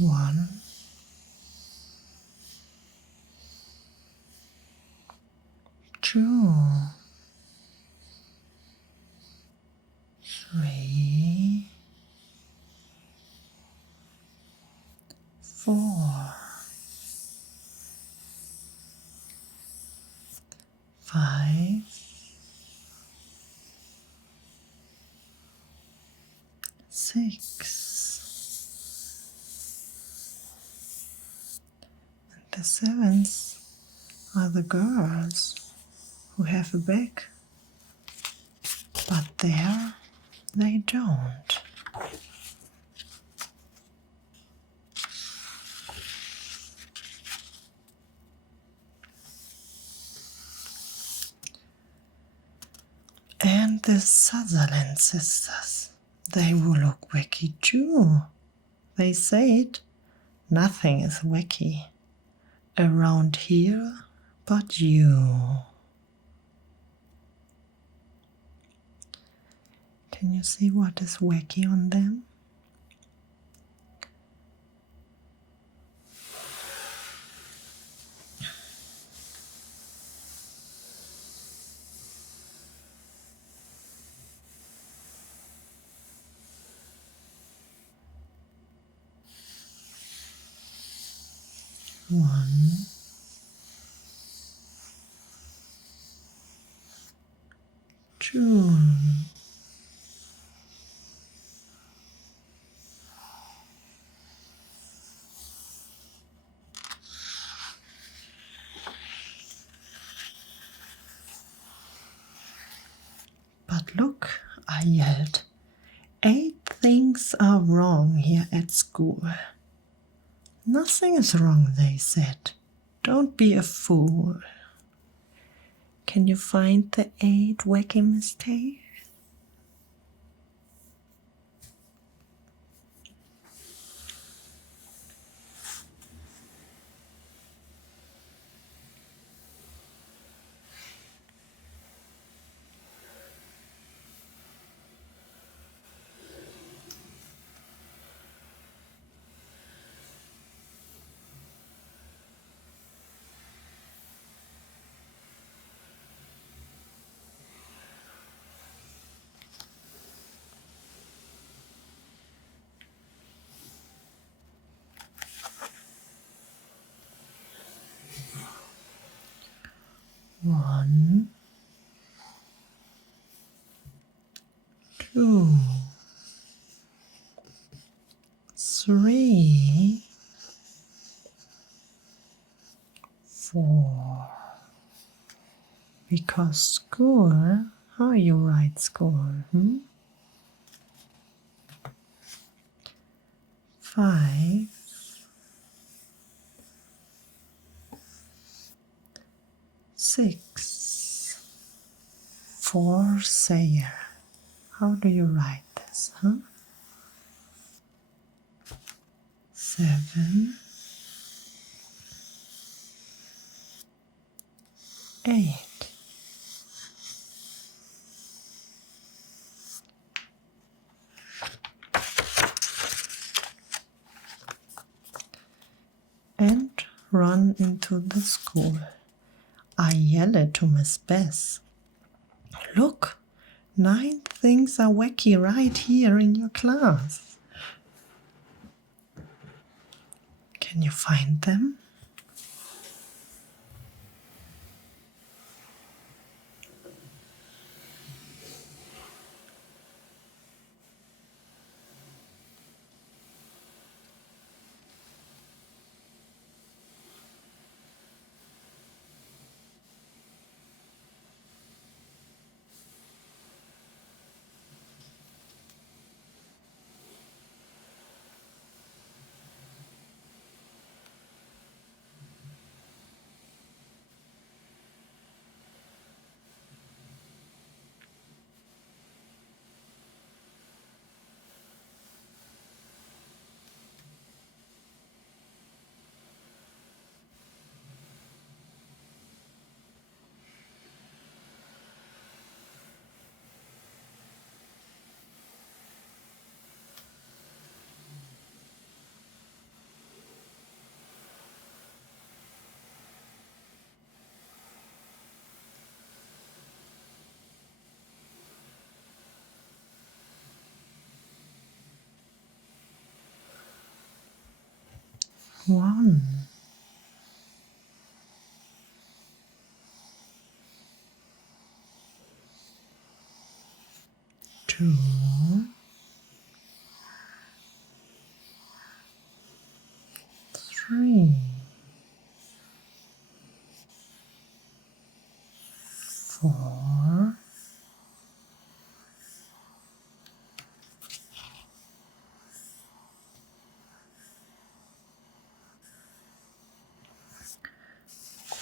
One, 2, 3, 4, 5, 6. And the 7th are the girls who have a bag, but there they don't. And the Sutherland sisters, they will look wacky too. They said nothing is wacky around here but you. Can you see what is wacky on them? 1, 2, but look, I yelled. 8 things are wrong here at school. Nothing is wrong, they said. Don't be a fool. Can you find the 8 wacky mistakes? One, 2, 3, 4. Because school, how you write school? 5, 6, Sayer. How do you write this? 7, 8. And run into the school. I yelled to Miss Bess. Look, 9 things are wacky right here in your class. Can you find them? One, 2, 3, 4,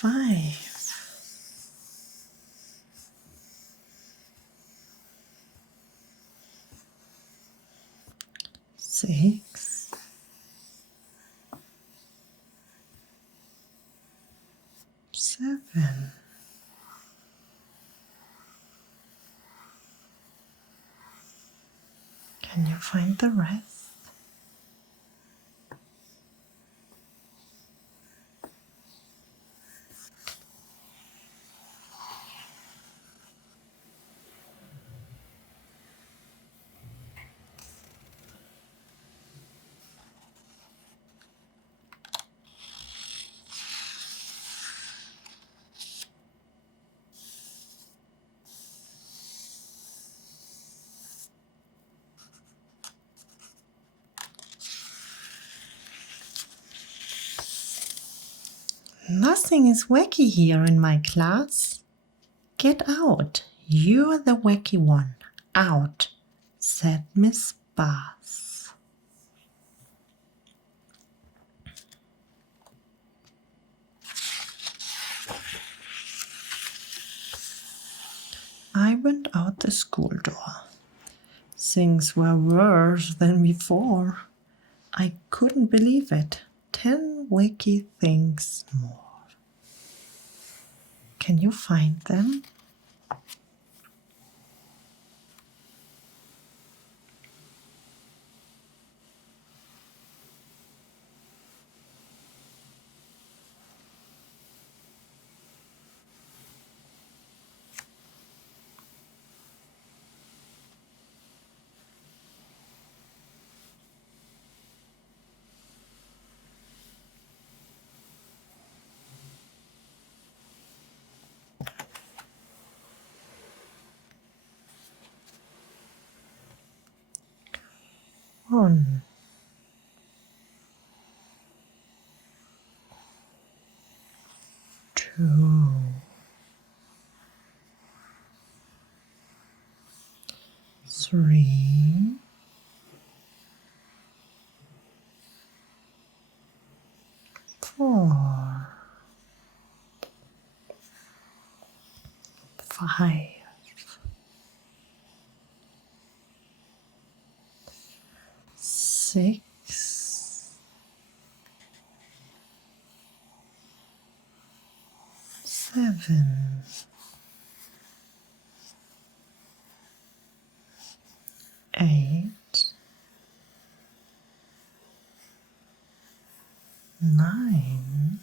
5, 6, 7. Can you find the rest? Nothing is wacky here in my class. Get out. You're the wacky one. Out, said Miss Bass. I went out the school door. Things were worse than before. I couldn't believe it. 10 wacky things more. Can you find them? One, two, three, four, five, six, seven, 8, 9,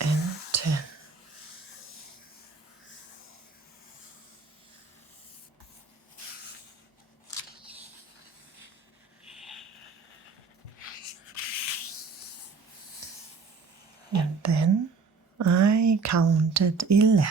and 10. And then I counted 11.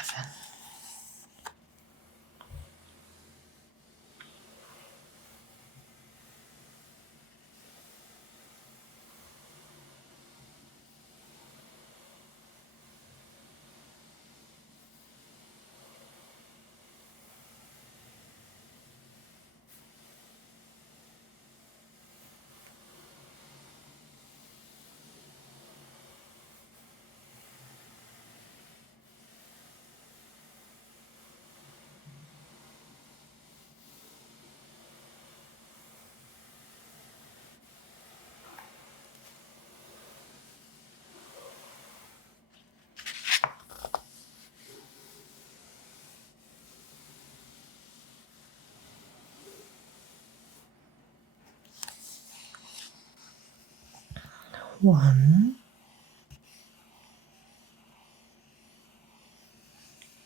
One,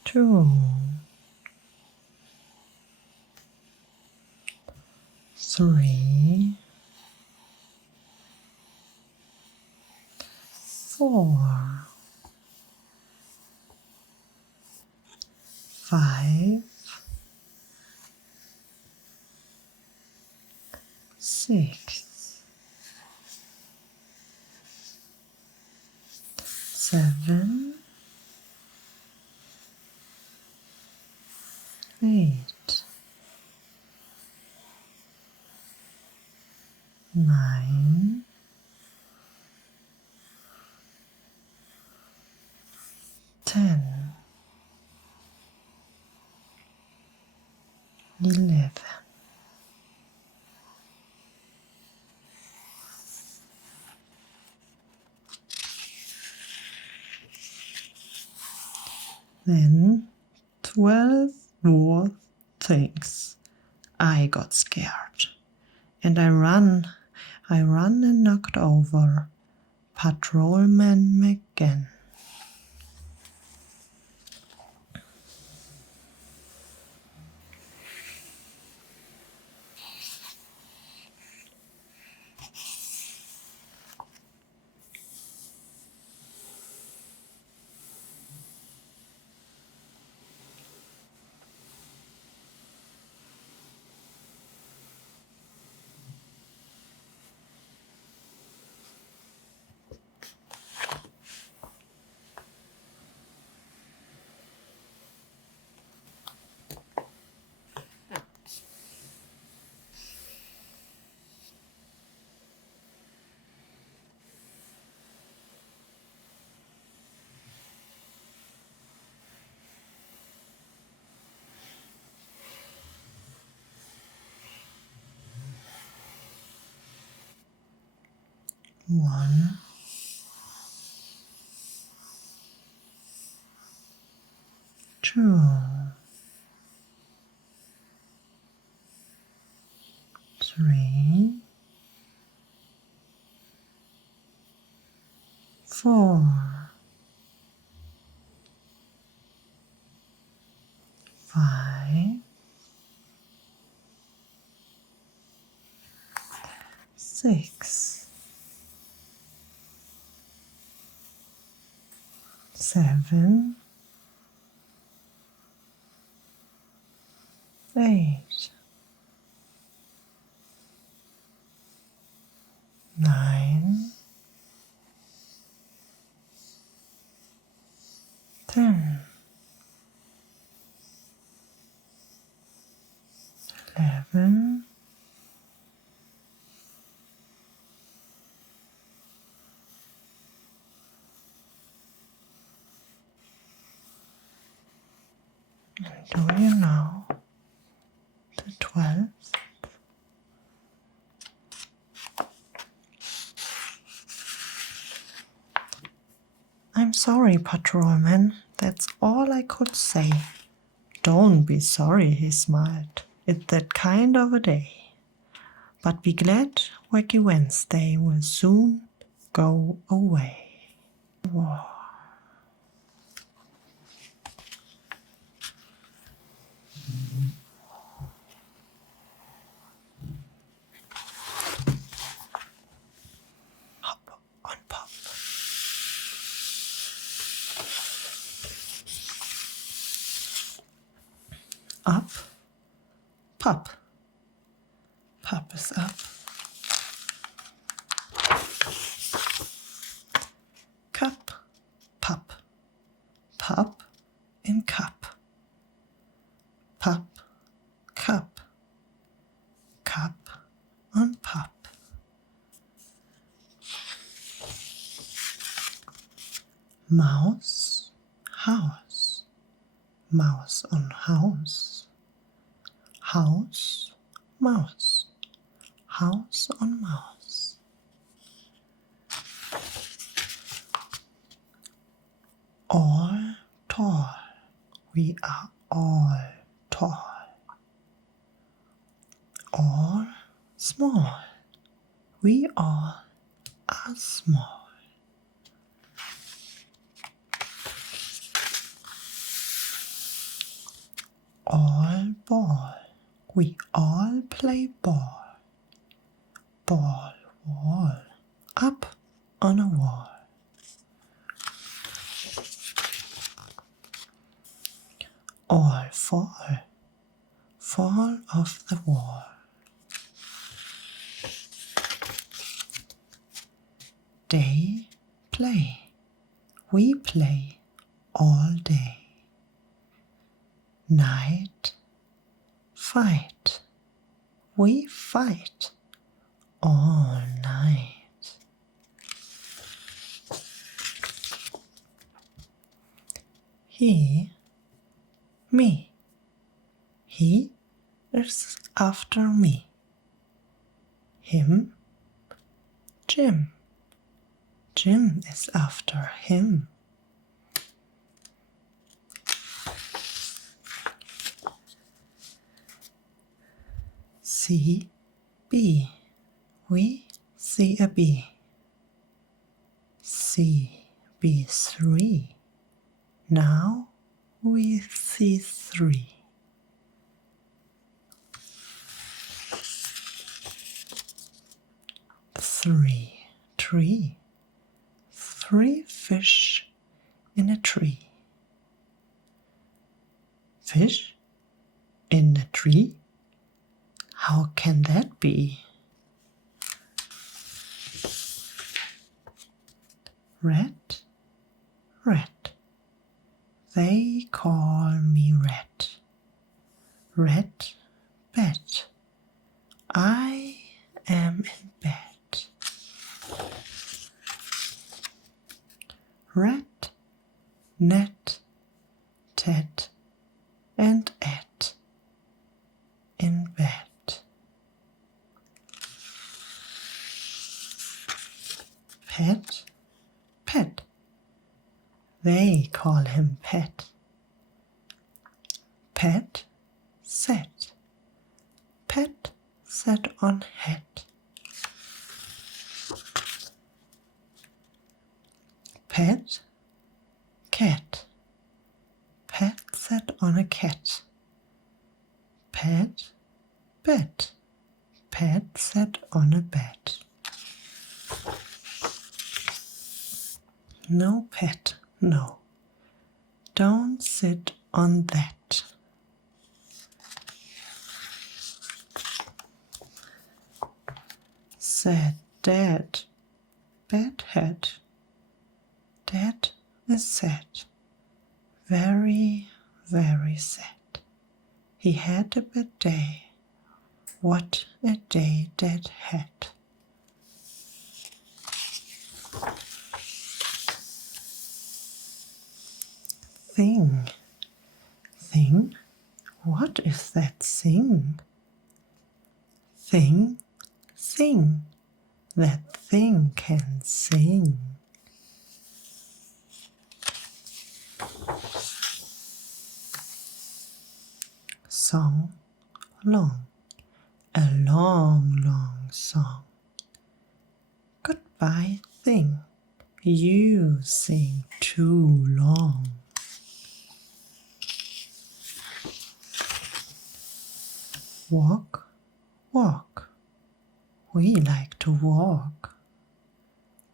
two, three, four, 5, 6, 7, 8, 9, 10, 11. Then 12 more things. I got scared. And I ran and knocked over Patrolman McGann. 1, 2, 3, 4, 5, 6, 7, 8, 9, 10, 11, 12. Do you know the 12th? I'm sorry, patrolman. That's all I could say. Don't be sorry, he smiled. It's that kind of a day. But be glad Wacky Wednesday will soon go away. Whoa. Hop on pop. Up, pop. Pop is up. Cup, pop. Pop in cup. Pop, cup. Cup on pop. Mouse, house. Mouse on house. House, mouse. House on mouse. All tall. We are all tall. All small. We all are small. All ball. We all play ball. Ball, wall. Up on a wall. All fall. Fall off the wall. Day, play. We play all day. Night, fight. We fight all night. He, me. He is after me. Him, Jim. Jim is after him. C, B. We see a bee. C, B, 3. Now we see 3. Three, tree. 3 fish in a tree. Fish in a tree? How can that be? Red, red. They call me Red. Red bed. I am in bed. Rat, net, tat, and at in bed. they call him Pet. Pet sat. Pet sat on hat. Pet cat. Pet sat on a cat. Pet bed. Pet sat on a bed. No, Pet, no. Don't sit on that. Said Dad. Bad hat. Dad is sad. Very, very sad. He had a bad day. What a day Dad had. Thing. Thing? What is that thing? Thing, sing. That thing can sing. Song long. A long, long song. Goodbye, thing. You sing too long. Walk, walk. We like to walk.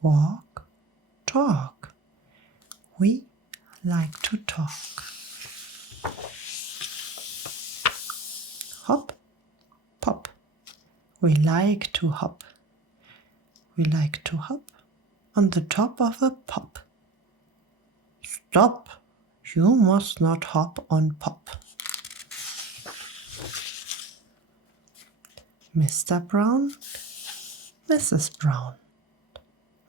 Walk, talk. We like to talk. Hop, pop. We like to hop. We like to hop on the top of a pop. Stop! You must not hop on pop. Mr. Brown, Mrs. Brown.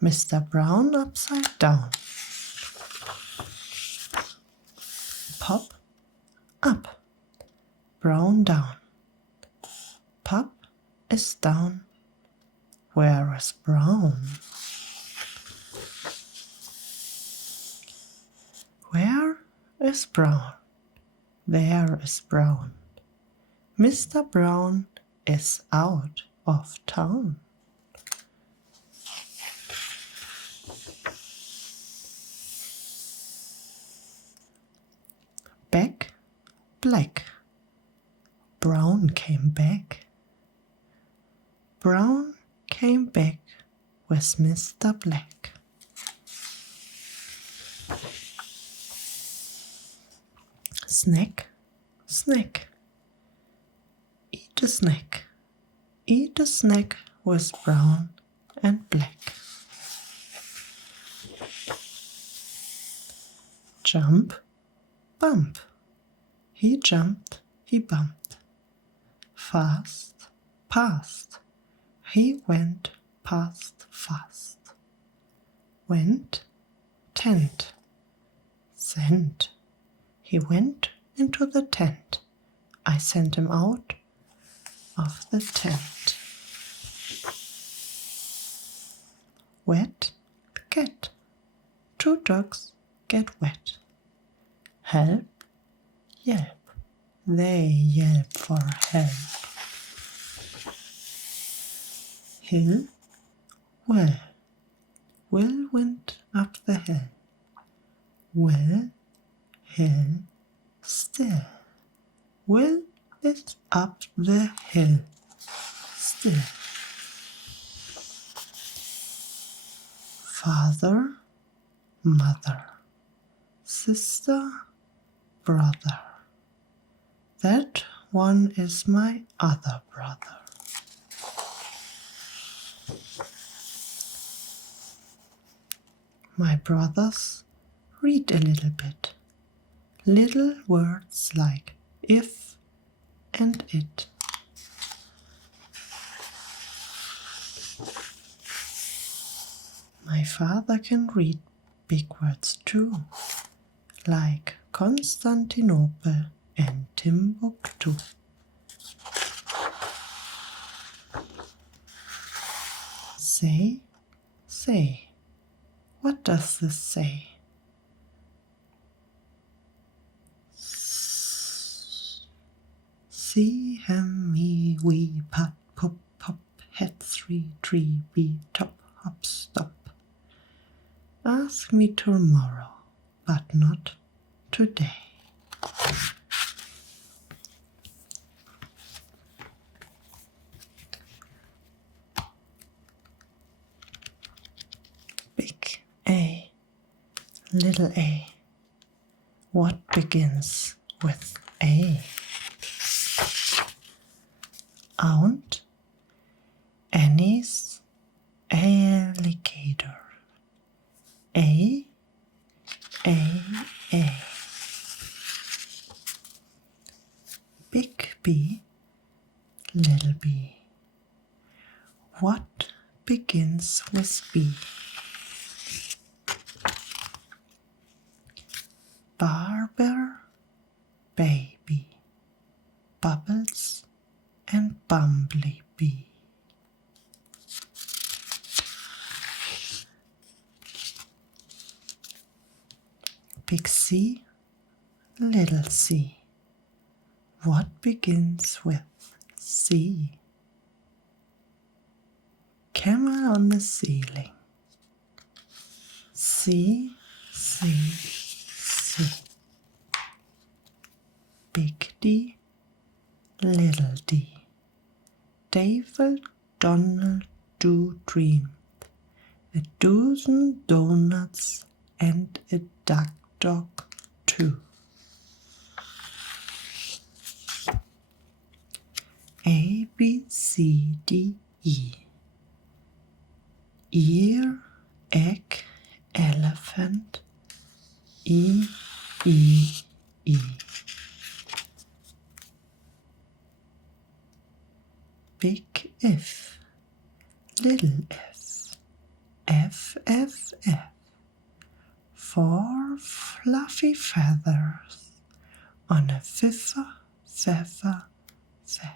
Mr. Brown upside down. Pop, up. Brown down. Pop is down. Where is Brown? Where is Brown? There is Brown. Mr. Brown is out of town. Back, black. Brown came back. Brown came back with Mr. Black. Snack, snack. Eat a snack. Eat a snack with Brown and Black. Jump, bump. He jumped, he bumped. Fast, past. He went past fast. Went, tent. Sent. He went into the tent. I sent him out of the tent. Wet, get. Two dogs get wet. Help, yelp. They yelp for help. Hill, well. Will went up the hill. Will, hill, still. Will is up the hill still. Father, mother, sister, brother. That one is my other brother. My brothers read a little bit. Little words like if and it. My father can read big words too, like Constantinople and Timbuktu. Say, say. What does this say? see him, me, wee, pat, pop, pop, head, 3, tree, bee, top, hop, stop. Ask me tomorrow, but not today. Big A, little a. What begins with A? Aunt Annie's alligator. A, A, A. Big B, little b. What begins with B? Barber, baby, Bubbles and Bumblebee. Big C, little c. What begins with C? Camel on the ceiling. C, C, C. Big D, little d. David Donald do dreamed a dozen donuts and a duck dog too. A, B, C, D, E. Ear, egg, elephant, E, E, E. Big F, little f, F, F, F. 4 fluffy feathers on a feather, feather, feather.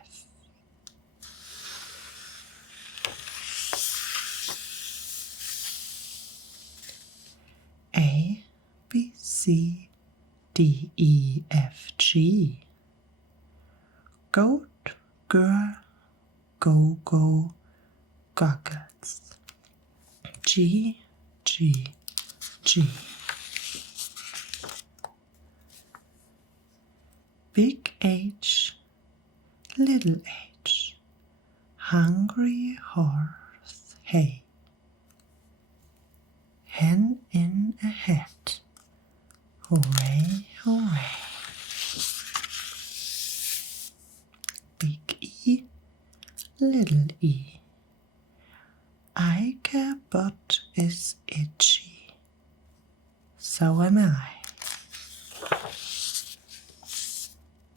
A, B, C, D, E, F, G. Goat, girl, go, go, goggles. G, G, G. Big H, little h. Hungry horse, hay. Hen in a hat. Hooray, hooray. Big E, little e. Ichabod is itchy. So am I.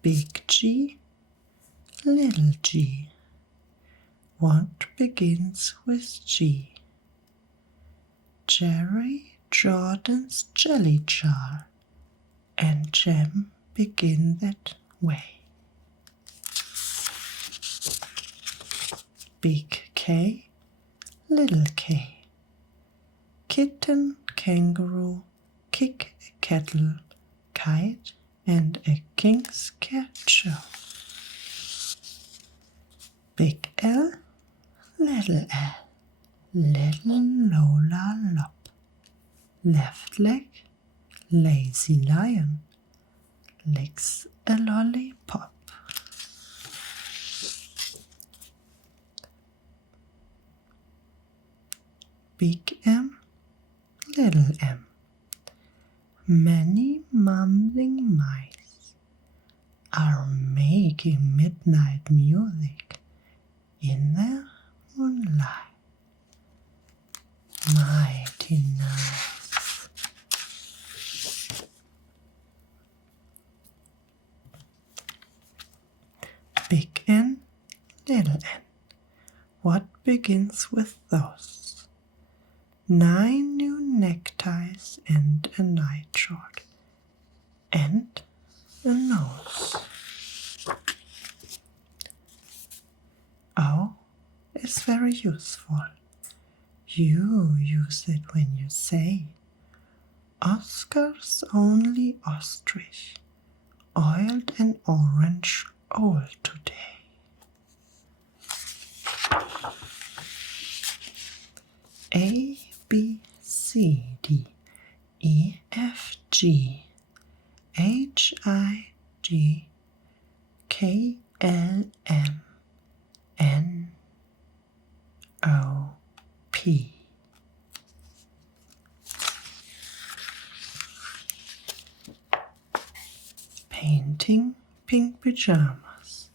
Big G, little g. What begins with G? Jerry Jordan's jelly jar and jam begin that way. Big K, little k. Kitten, kangaroo, kick a kettle, kite, and a king's cat show. Big L, little L. Little Lola Lop. Left leg, lazy lion, licks a lollipop. Big M, little m. Many mumbling mice are making midnight music in the moonlight. Mighty nice. Big N, little n. What begins with those? 9 new neckties and a nightshort and a nose. O is very useful. You use it when you say, Oscar's only ostrich, oiled an orange old today. A, B, C, D, E, F, G, H, I, J, K, L, M, N, O, P. Painting pink pajamas.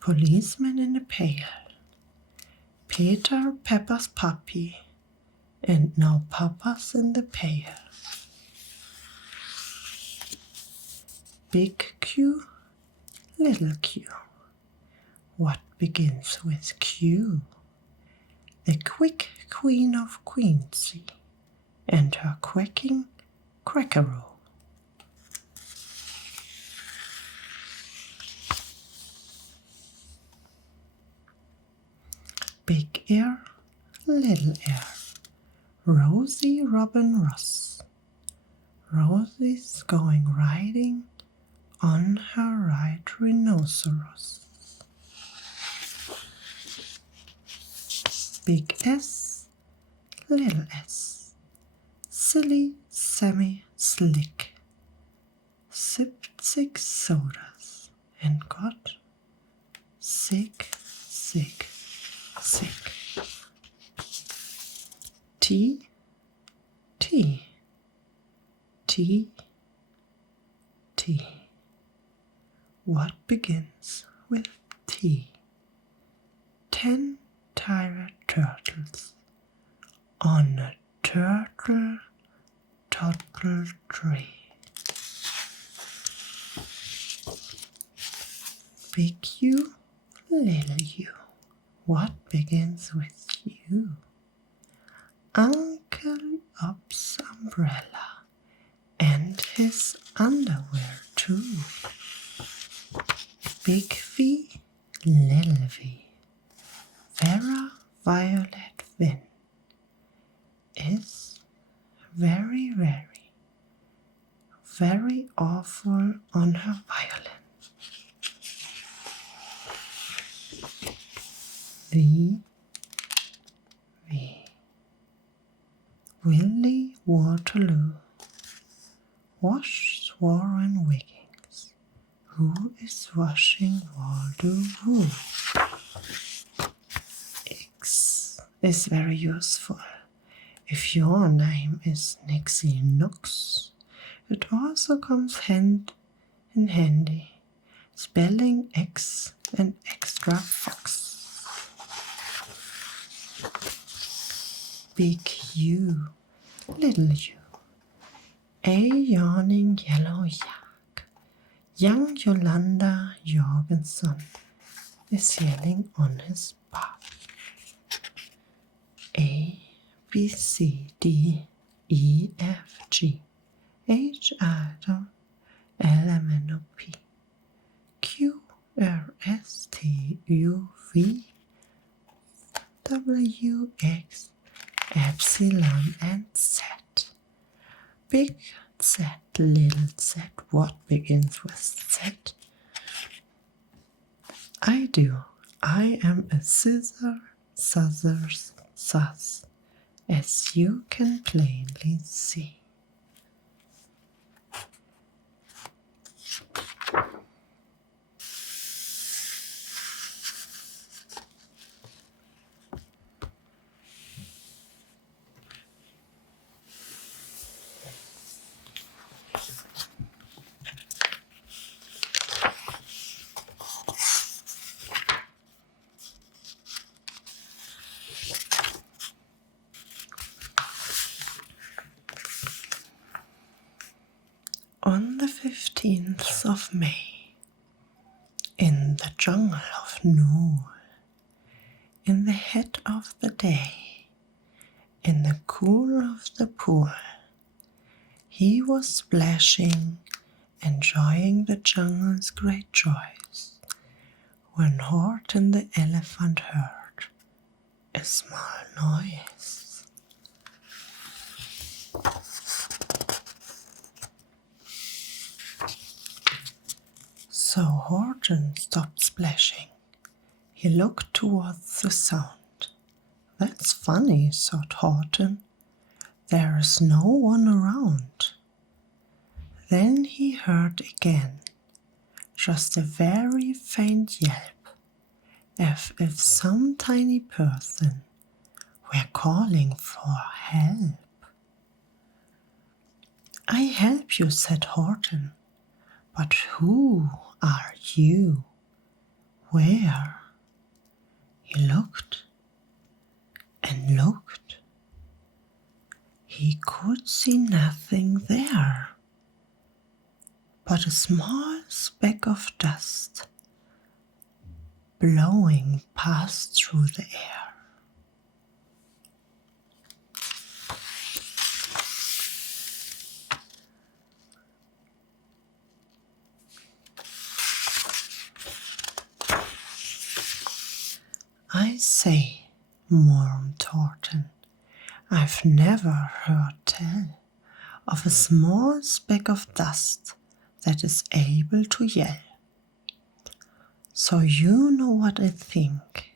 Policeman in a pail. Peter Pepper's puppy. And now Papa's in the pail. Big Q, little q. What begins with Q? The quick Queen of Queensy and her quacking crackeroo. Big ear, little ear. Rosie Robin Ross. Rosie's going riding on her right rhinoceros. Big S, little s. Silly Sammy Slick. Sipped 6 sodas and got sick, sick, sick. T, T, T, T. What begins with T? 10 tired turtles on a turtle toddle tree. Big U, little u. What begins with U? Uncle Up's umbrella and his underwear too. Big V, little v. Vera Violet Vin is very, very, very awful on her violin. V, Willie Waterloo. Wash Warren Wiggins. Who is washing Waldo Woo? X is very useful. If your name is Nixie Nooks, it also comes hand in handy, spelling X and extra fox. Big U, little u. A yawning yellow yak. Young Yolanda Jorgensen is yelling on his bath. A, B, C, D, E, F, G, H, I, L, M, N, O, P, Q, R, S, T, U, V, W, X, Epsilon, and Z. Big Z, little z. What begins with Z? I do. I am a scissor, scissors, sus, as you can plainly see. On the 15th of May, in the jungle of Nool, in the heat of the day, in the cool of the pool, he was splashing, enjoying the jungle's great joys, when Horton the elephant heard a small noise. So Horton stopped splashing. He looked towards the sound. That's funny, thought Horton. There is no one around. Then he heard again, just a very faint yelp, as if some tiny person were calling for help. I help you, said Horton, but who are you? Where? He looked and looked. He could see nothing there but a small speck of dust blowing past through the air. I say, mourned Horton, I've never heard tell of a small speck of dust that is able to yell. So you know what I think.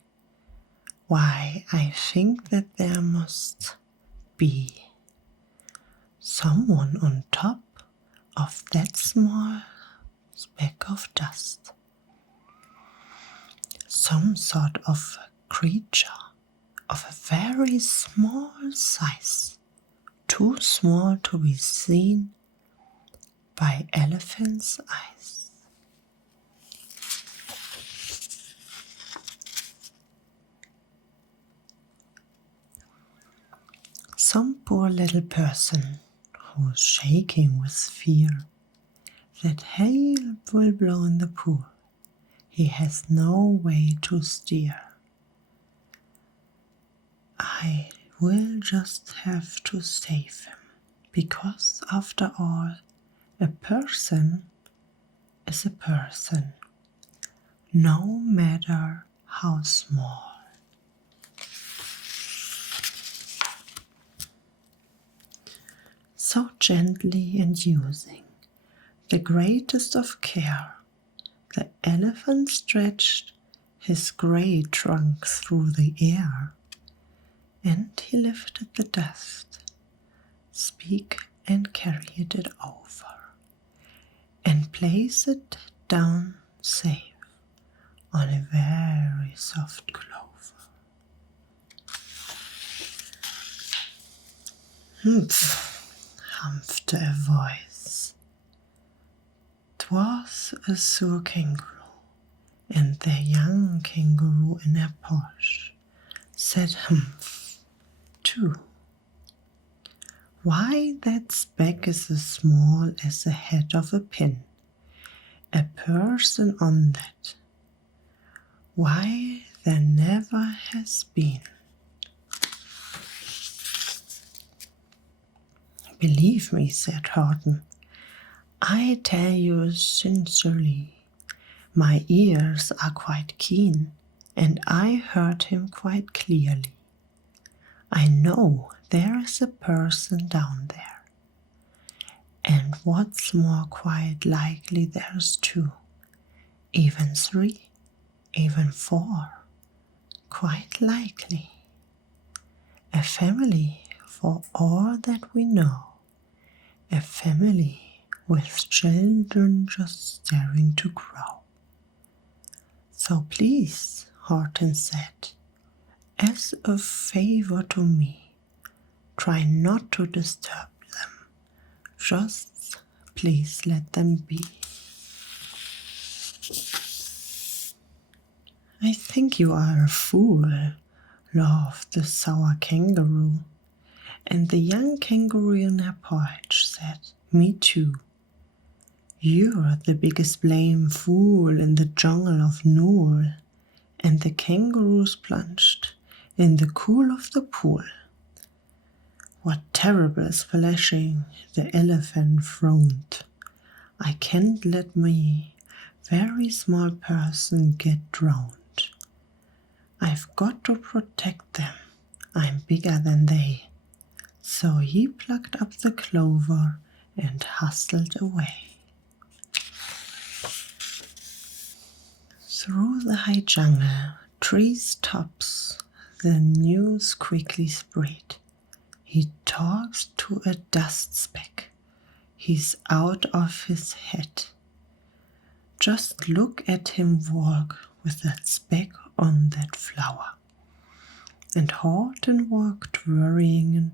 Why, I think that there must be someone on top of that small speck of dust. Some sort of creature of a very small size, too small to be seen by elephants' eyes. Some poor little person who's shaking with fear that hail will blow in the pool. He has no way to steer. I will just have to save him, because after all, a person is a person, no matter how small. So gently and using the greatest of care, the elephant stretched his grey trunk through the air, and he lifted the dust, and carried it over, and placed it down safe on a very soft clover. Humph, humphed a voice. 'Twas a Seuss kangaroo, and the young kangaroo in her pouch said humph too. Why, that speck is as small as the head of a pin, a person on that. Why, there never has been. Believe me, said Horton, I tell you sincerely, my ears are quite keen, and I heard him quite clearly. I know there is a person down there, and what's more, quite likely there's two, even three, even four, quite likely. A family for all that we know, a family with children just staring to grow. So please, Horton said, as a favor to me, try not to disturb them. Just please let them be. I think you are a fool, laughed the sour kangaroo. And the young kangaroo in her pouch said, me too. You're the biggest blame fool in the jungle of Nool. And the kangaroos plunged in the cool of the pool. What terrible splashing, the elephant frowned. I can't let my very small person get drowned. I've got to protect them. I'm bigger than they. So he plucked up the clover and hustled away. the high jungle, trees tops, the news quickly spread. He talks to a dust speck. He's out of his head. Just look at him walk with that speck on that flower. And Horton walked worrying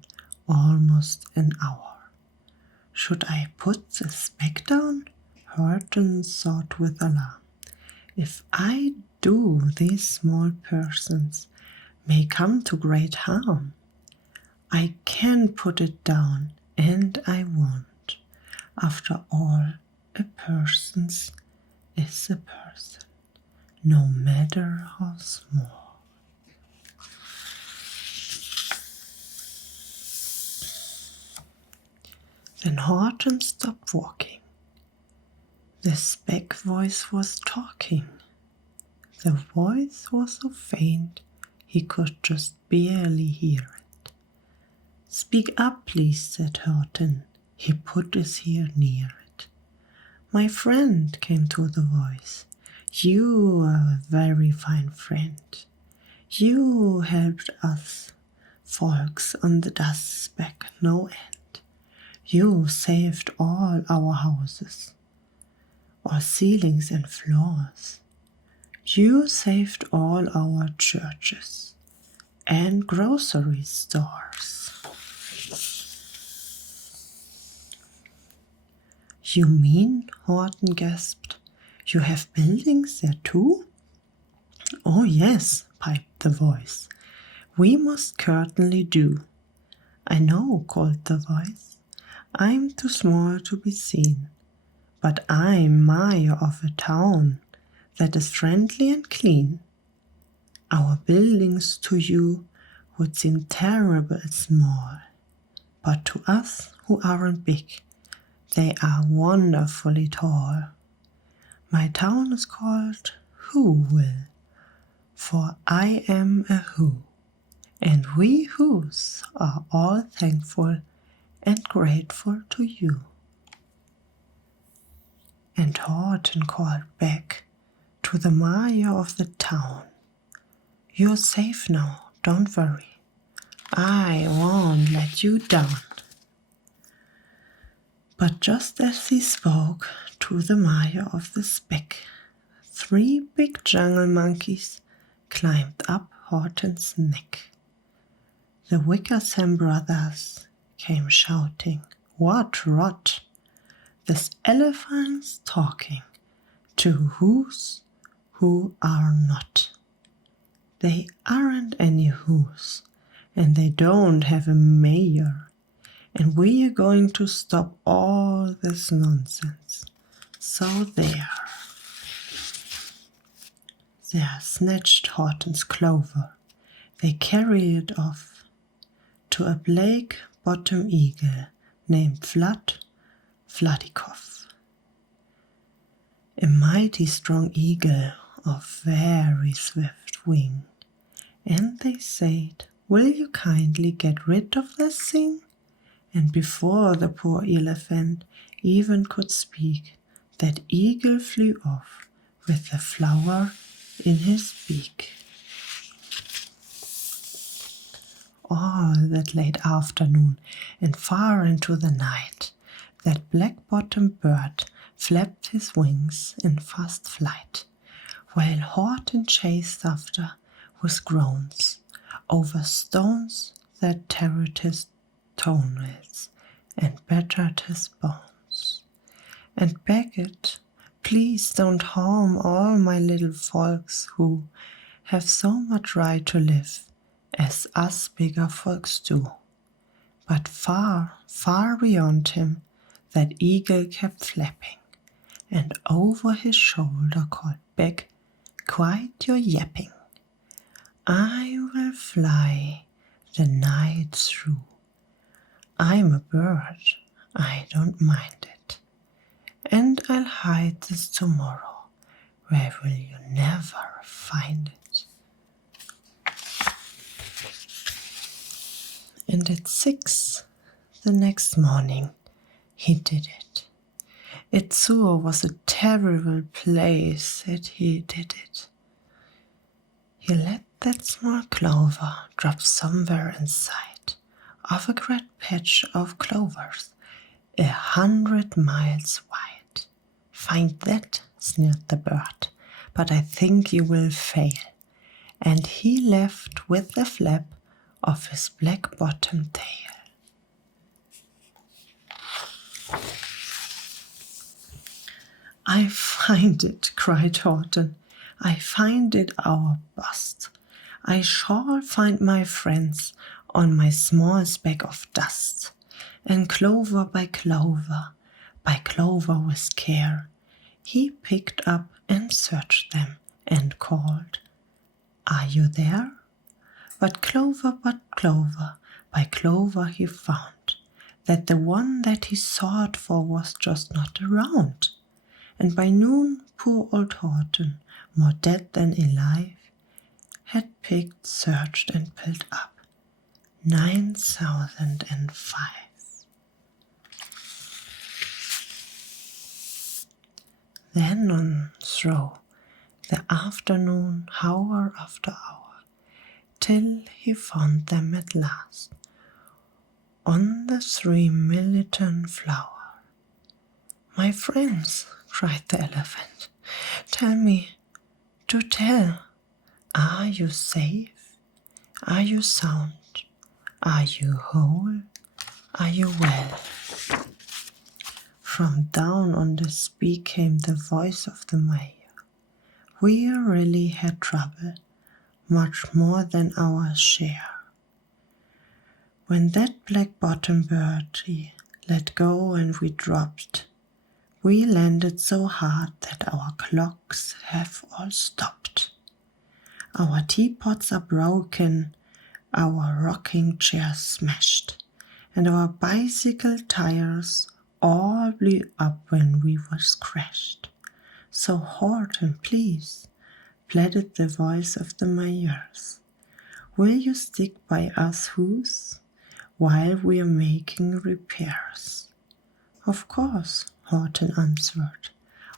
almost an hour. Should I put the speck down? Horton thought with alarm. If I do, these small persons may come to great harm. I can put it down, and I won't. After all, a person's is a person, no matter how small. Then Horton stopped walking. The speck voice was talking. The voice was so faint he could just barely hear it. Speak up, please, said Horton. He put his ear near it. My friend, came to the voice. You are a very fine friend. You helped us folks on the dust speck no end. You saved all our houses, our ceilings and floors. You saved all our churches and grocery stores. You mean, Horton gasped, you have buildings there too? Oh yes, piped the voice. We most certainly do. I know, called the voice. I'm too small to be seen, but I'm mayor of a town that is friendly and clean. Our buildings to you would seem terrible small, but to us who aren't big, they are wonderfully tall. My town is called Whoville, for I am a Who, and we Whos are all thankful and grateful to you. And Horton called back to the mayor of the town. You're safe now, don't worry. I won't let you down. But just as he spoke to the mayor of the speck, 3 big jungle monkeys climbed up Horton's neck. The Wickersham brothers came shouting, What rot! This elephant's talking to whos who are not. They aren't any whos, and they don't have a mayor. And we are going to stop all this nonsense. So there. They snatched Horton's clover. They carried it off to a black-bottom eagle named Floodikoff. A mighty strong eagle of very swift wing. And they said, Will you kindly get rid of this thing? And before the poor elephant even could speak, that eagle flew off with the flower in his beak. All that late afternoon and far into the night, that black-bottomed bird flapped his wings in fast flight, while Horton chased after with groans over stones that teared his toenails and battered his bones, and begged, Please don't harm all my little folks who have so much right to live as us bigger folks do. But far, far beyond him, that eagle kept flapping, and over his shoulder called back, Quiet your yapping. I will fly the night through. I'm a bird, I don't mind it. And I'll hide this tomorrow, where will you never find it. And at 6 the next morning, he did it. It sure was a terrible place that he did it. He let that small clover drop somewhere inside of a great patch of clovers 100 miles wide. Find that, sneered the bird, but I think you will fail. And he left with the flap of his black-bottomed tail. I find it, cried Horton. I find it our bust. I shall find my friends on my small speck of dust. And clover by clover with care, he picked up and searched them and called, Are you there? But clover by clover he found that the one that he sought for was just not around. And by noon poor old Horton, more dead than alive, had picked, searched, and piled up 9,005. Then on through the afternoon, hour after hour, till he found them at last on the 3 militon flower. My friends, cried the elephant, tell me, do tell, are you safe? Are you sound? Are you whole? Are you well? From down on the speak came the voice of the mayor. We really had trouble, much more than our share. When that black-bottom birdie let go and we dropped, we landed so hard that our clocks have all stopped. Our teapots are broken, our rocking chairs smashed, and our bicycle tires all blew up when we was crashed. So Horton, please, pleaded the voice of the mayors, will you stick by us who's while we're making repairs? Of course, Horton answered,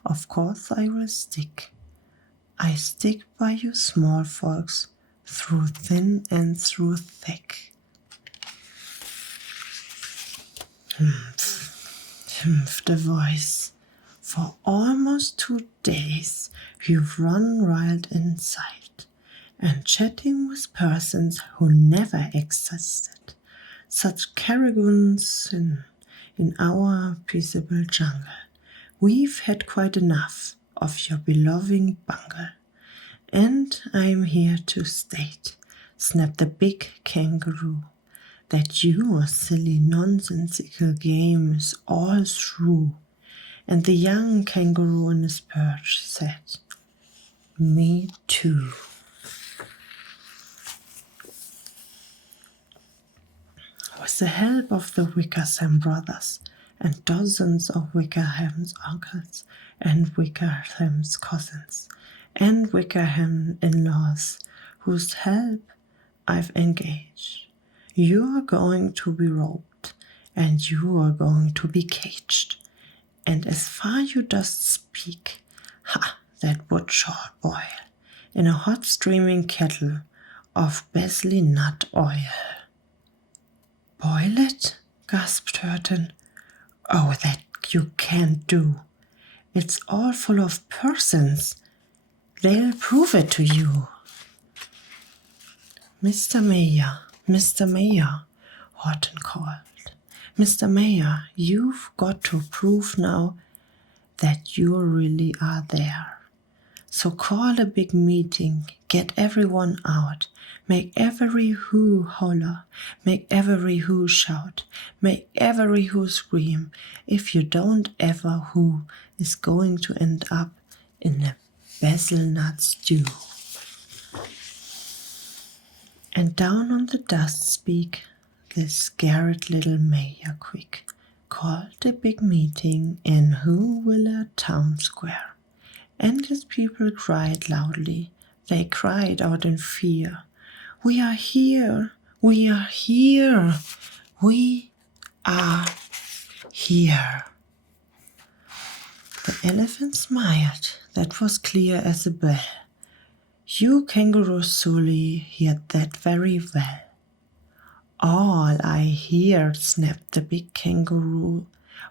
of course I will stick. I stick by you small folks, through thin and through thick. Humph, the voice. For almost 2 days you've run wild inside, and chatting with persons who never existed. Such caragons in our peaceable jungle. We've had quite enough of your beloved bungle. And I'm here to state, snapped the big kangaroo, that your silly nonsensical game is all through. And the young kangaroo in his perch said, Me too. With the help of the Wickersham brothers and dozens of Wickerham's uncles and Wickerham's cousins and Wickerham in-laws, whose help I've engaged, you are going to be roped and you are going to be caged. And as far you dost speak, that wood shall boil in a hot steaming kettle of Besley nut oil. Boil it? Gasped Horton. Oh, that you can't do. It's all full of persons. They'll prove it to you. Mr. Mayor, Horton called. Mr. Mayor, you've got to prove now that you really are there. So call a big meeting, get everyone out, make every who holler, make every who shout, make every who scream. If you don't, ever who is going to end up in a hazelnut stew. And down on the dust speak the scared little mayor quick, called a big meeting in Whoville town square. And his people cried loudly, they cried out in fear, We are here, we are here, we are here. The elephant smiled, that was clear as a bell. You kangaroo Sully heard that very well. All I heard, snapped the big kangaroo,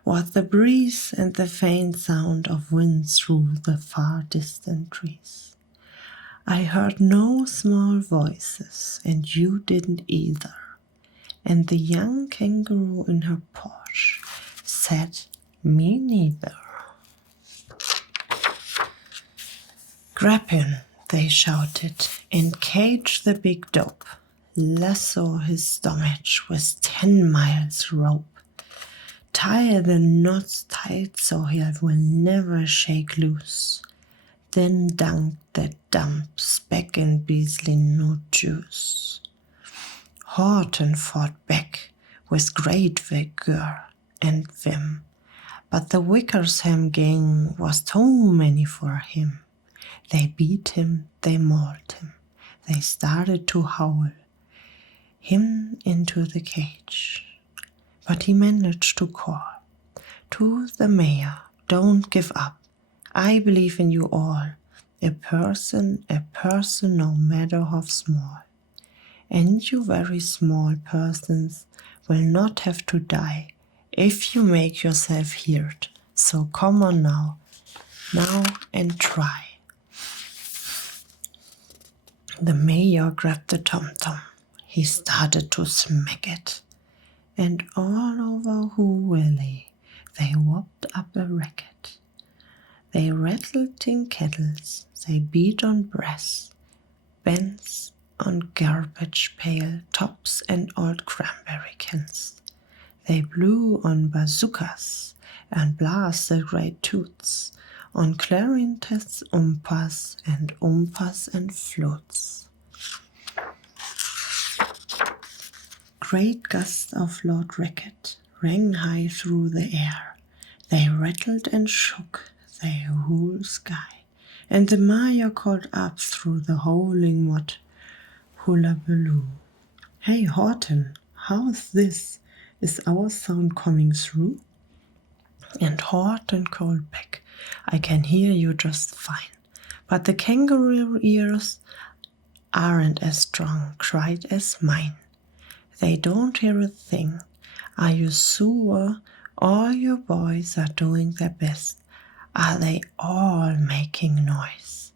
was the breeze and the faint sound of wind through the far distant trees. I heard no small voices, and you didn't either. And the young kangaroo in her porch said, "Me neither." "Grab him," they shouted, "and cage the big dope. Lasso his stomach with 10 miles rope. Tie the knots tight so he will never shake loose. Then dunk that dump speck and beasley no juice." Horton fought back with great vigor and vim, but the Wickersham gang was too many for him. They beat him, they mauled him, they started to howl him into the cage. But he managed to call to the mayor, "Don't give up. I believe in you all. A person, no matter how small. And you very small persons will not have to die if you make yourself heard. So come on now and try." The mayor grabbed the tom-tom. He started to smack it. And all over Who Valley they whopped up a racket. They rattled tin kettles, they beat on brass, bands on garbage pail tops and old cranberry cans. They blew on bazookas and blasted great toots on clarinets, umpas and flutes. Great gusts of loud racket rang high through the air. They rattled and shook the whole sky, and the mayor called up through the howling mud, "Hullabaloo. Hey Horton, how's this? Is our sound coming through?" And Horton called back, "I can hear you just fine, but the kangaroo ears aren't as strong, cried as mine. They don't hear a thing. Are you sure all your boys are doing their best? Are they all making noise?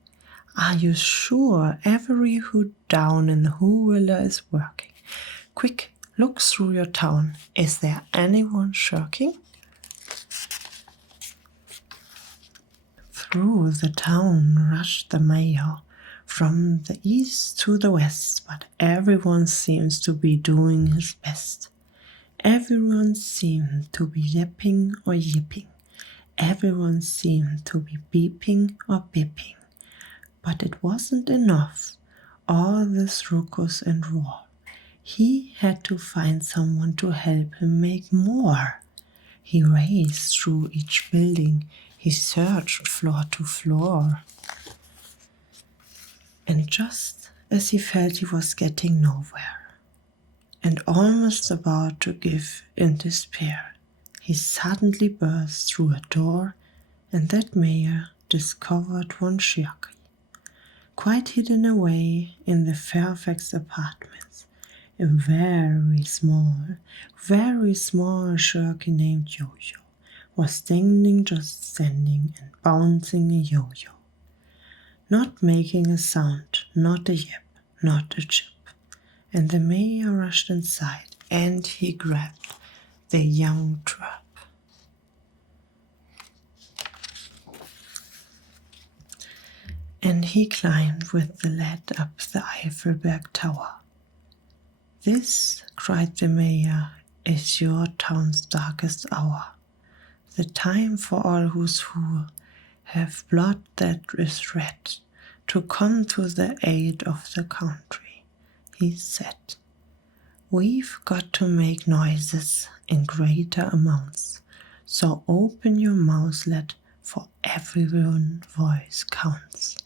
Are you sure every hood down in the Whoville is working? Quick, look through your town. Is there anyone shirking?" Through the town rushed the mayor, from the east to the west, but everyone seems to be doing his best. Everyone seemed to be yapping or yipping. Everyone seemed to be beeping or bipping. But it wasn't enough, all this ruckus and roar. He had to find someone to help him make more. He raced through each building. He searched floor to floor. And just as he felt he was getting nowhere, and almost about to give in despair, he suddenly burst through a door, and that mayor discovered one shirky, quite hidden away in the Fairfax apartments. A very small shirky named Yo-Yo was just standing and bouncing a yo-yo. Not making a sound, not a yip, not a chip. And the mayor rushed inside, and he grabbed the young trap. And he climbed with the lad up the Eiffelberg Tower. "This," cried the mayor, "is your town's darkest hour. The time for all who have blood that is red to come to the aid of the country," he said. "We've got to make noises in greater amounts, so open your mouth, lad, for everyone's voice counts."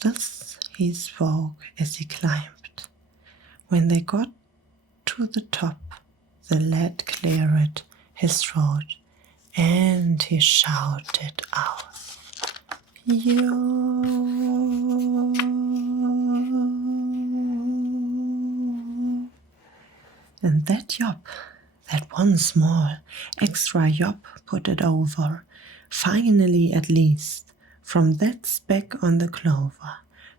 Thus he spoke as he climbed. When they got to the top, the lad cleared his throat, and he shouted out, "Yo!" And that job, that one small extra job put it over. Finally, at least, from that speck on the clover,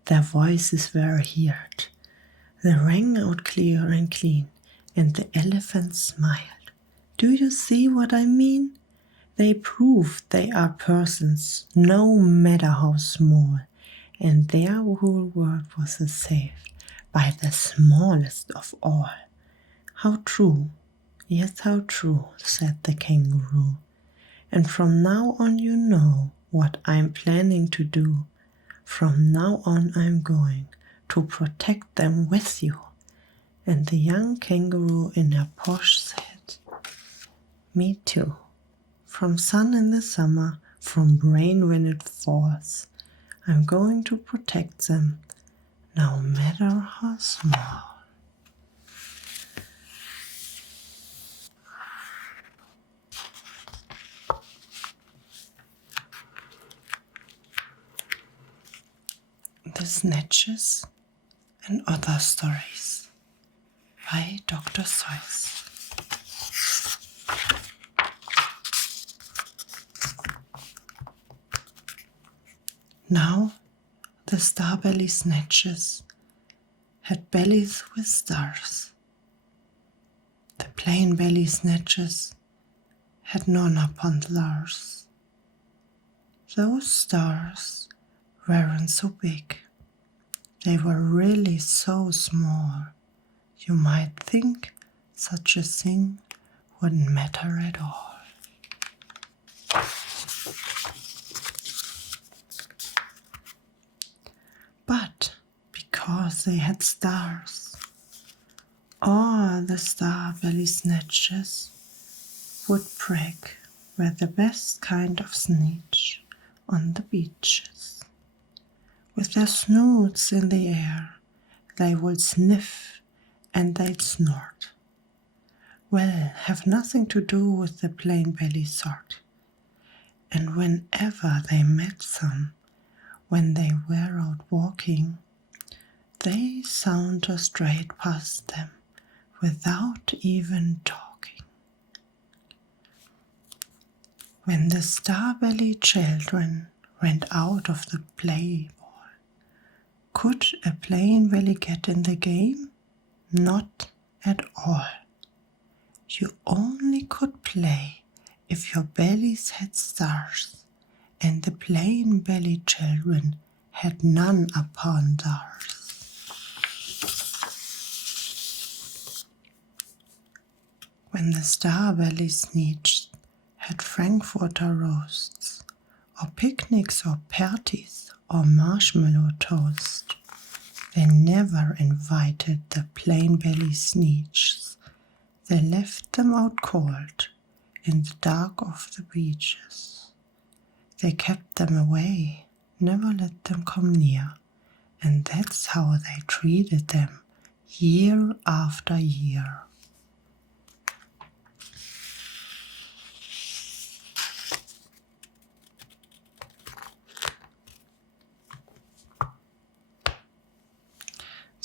their voices were heard. They rang out clear and clean, and the elephant smiled. Do you see what I mean? They proved they are persons, no matter how small, and their whole world was saved by the smallest of all. How true, yes, how true, said the kangaroo. And from now on you know what I'm planning to do. From now on I'm going to protect them with you. And the young kangaroo in her posh said, me too. From sun in the summer, from rain when it falls, I'm going to protect them, no matter how small. The Snatches and Other Stories by Dr. Seuss. Now the starbelly snatches had bellies with stars. The plain belly snatches had none upon theirs. Those stars weren't so big. They were really so small. You might think such a thing wouldn't matter at all. But because they had stars, all the star-belly snatches would brag were the best kind of snitch on the beaches. With their snoots in the air, they would sniff and they'd snort. Well, have nothing to do with the plain belly sort. And whenever they met some, when they were out walking, they saunter straight past them without even talking. When the star-belly children went out of the play ball, could a plain belly get in the game? Not at all. You only could play if your bellies had stars, and the plain belly children had none upon theirs. When the star-belly sneetched had Frankfurter roasts, or picnics or parties, or marshmallow toast, they never invited the plain belly sneetches. They left them out cold in the dark of the beaches. They kept them away, never let them come near, and that's how they treated them year after year.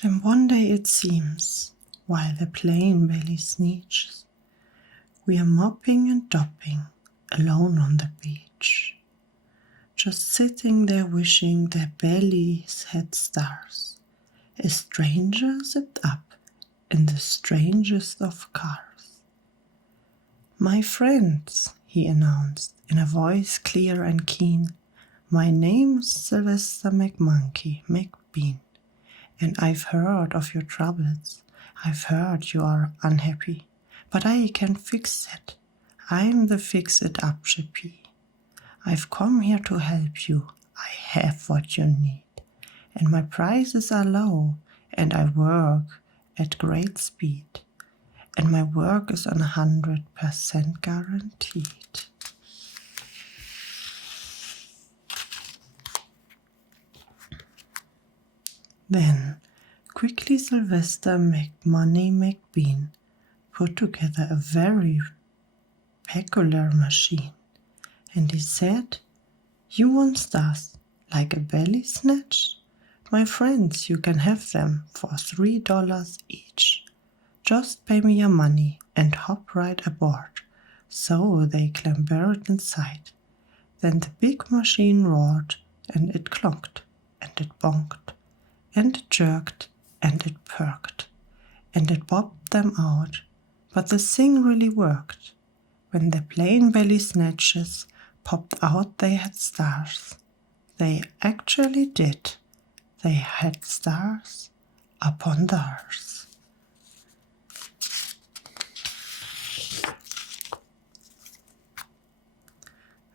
Then one day it seems, while the plain belly sneetches, we are mopping and dopping alone on the beach, just sitting there wishing their bellies had stars. A stranger zipped up in the strangest of cars. My friends, he announced in a voice clear and keen, my name's Sylvester McMonkey McBean, and I've heard of your troubles. I've heard you are unhappy, but I can fix it. I'm the fix-it-up chippy. I've come here to help you. I have what you need. And my prices are low, and I work at great speed. And my work is 100% guaranteed. Then, quickly Sylvester McMoney McBean put together a very peculiar machine, and he said, you want stars like a belly snatch? My friends, you can have them for $3 each. just pay me your money and hop right aboard. So they clambered inside. Then the big machine roared, and it clonked, and it bonked, and it jerked, and it perked, and it bobbed them out. But the thing really worked. When the plain belly snatches popped out, they had stars. They actually did. They had stars upon theirs.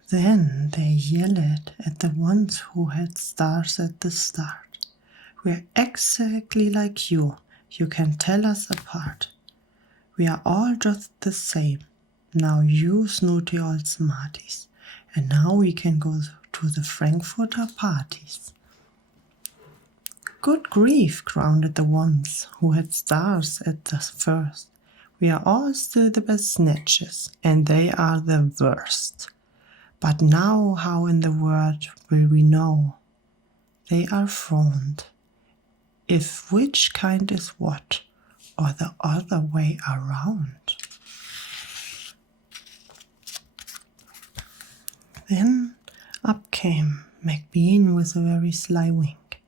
Then they yelled at the ones who had stars at the start. We're exactly like you. You can tell us apart. We are all just the same. Now you snooty old smarties. And now we can go to the Frankfurter parties. Good grief, grounded the ones who had stars at the first. We are all still the best snatches, and they are the worst. But now how in the world will we know? They are frowned. If which kind is what, or the other way around. Then up came McBean with a very sly wink,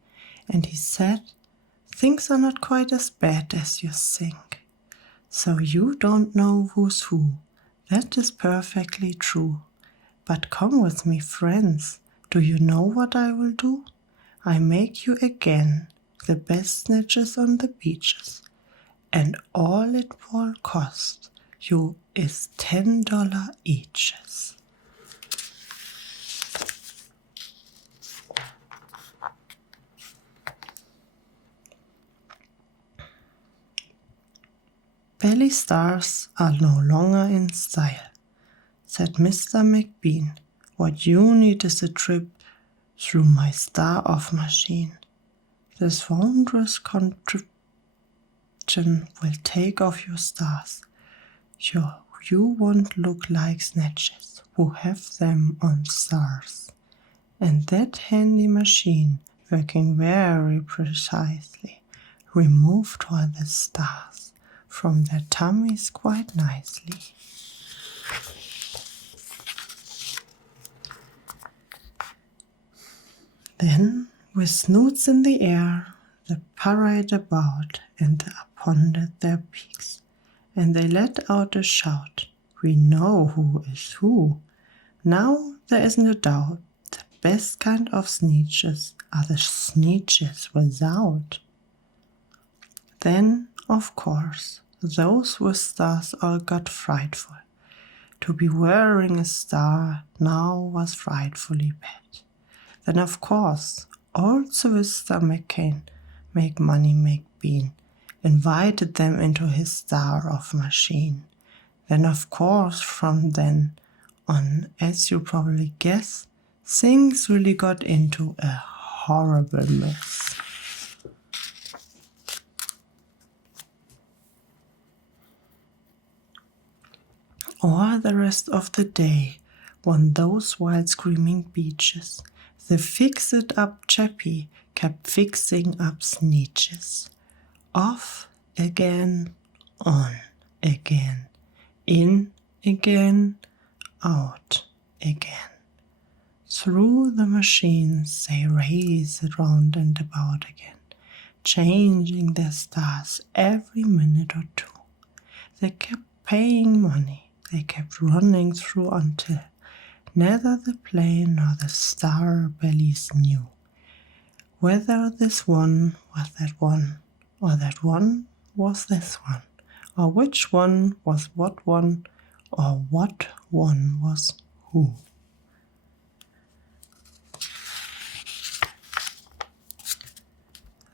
and he said, "Things are not quite as bad as you think. So you don't know who's who. That is perfectly true. But come with me, friends. Do you know what I will do? I make you again the best snitches on the beaches, and all it will cost you is $10 each." "Belly stars are no longer in style," said Mr. McBean. "What you need is a trip through my star-off machine. This wondrous contraption will take off your stars. You won't look like snatches who have them on stars. And that handy machine, working very precisely, removed all the stars from their tummies quite nicely." Then, with snoots in the air, they parried about and upended their beaks, and they let out a shout, "We know who is who. Now there isn't a doubt, the best kind of sneetches are the sneetches without." Then, of course, those with stars all got frightful. To be wearing a star now was frightfully bad. Then, of course, old Sylvester McCain, Make Money McBean, invited them into his star-off machine. Then, of course, from then on, as you probably guess, things really got into a horrible mess. All the rest of the day, on those wild screaming beaches, the fix-it-up chappie kept fixing up sneetches. Off again, on again, in again, out again. Through the machines they raced round and about again, changing their stars every minute or two. They kept paying money. They kept running through until neither the plane nor the star bellies knew whether this one was that one, or that one was this one, or which one was what one, or what one was who.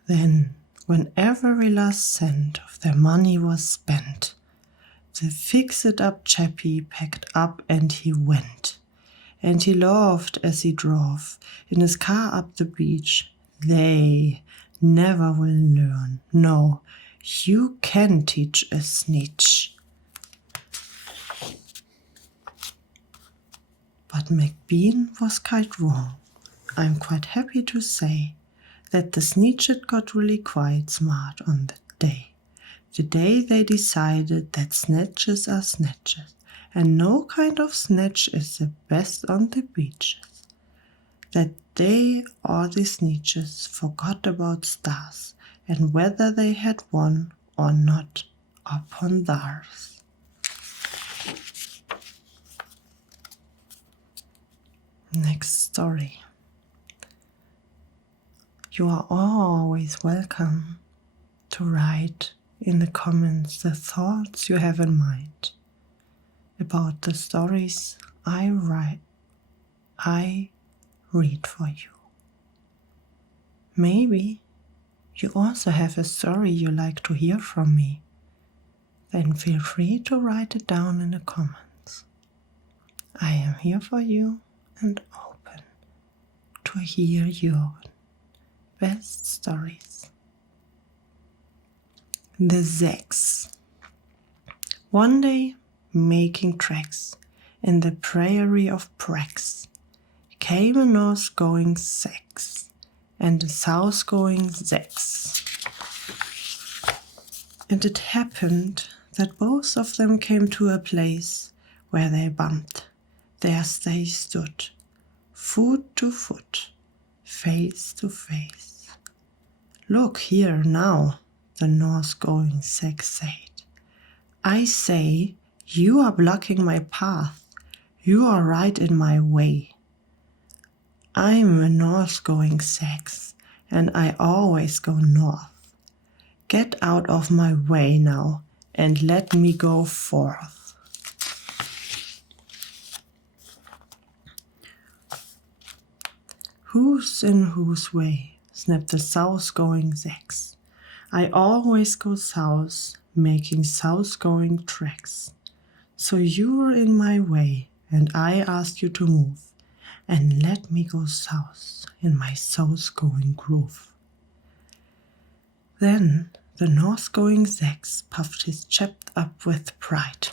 Then, when every last cent of their money was spent, the fix-it-up chappie packed up and he went. And he laughed as he drove in his car up the beach. They never will learn. No, you can teach a sneetch. But McBean was quite wrong. I'm quite happy to say that the sneetchet got really quite smart on that day. the day they decided that snatches are snatches, and no kind of snatch is the best on the beaches. That day all the snitches forgot about stars and whether they had won or not upon theirs. Next story. You are always welcome to write in the comments the thoughts you have in mind about the stories I read for you. Maybe you also have a story you like to hear from me. Then feel free to write it down in the comments. I am here for you and open to hear your best stories. The Seuss. One day, making tracks in the prairie of Prax, came a north-going Seuss and a south-going Seuss. And it happened that both of them came to a place where they bumped. There they stood, foot to foot, face to face. Look here now, the north-going Seuss said. I say, you are blocking my path. You are right in my way. I'm a north-going Seuss, and I always go north. Get out of my way now, and let me go forth. Who's in whose way? Snapped the south-going Seuss. I always go south, making south-going tracks. So you're in my way, and I ask you to move, and let me go south in my south-going groove. Then the north-going Seuss puffed his chest up with pride.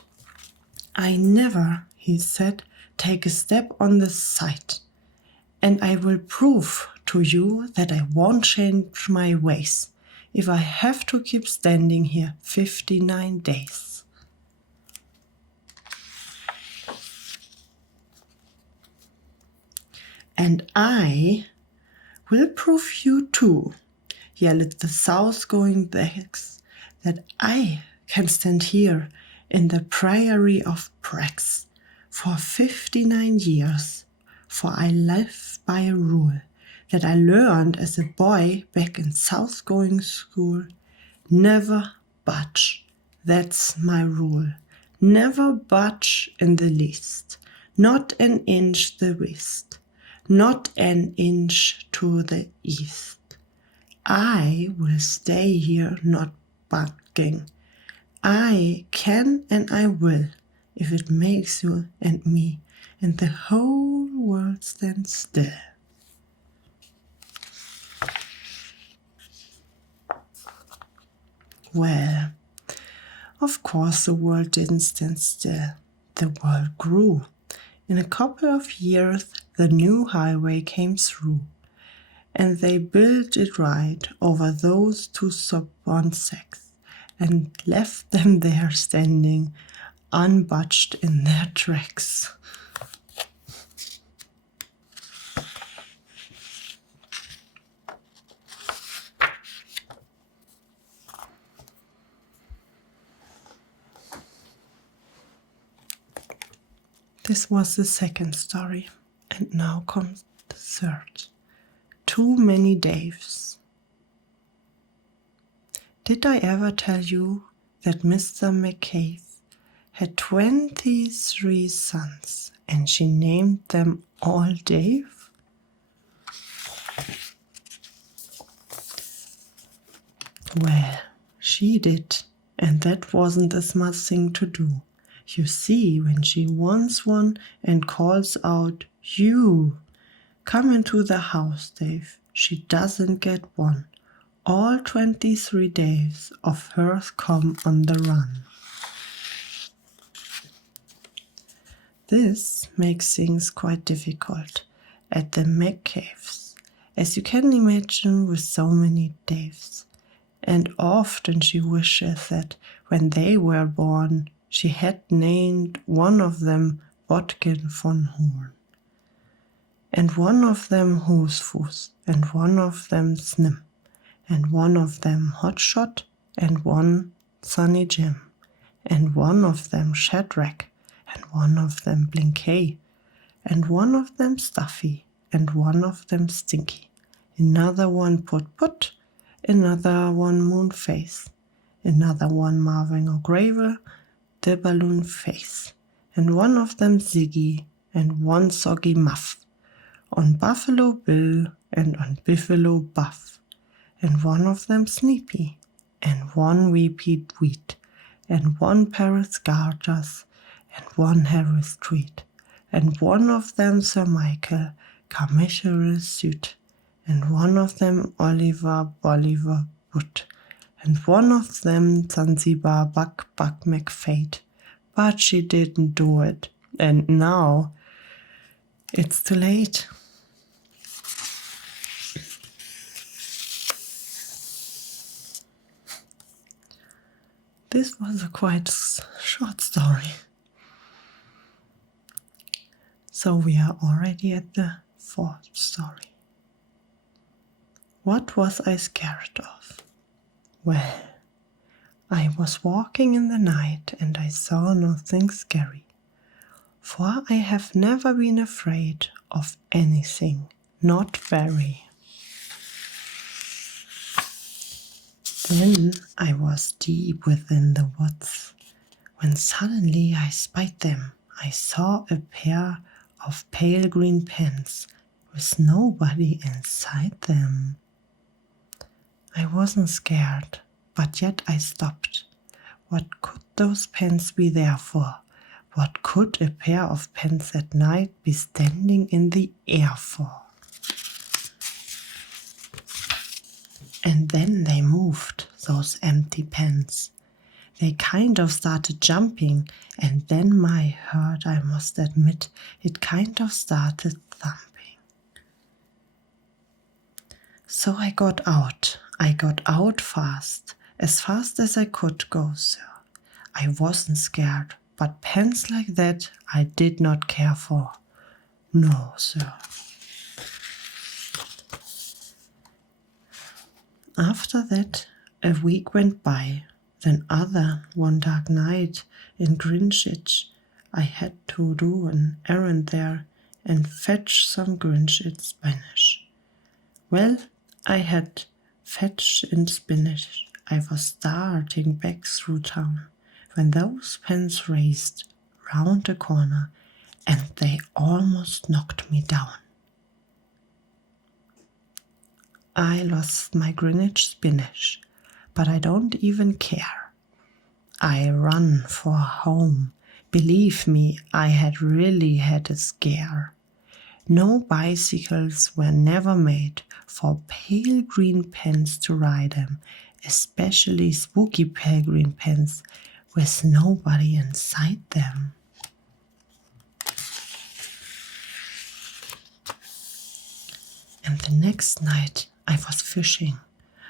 I never, he said, take a step on this side, and I will prove to you that I won't change my ways if I have to keep standing here 59 days. And I will prove you too, yelled the south-going Seuss, that I can stand here in the prairie of Prax for 59 years, for I live by a rule that I learned as a boy back in south-going school. Never budge, that's my rule. Never budge in the least, not an inch the west, not an inch to the east. I will stay here not budging. I can and I will, if it makes you and me and the whole world stand still. Well, of course the world didn't stand still. The world grew. In a couple of years, the new highway came through, and they built it right over those two stubborn Seuss and left them there standing, unbudged in their tracks. This was the second story, and now comes the third. Too many Daves. Did I ever tell you that Mr. McCabe had 23 sons and she named them all Dave? Well, she did, and that wasn't a smart thing to do. You see, when she wants one and calls out, "You, come into the house, Dave," she doesn't get one. All 23 Daves of hers come on the run. This makes things quite difficult at the McCaves, as you can imagine with so many Daves. and often she wishes that when they were born, she had named one of them Bodkin von Horn, and one of them Hoosfuss, and one of them Snim, and one of them Hotshot, and one Sunny Jim, and one of them Shadrach, and one of them Blinkey, and one of them Stuffy, and one of them Stinky, another one Put, another one Moonface, another one Marvin O'Gravel, the Balloon Face, and one of them Ziggy, and one Soggy Muff, on Buffalo Bill, and on Buffalo Buff, and one of them Sneepy, and one Weepy Wheat, and one Paris Garters, and one Harry Street, and one of them Sir Michael Carmichael Suit, and one of them Oliver Bolivar Wood, and one of them Zanzibar Buck McFate. But she didn't do it, and now it's too late. This was a quite short story. So we are already at the fourth story. What was I scared of? Well, I was walking in the night and I saw nothing scary, for I have never been afraid of anything, not very. Then I was deep within the woods, when suddenly I spied them. I saw a pair of pale green pens with nobody inside them. I wasn't scared, but yet I stopped. What could those pens be there for? What could a pair of pens at night be standing in the air for? And then they moved, those empty pens. They kind of started jumping, and then my heart, I must admit, it kind of started thumping. So I got out. I got out fast as I could go, sir. I wasn't scared, but pens like that I did not care for. No, sir. After that, a week went by. Then one dark night in Greenwich, I had to do an errand there and fetch some Greenwich Spanish. Well, I had fetched in Spanish. I was starting back through town when those pens raced round a corner and they almost knocked me down. I lost my Greenwich Spinach, but I don't even care. I run for home. Believe me, I had really had a scare. No bicycles were never made for pale green pens to ride them, especially spooky pale green pens with nobody inside them. And the next night I was fishing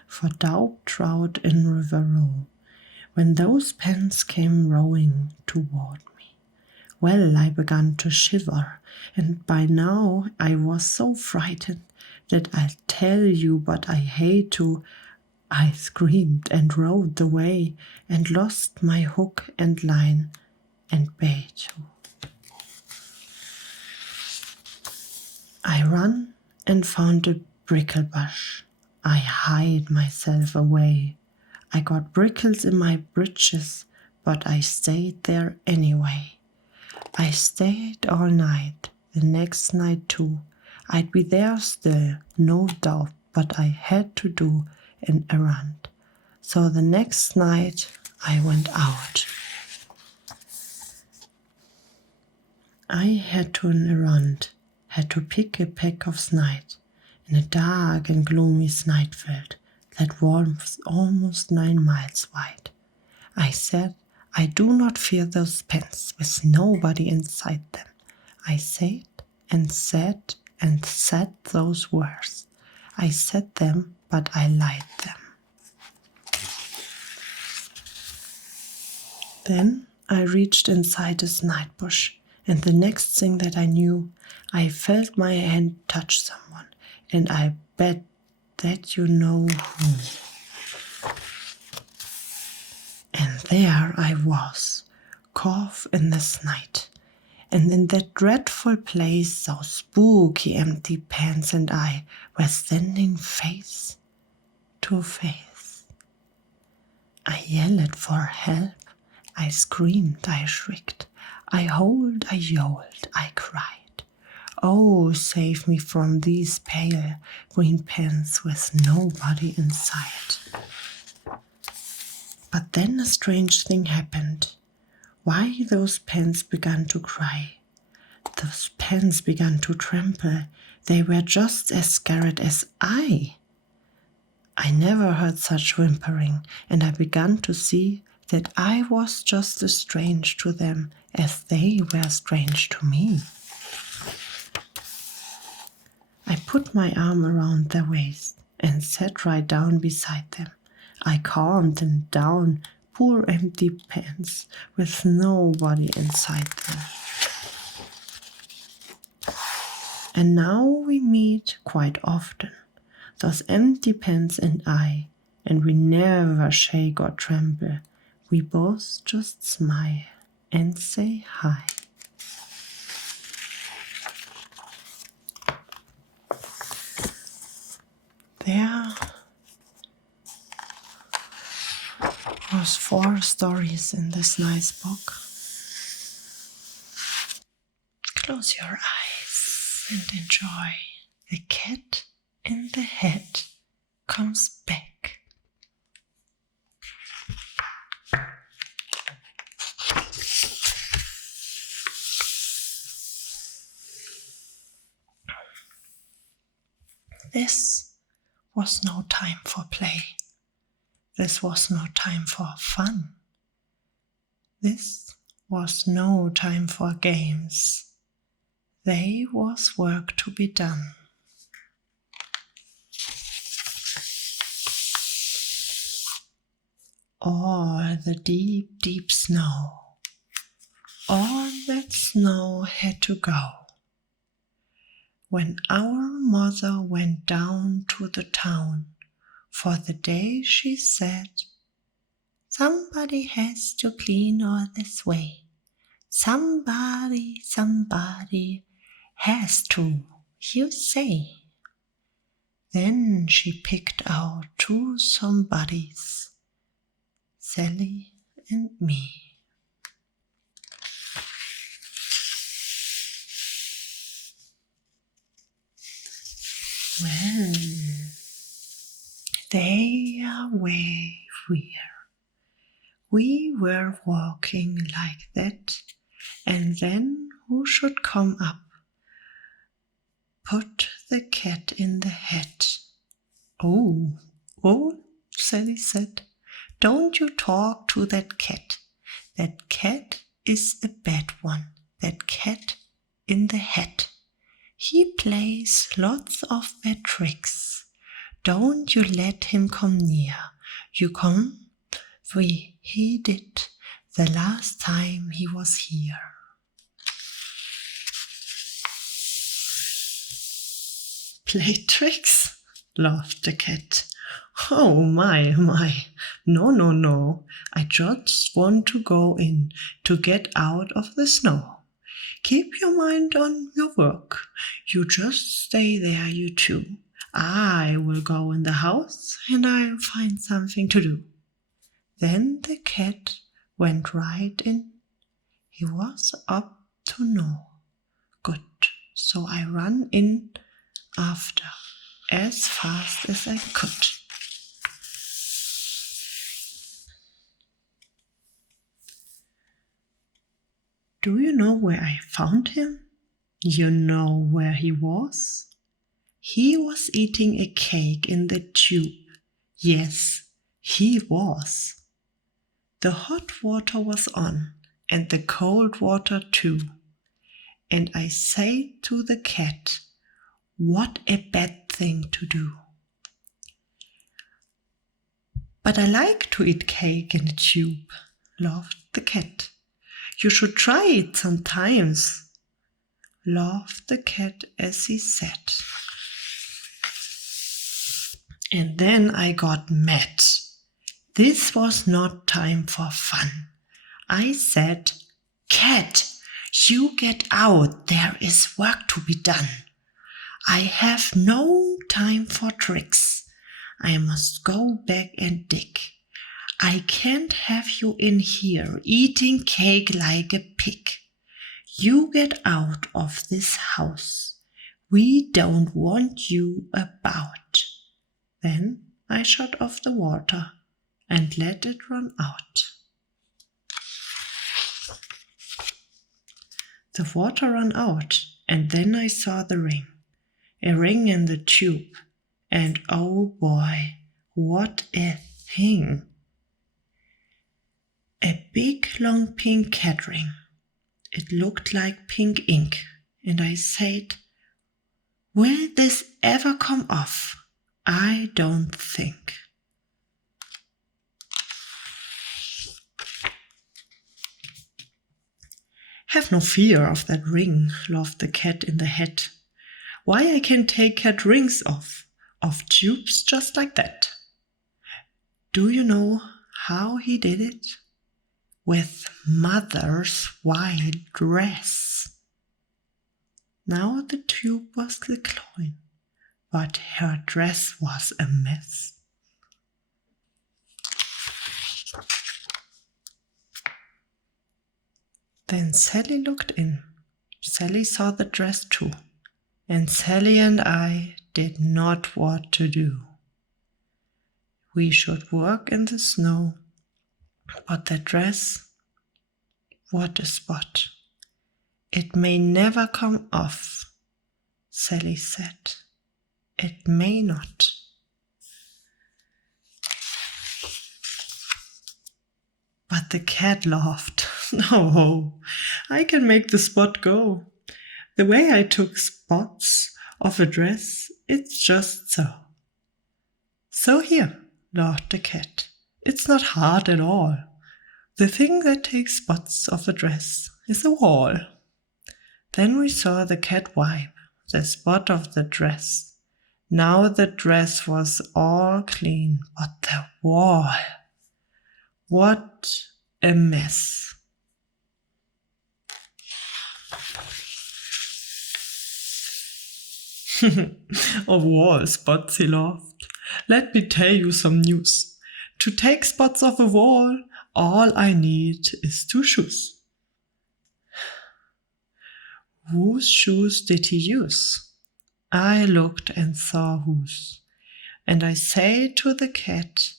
for dog trout in River Row, when those pens came rowing toward me. Well, I began to shiver, and by now I was so frightened that I'll tell you, but I hate to. I screamed and rowed away and lost my hook and line and bait. I ran and found a brickle bush. I hid myself away. I got brickles in my breeches, but I stayed there anyway. I stayed all night, the next night too. I'd be there still, no doubt, but I had to do an errand. So the next night I went out. I had to an errand, had to pick a peck of snipe in a dark and gloomy snipefield that was almost 9 miles wide. I said, I do not fear those pens with nobody inside them. I said and said and said those words. I said them, but I lied them. Then I reached inside this night bush, and the next thing that I knew, I felt my hand touch someone, and I bet that you know who. And there I was, caught in this night, and in that dreadful place those spooky empty pants and I were standing face to face. I yelled for help, I screamed, I shrieked, I howled, I yowled, I cried. Oh, save me from these pale green pants with nobody inside. But then a strange thing happened. Why, those pants began to cry. Those pants began to tremble. They were just as scared as I. I never heard such whimpering, and I began to see that I was just as strange to them as they were strange to me. I put my arm around their waist and sat right down beside them. I calmed them down, poor empty pants with nobody inside them. And now we meet quite often, those empty pants and I, and we never shake or tremble. We both just smile and say hi. There was 4 stories in this nice book. Close your eyes and enjoy. The cat in the hat comes back. This was no time for play. This was no time for fun. This was no time for games. There was work to be done. All the deep, deep snow, all that snow had to go. When our mother went down to the town for the day, she said, "Somebody has to clean all this way. Somebody has to, you say." Then she picked out 2 somebodies, Sally and me. Well, there we were walking like that, and then who should come up? Put the cat in the hat. Oh, Sally said, "Don't you talk to that cat. That cat is a bad one, that cat in the hat. He plays lots of bad tricks. Don't you let him come near. You come, he did the last time he was here." "Play tricks?" laughed the cat. "Oh, my. No. I just want to go in to get out of the snow. Keep your mind on your work. You just stay there, you two. I will go in the house and I'll find something to do." Then the cat went right in. He was up to no good, so I ran in after as fast as I could. Do you know where I found him? You know where he was? He was eating a cake in the tube. Yes, he was. The hot water was on, and the cold water too. And I said to the cat, "What a bad thing to do." "But I like to eat cake in a tube," laughed the cat. You should try it sometimes, laughed the cat as he said. And then I got mad. This was not time for fun. I said, Cat, you get out, there is work to be done. I have no time for tricks. I must go back and dig. I can't have you in here eating cake like a pig. You get out of this house. We don't want you about. Then I shut off the water and let it run out. The water ran out, and then I saw the ring. A ring in the tube, and oh boy, what a thing! A big long pink cat ring. It looked like pink ink, and I said, will this ever come off? I don't think. Have no fear of that ring, laughed the cat in the hat. Why, I can take cat rings off tubes just like that. Do you know how he did it? With mother's white dress. Now the tube was clean, but her dress was a mess. Then Sally looked in. Sally saw the dress too, and Sally and I did not know what to do. We should work in the snow, but the dress, what a spot. It may never come off, Sally said. It may not. But the cat laughed. No, I can make the spot go. The way I took spots of a dress, it's just so. So here, laughed the cat. It's not hard at all. The thing that takes spots of a dress is a wall. Then we saw the cat wipe the spot of the dress. Now the dress was all clean, but the wall, what a mess. Of wall spots, he laughed. Let me tell you some news. To take spots off a wall, all I need is 2 shoes. Whose shoes did he use? I looked and saw whose. And I say to the cat,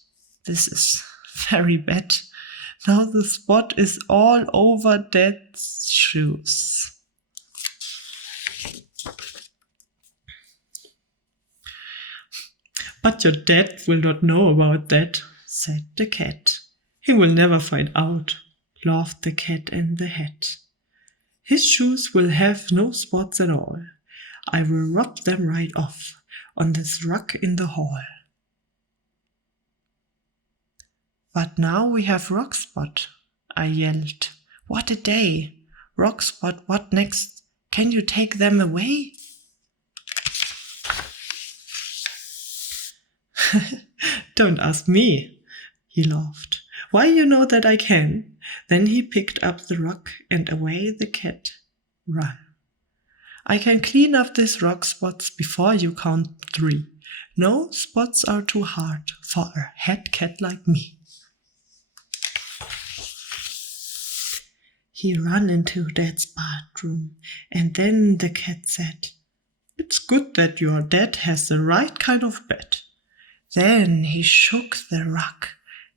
this is very bad. Now the spot is all over Dad's shoes. But your dad will not know about that, said the cat. He will never find out, laughed the cat in the hat. His shoes will have no spots at all. I will rub them right off on this rug in the hall. But now we have Rock Spot, I yelled. What a day! Rock Spot, what next? Can you take them away? Don't ask me, he laughed. Why, you know that I can. Then he picked up the rock and away the cat ran. I can clean up these rock spots before you count 3. No spots are too hard for a head cat like me. He ran into Dad's bathroom, and then the cat said, It's good that your dad has the right kind of bed. Then he shook the rug,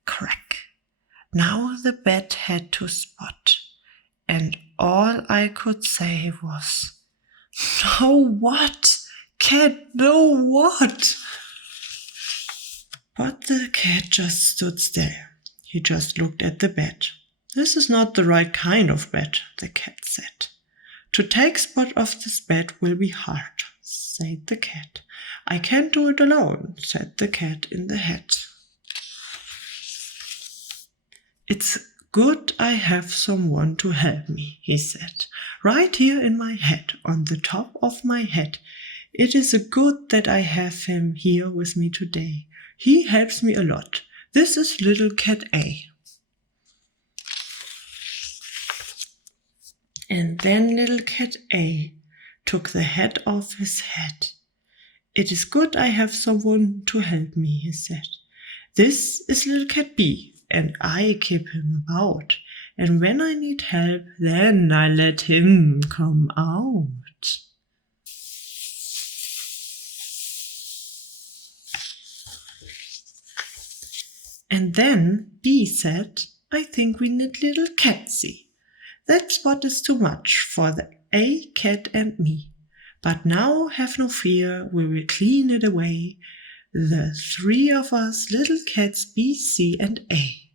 crack. Now the bed had to spot, and all I could say was, No what? Cat, no what? But the cat just stood still. He just looked at the bed. This is not the right kind of bed, the cat said. To take spot off this bed will be hard, said the cat. I can't do it alone, said the cat in the hat. It's good I have someone to help me, he said, right here in my head, on the top of my head. It is a good that I have him here with me today. He helps me a lot. This is little cat A. And then little cat A took the hat off his head. It is good I have someone to help me, he said. This is little cat B, and I keep him about. And when I need help, then I let him come out. And then B said, I think we need little Katzy. That spot is too much for the A cat and me. But now have no fear, we will clean it away. The three of us, little cats B, C, and A.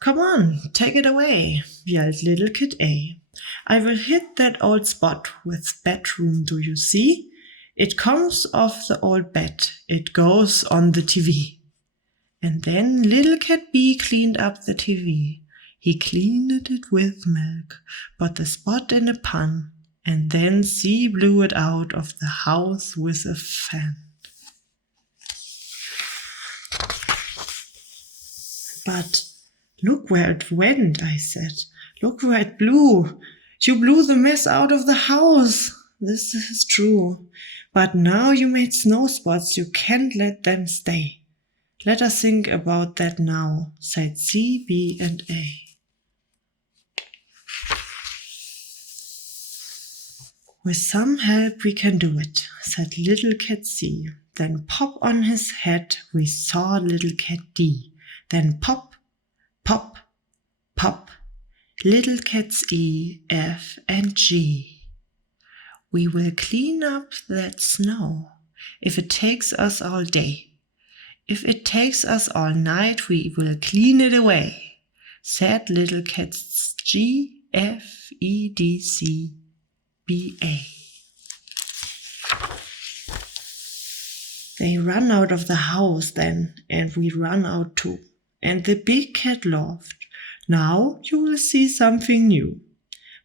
Come on, take it away, yelled little kid A. I will hit that old spot with bedroom, do you see? It comes off the old bed, it goes on the TV. And then little cat B cleaned up the TV. He cleaned it with milk, put the spot in a pan, and then C blew it out of the house with a fan. But look where it went, I said. Look where it blew. You blew the mess out of the house. This is true. But now you made snow spots. You can't let them stay. Let us think about that now, said C, B, and A. With some help we can do it, said little cat C. Then pop on his head we saw little cat D. Then pop, pop, pop, little cats E, F, and G. We will clean up that snow, if it takes us all day. If it takes us all night, we will clean it away, said little cats G, F, E, D, C, B, A. They run out of the house then, and we run out too. And the big cat laughed. Now you will see something new.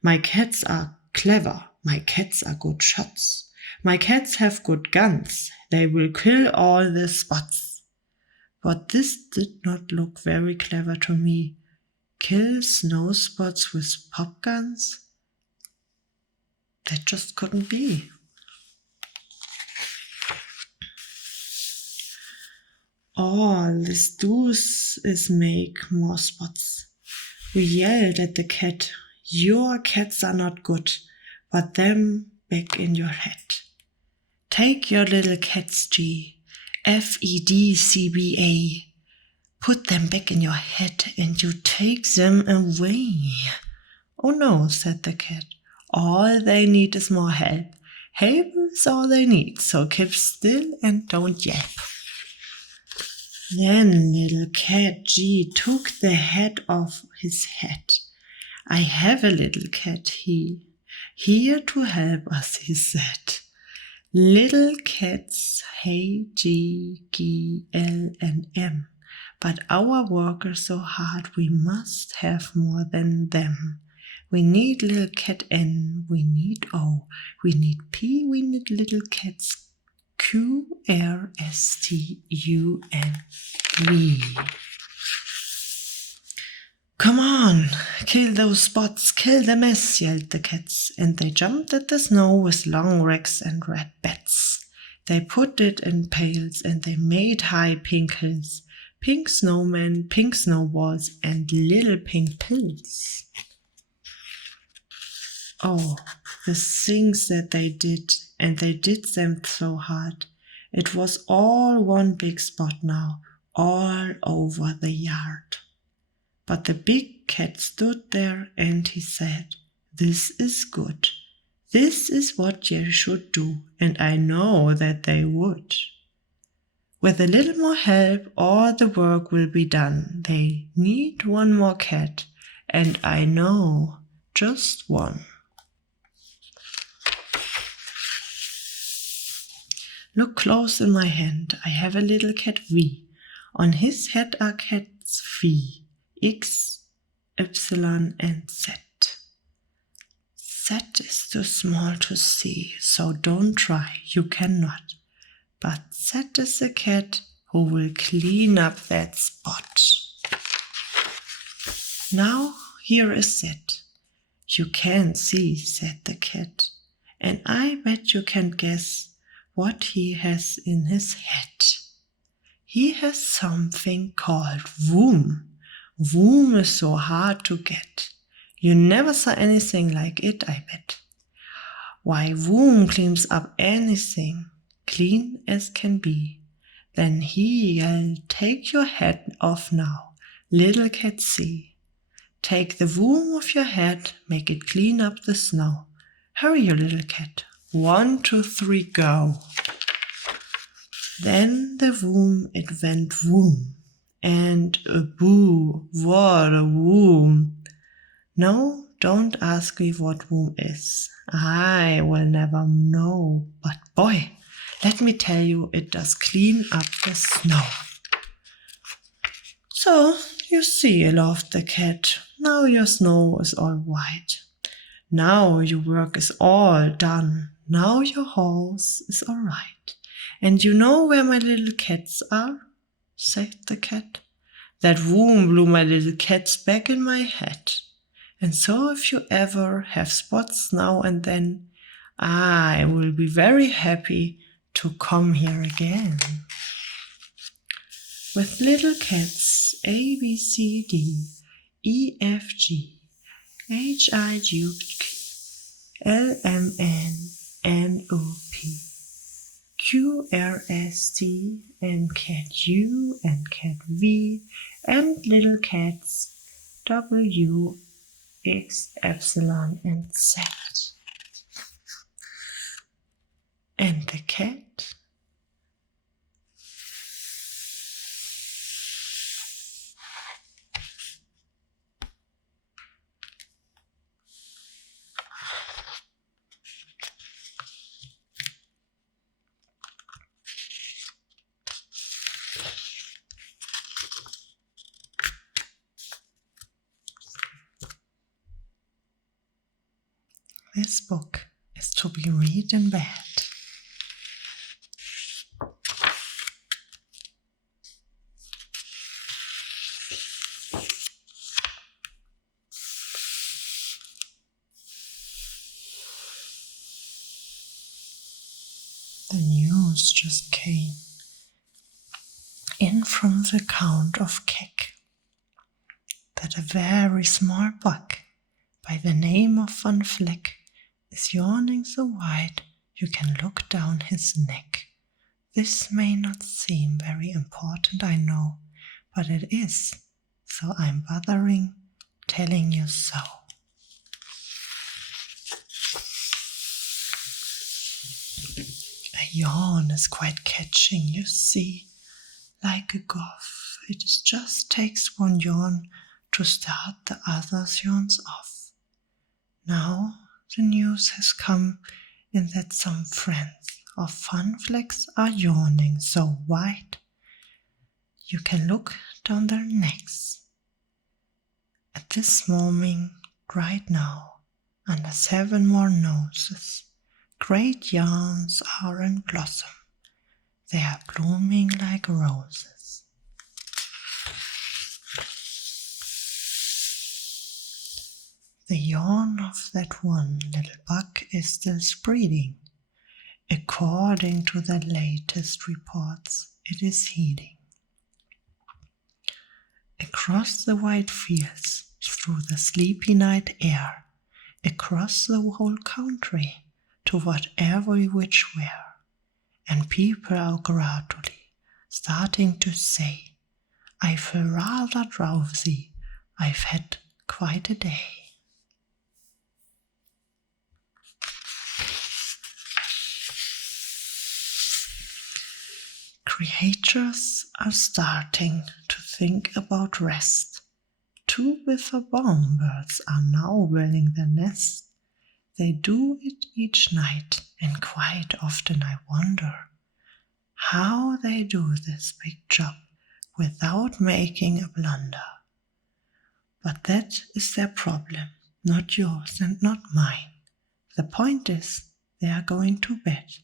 My cats are clever. My cats are good shots. My cats have good guns. They will kill all the spots. But this did not look very clever to me. Kill snow spots with pop guns? That just couldn't be. All this does is make more spots. We yelled at the cat. Your cats are not good. Put them back in your head. Take your little cats, G, F, E, D, C, B, A. Put them back in your head and you take them away. Oh no, said the cat. All they need is more help. Help is all they need, so keep still and don't yelp. Then little cat G took the hat off his head. I have a little cat, he. Here to help us, he said. Little cats, hey, G, G, L, and M. But our work is so hard, we must have more than them. We need little cat N, we need O, we need P, we need little cats Q, R, S, T, U, N, V. Come on, kill those spots, kill the mess, yelled the cats, and they jumped at the snow with long racks and red bats. They put it in pails and they made high pink hills, pink snowmen, pink snowballs, and little pink pills. Oh, the things that they did, and they did them so hard. It was all one big spot now, all over the yard. But the big cat stood there and he said, This is good. This is what you should do, and I know that they would. With a little more help, all the work will be done. They need one more cat, and I know just one. Look close in my hand. I have a little cat V. On his head are cats' feet, X, Y, and Z. Z is too small to see, so don't try, you cannot. But Z is the cat who will clean up that spot. Now here is Z. You can't see, said the cat, and I bet you can guess what he has in his head. He has something called Voom. Voom is so hard to get. You never saw anything like it, I bet. Why, Voom cleans up anything, clean as can be. Then he'll take your head off now, little cat see. Take the Voom off your head, make it clean up the snow. Hurry, you little cat. 1, 2, 3, go. Then the Voom, it went Voom. And a boo, what a Voom. No, don't ask me what Voom is. I will never know. But boy, let me tell you, it does clean up the snow. So, you see, laughed the cat, now your snow is all white. Now your work is all done. Now your house is all right. And you know where my little cats are? Said the cat. That Voom blew my little cats back in my head. And so if you ever have spots now and then, I will be very happy to come here again. With little cats A, B, C, D, E, F, G, H, I, J, K, L, M, N, N, O, P, Q, R, S, T, and cat U, and cat V, and little cats W, X, Epsilon, and Z. And the cat? This book is to be read in bed. The news just came in from the Count of Keck that a very small bug by the name of Van Vleck is yawning so wide you can look down his neck. This may not seem very important, I know, but it is, so I'm bothering telling you so. A yawn is quite catching, you see, like a gulf. It just takes one yawn to start the other's yawns off. Now the news has come in that some friends of Van Vlecks are yawning so wide you can look down their necks. At this moment, right now, under 7 more noses, great yawns are in blossom. They are blooming like roses. The yawn of that one little bug is still spreading. According to the latest reports, it is healing. Across the wide fields, through the sleepy night air, across the whole country, to whatever which where, and people are gradually starting to say, I feel rather drowsy, I've had quite a day. Creatures are starting to think about rest. 2 Biffa-Baum birds are now building their nest. They do it each night, and quite often I wonder how they do this big job without making a blunder. But that is their problem, not yours and not mine. The point is, they are going to bed,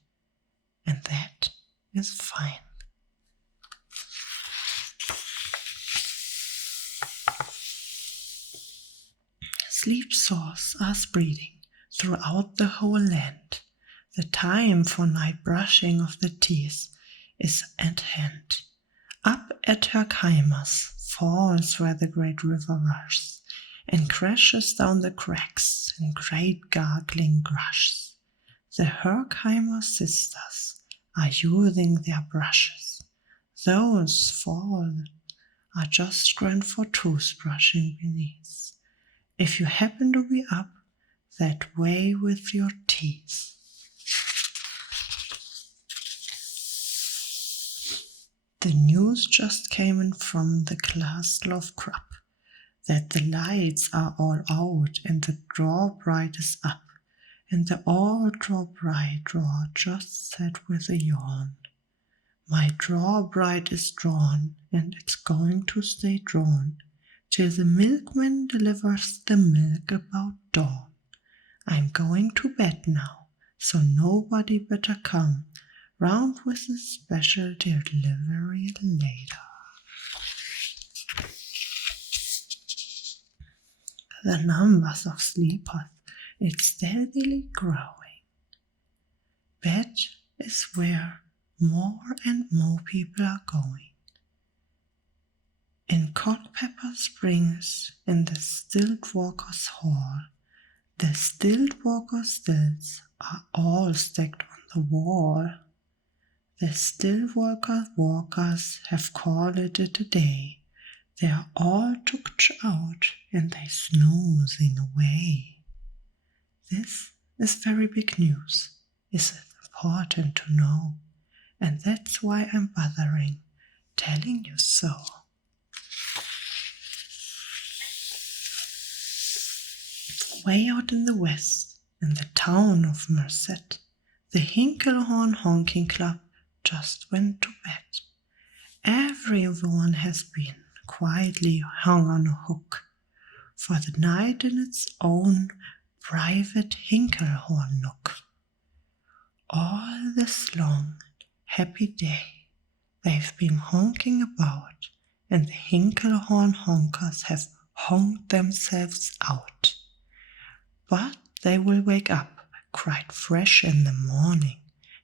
and that is fine. Sleep sores are spreading throughout the whole land. The time for night brushing of the teeth is at hand. Up at Herkheimer's falls where the great river rushes and crashes down the cracks in great gargling rushes. The Herkheimer sisters are using their brushes. Those fall are just grand for toothbrushing beneath. If you happen to be up that way with your teeth. The news just came in from the Castle of Crab that the lights are all out and the draw-bright is up, and the all-draw-bright drawer just said with a yawn, "My draw-bright is drawn, and it's going to stay drawn till the milkman delivers the milk about dawn. I'm going to bed now, so nobody better come round with a special delivery later." The numbers of sleepers is steadily growing. Bed is where more and more people are going. In Culpeper Springs, in the Stilt-Walkers' Hall, the Stilt-Walker stilts are all stacked on the wall. The Stilt-Walker walkers have called it a day. They are all tucked out and they snoozing away. This is very big news. Is it important to know? And that's why I'm bothering, telling you so. Way out in the west, in the town of Merced, the Hinkelhorn Honking Club just went to bed. Everyone has been quietly hung on a hook for the night in its own private Hinkelhorn nook. All this long, happy day they've been honking about, and the Hinkelhorn honkers have honked themselves out. But they will wake up quite fresh in the morning,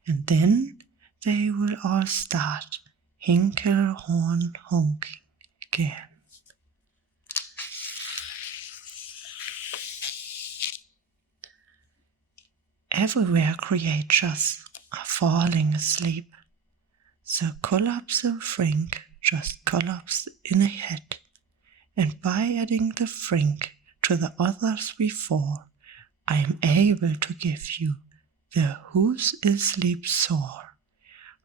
and then they will all start Hinkelhorn honking again. Everywhere creatures are falling asleep. The collapsible frink just collapsed in a head, and by adding the frink to the others before, I am able to give you the Who's Asleep Sore.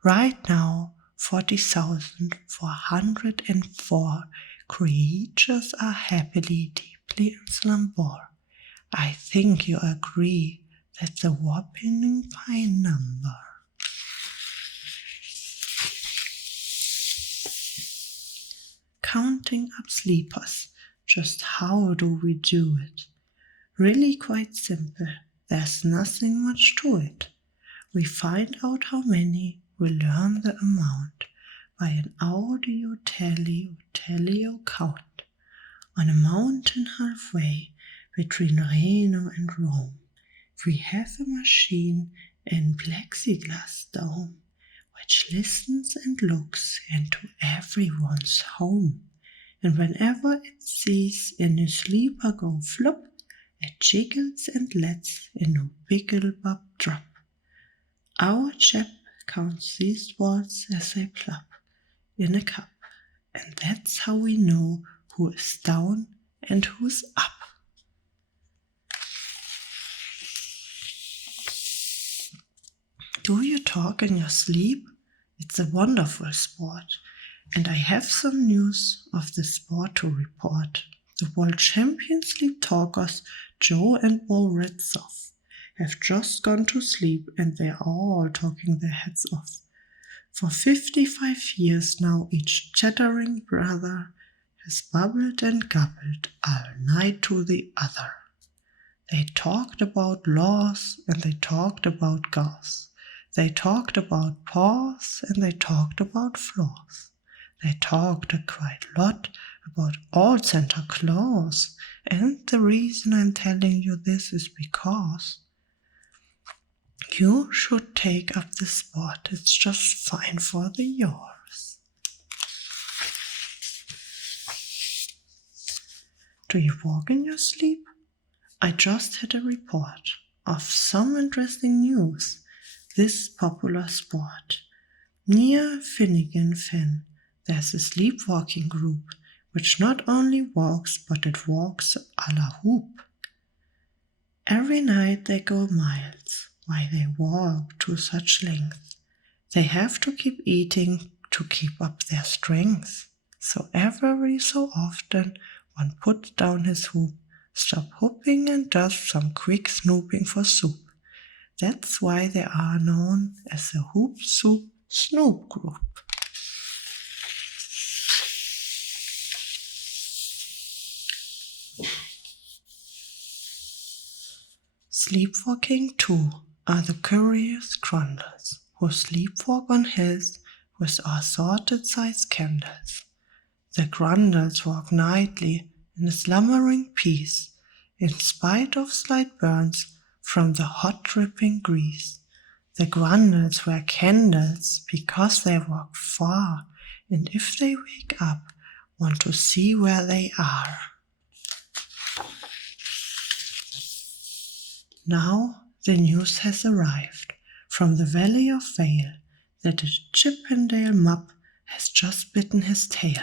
Right now, 40,404 creatures are happily, deeply in slumber. I think you agree that's a whopping fine number. Counting up sleepers, just how do we do it? Really quite simple, there's nothing much to it. We find out how many, we learn the amount by an audio tally count on a mountain halfway between Reno and Rome. We have a machine in plexiglass dome which listens and looks into everyone's home, and whenever it sees a new sleeper go flop, it jiggles and lets a new biggle-bub drop. Our chap counts these balls as they plop in a cup, and that's how we know who is down and who's up. Do you talk in your sleep? It's a wonderful sport, and I have some news of the sport to report. The world champion sleep talkers Joe and Mo Ritzoff have just gone to sleep, and they are all talking their heads off. For 55 years now each chattering brother has bubbled and gobbled all night to the other. They talked about laws and they talked about gauze. They talked about paws and they talked about flaws. They talked a quite lot about old Santa Claus, and the reason I'm telling you this is because you should take up the sport. It's just fine for the yours. Do you walk in your sleep? I just had a report of some interesting news. This popular sport. Near Finnegan Fen, there's a sleepwalking group which not only walks, but it walks a la hoop. Every night they go miles. Why they walk to such length? They have to keep eating to keep up their strength. So every so often one puts down his hoop, stop hooping and does some quick snooping for soup. That's why they are known as the Hoop Soup Snoop Group. Sleepwalking too are the curious grundles who sleepwalk on hills with assorted sized candles. The grundles walk nightly in a slumbering peace, in spite of slight burns from the hot dripping grease. The grundles wear candles because they walk far, and if they wake up, want to see where they are. Now the news has arrived from the Valley of Vale that a Chippendale mup has just bitten his tail,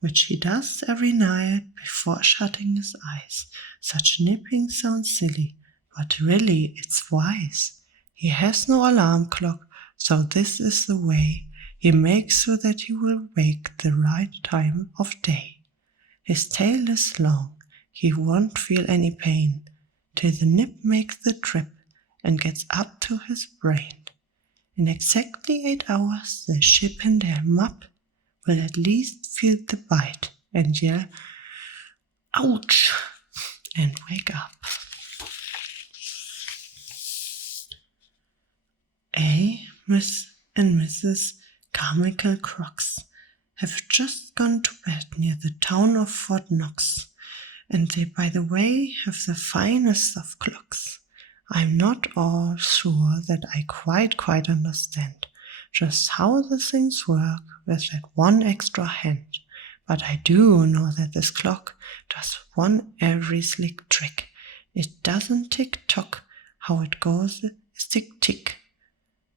which he does every night before shutting his eyes. Such nipping sounds silly, but really it's wise. He has no alarm clock, so this is the way he makes so that he will wake the right time of day. His tail is long, he won't feel any pain, till the nip makes the trip and gets up to his brain. In exactly 8 hours, the Chippendale mup will at least feel the bite and yell, "Ouch!" and wake up. Miss and Mrs. Carmichael Crocks have just gone to bed near the town of Fort Knox, and they, by the way, have the finest of clocks. I'm not all sure that I quite understand just how the things work with that one extra hand, but I do know that this clock does one every slick trick. It doesn't tick-tock, how it goes is tick-tick.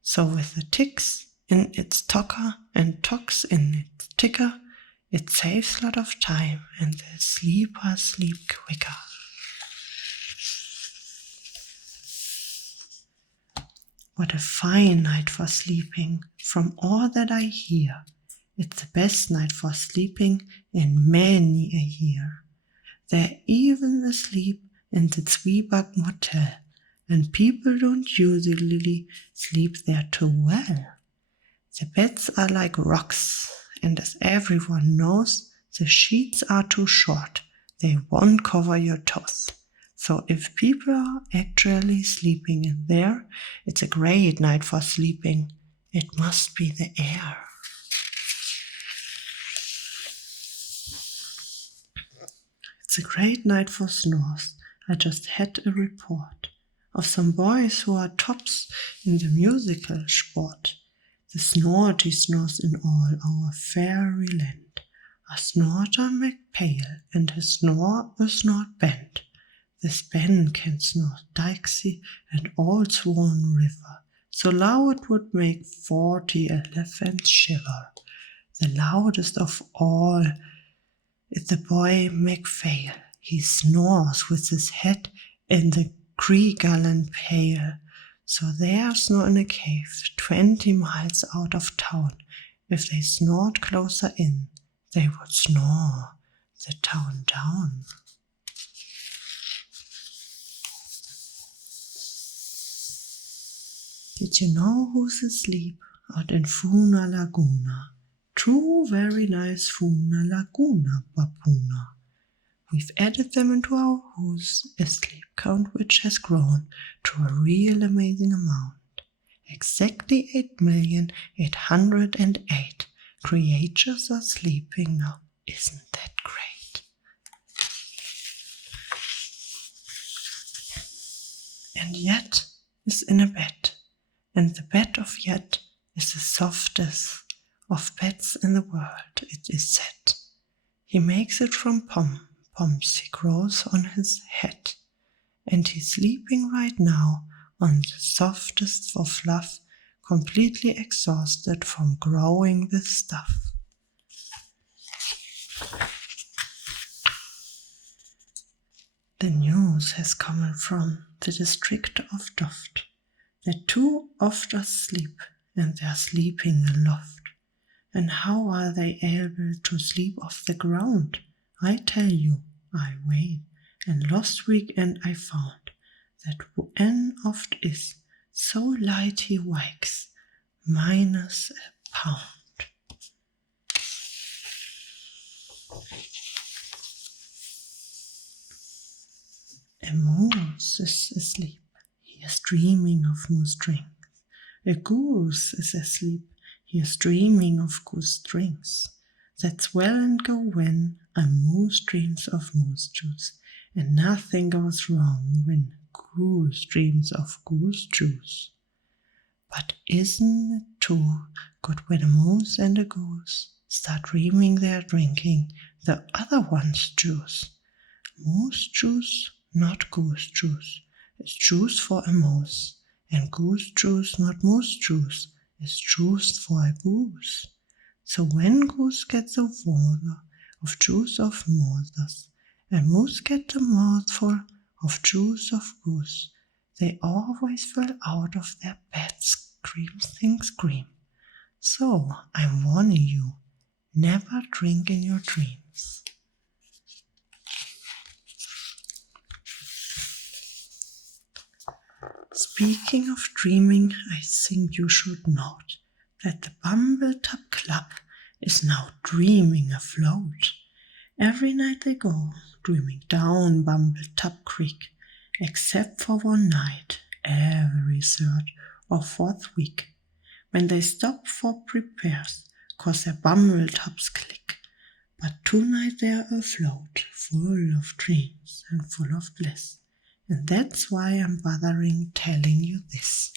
So with the ticks in its tocker and tocks in its ticker, it saves a lot of time and the sleepers sleep quicker. What a fine night for sleeping, from all that I hear. It's the best night for sleeping in many a year. They're even asleep in the Zwieback Motel, and people don't usually sleep there too well. The beds are like rocks, and as everyone knows, the sheets are too short. They won't cover your toes. So if people are actually sleeping in there, it's a great night for sleeping. It must be the air. It's a great night for snores. I just had a report of some boys who are tops in the musical sport. The snorty snores in all our fairyland. A snorter McPale, and his snore a snort bend. This Ben can snort Dixie and Old Swan River, so loud it would make 40 elephants shiver. The loudest of all is the boy McPhail. He snores with his head in the Creegullen pail. So they snore in a cave 20 miles out of town. If they snored closer in, they would snore the town down. Did you know who's asleep out in Funa Laguna. Two very nice Funa Laguna Babuna. We've added them into our house, a sleep count which has grown to a real amazing amount. Exactly 8,808 creatures are sleeping now. Isn't that great? And Yet is in a bed, and the bed of Yet is the softest of beds in the world, it is said. He makes it from poms he grows on his head, and he's sleeping right now on the softest of fluff, completely exhausted from growing this stuff. The news has come from the district of Doft that two oft are asleep, and they're sleeping aloft. And how are they able to sleep off the ground? I tell you, I weighed, and last weekend I found that when oft is so light he wakes, minus a pound. A moose is asleep, he is dreaming of moose drinks. A goose is asleep, he is dreaming of goose strings. That's well and go when a moose dreams of moose juice, and nothing goes wrong when goose dreams of goose juice. But isn't it too good when a moose and a goose start dreaming they're drinking the other one's juice? Moose juice, not goose juice, is juice for a moose, and goose juice, not moose juice, is juice for a goose. So when goose gets a water of juice of mothers, and moose get a mouthful of juice of goose, they always fall out of their beds, scream. So I'm warning you, never drink in your dreams. Speaking of dreaming, I think you should note that the Bumbletop Club is now dreaming afloat. Every night they go dreaming down Bumbletop Creek, except for one night, every third or fourth week, when they stop for repairs, 'cause their bumbletops click. But tonight they're afloat, full of dreams and full of bliss, and that's why I'm bothering telling you this.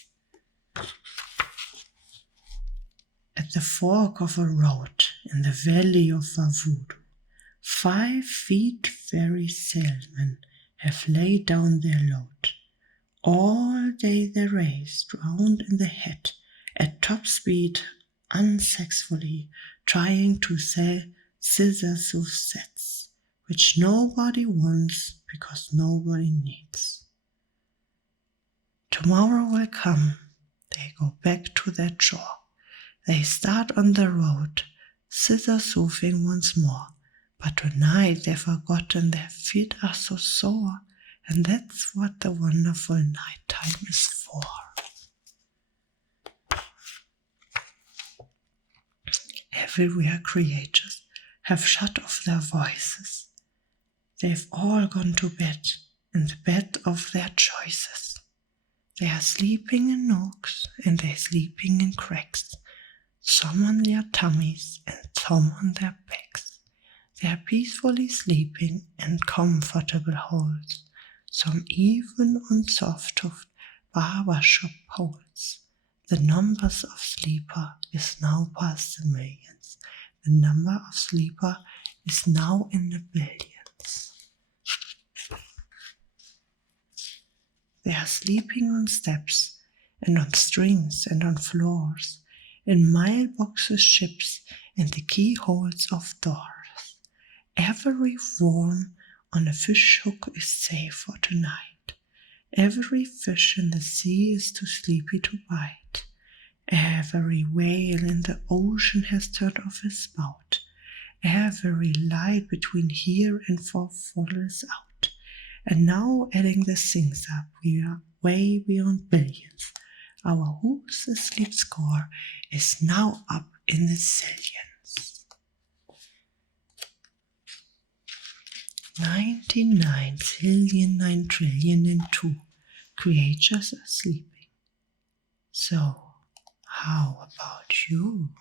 At the fork of a road in the valley of Wavoodoo, 5 feet fairy sailmen have laid down their load. All day they raced round in the head at top speed, unsuccessfully trying to sell scissors of sets, which nobody wants because nobody needs. Tomorrow will come, they go back to their chore. They start on the road, scissor-soofing once more, but tonight they've forgotten their feet are so sore, and that's what the wonderful nighttime is for. Everywhere creatures have shut off their voices. They've all gone to bed, in the bed of their choices. They are sleeping in nooks, and they're sleeping in cracks, some on their tummies and some on their backs. They are peacefully sleeping in comfortable holes, some even on soft-toughed barbershop poles. The numbers of sleeper is now past the millions. The number of sleeper is now in the billions. They are sleeping on steps and on strings and on floors, in mailboxes, ships, and the keyholes of doors. Every worm on a fish hook is safe for tonight. Every fish in the sea is too sleepy to bite. Every whale in the ocean has turned off his spout. Every light between here and Fall is out. And now adding the things up, we are way beyond billions. Our Who's Asleep score is now up in the zillions. 99,9,9,000,002 creatures are sleeping. So, how about you?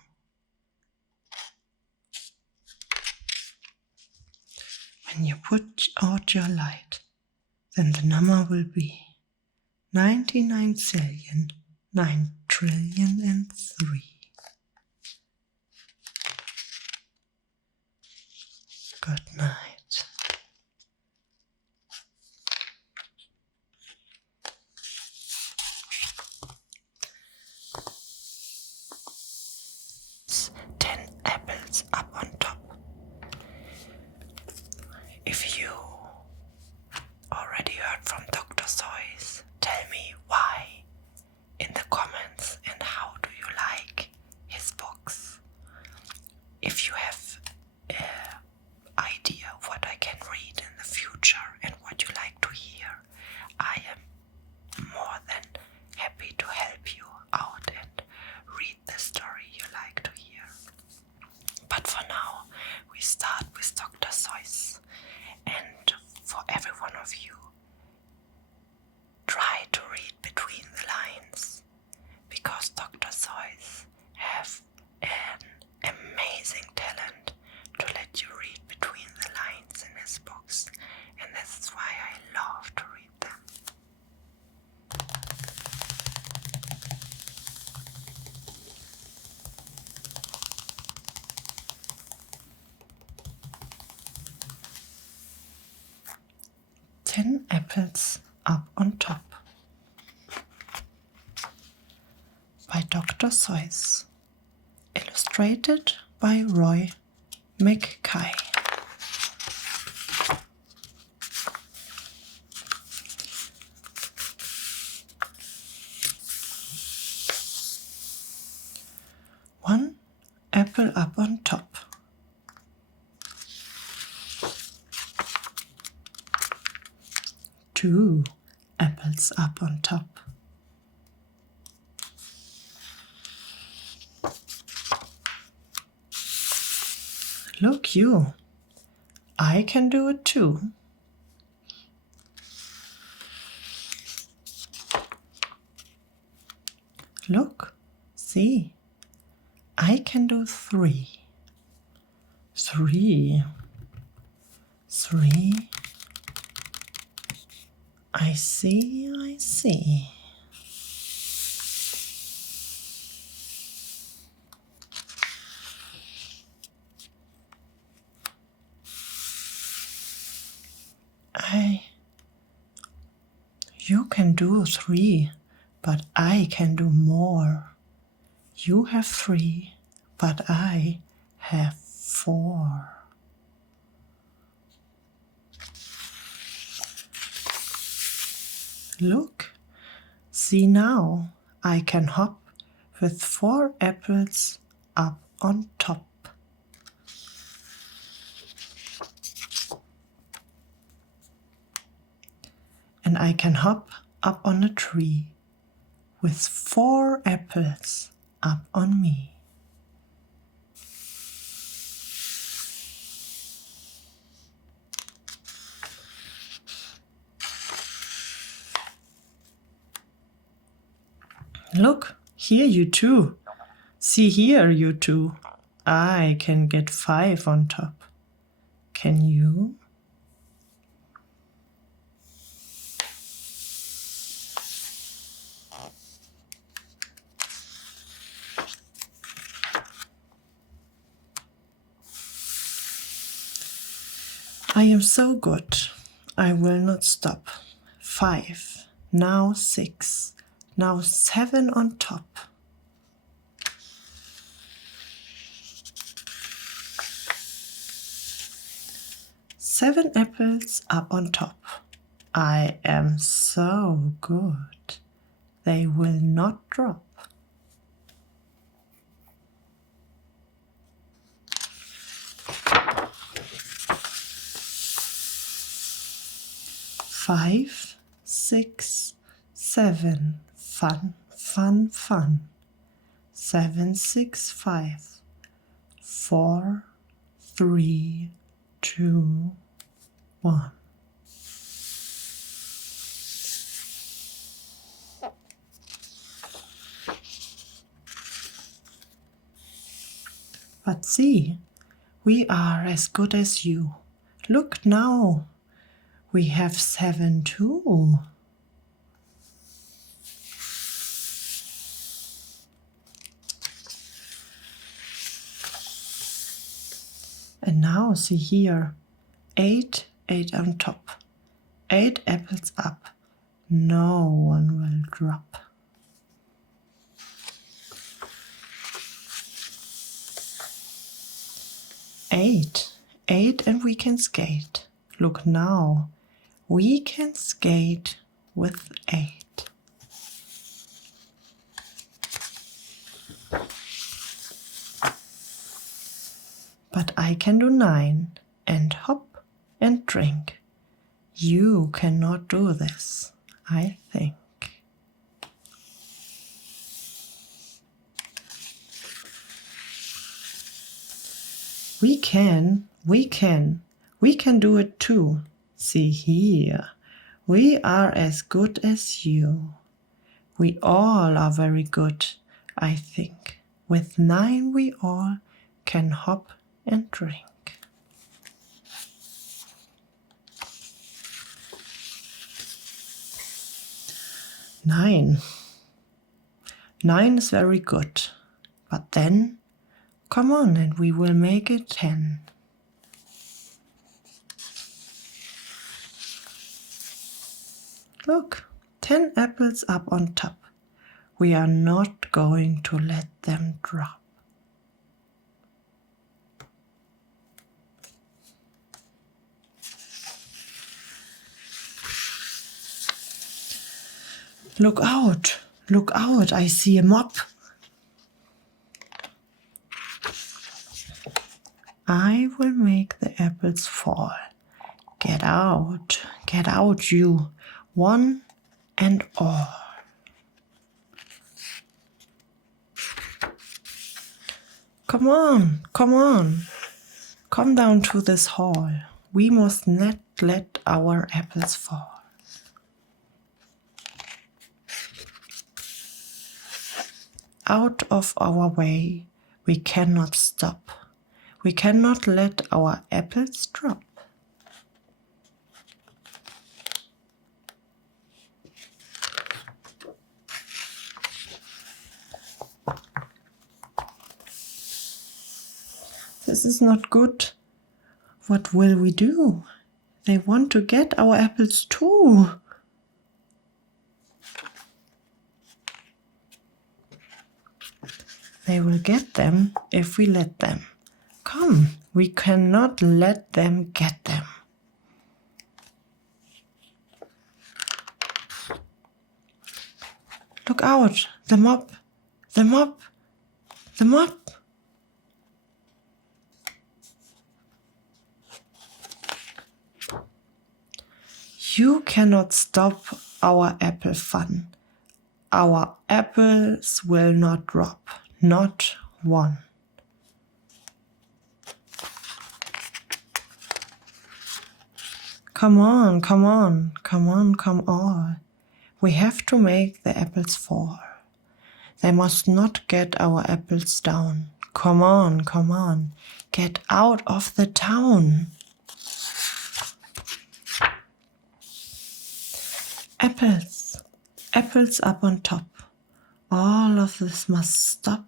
When you put out your light, then the number will be 99,9,000,003. Good night. It's 10 apples up on top. If you already heard from Dr. Seuss, tell me why in the comments, and how do you like his books? If you have an idea what I can read in the future and what you like to hear, I am more than happy to help you out and read the story you like to hear. But for now, we start with Dr. Seuss. And for every one of you, try to read between the lines, because Dr. Seuss has an amazing talent to let you read between the lines in his books, and this is why I love to read them. "10 apples up on top" by Dr. Seuss, illustrated by Roy McKay. One apple up on top. Two apples up on top. Look you, I can do it too. Look, see, I can do 3. 3. 3. I see, I see. You can do 3, but I can do more. You have 3, but I have 4. Look, see now, I can hop with 4 apples up on top. And I can hop up on a tree with 4 apples up on me. Look, here you two. See here, you two. I can get 5 on top. Can you? I am so good. I will not stop. 5. Now 6. Now 7 on top. Seven apples up on top. I am so good. They will not drop. 5, 6, 7. Fun, fun, fun. 7, 6, 5, 4, 3, 2, 1. But see, we are as good as you. Look now, we have 7 too. And now see here, 8, 8 on top, 8 apples up. No one will drop. 8, 8 and we can skate. Look now, we can skate with 8. But I can do 9 and hop and drink. You cannot do this, I think. We can do it too. See here, we are as good as you. We all are very good, I think. With 9 we all can hop and drink. Nine is very good, but then come on and we will make it 10. Look, 10 apples up on top. We are not going to let them drop. Look out, I see a mop. I will make the apples fall. Get out you, one and all. Come on, come down to this hall. We must not let our apples fall. Out of our way, we cannot stop. We cannot let our apples drop. This is not good. What will we do? They want to get our apples too. They will get them if we let them. Come, we cannot let them get them. Look out, the mop. You cannot stop our apple fun. Our apples will not drop, not one. Come on all. We have to make the apples fall. They must not get our apples down. Come on, get out of the town. Apples up on top. All of this must stop.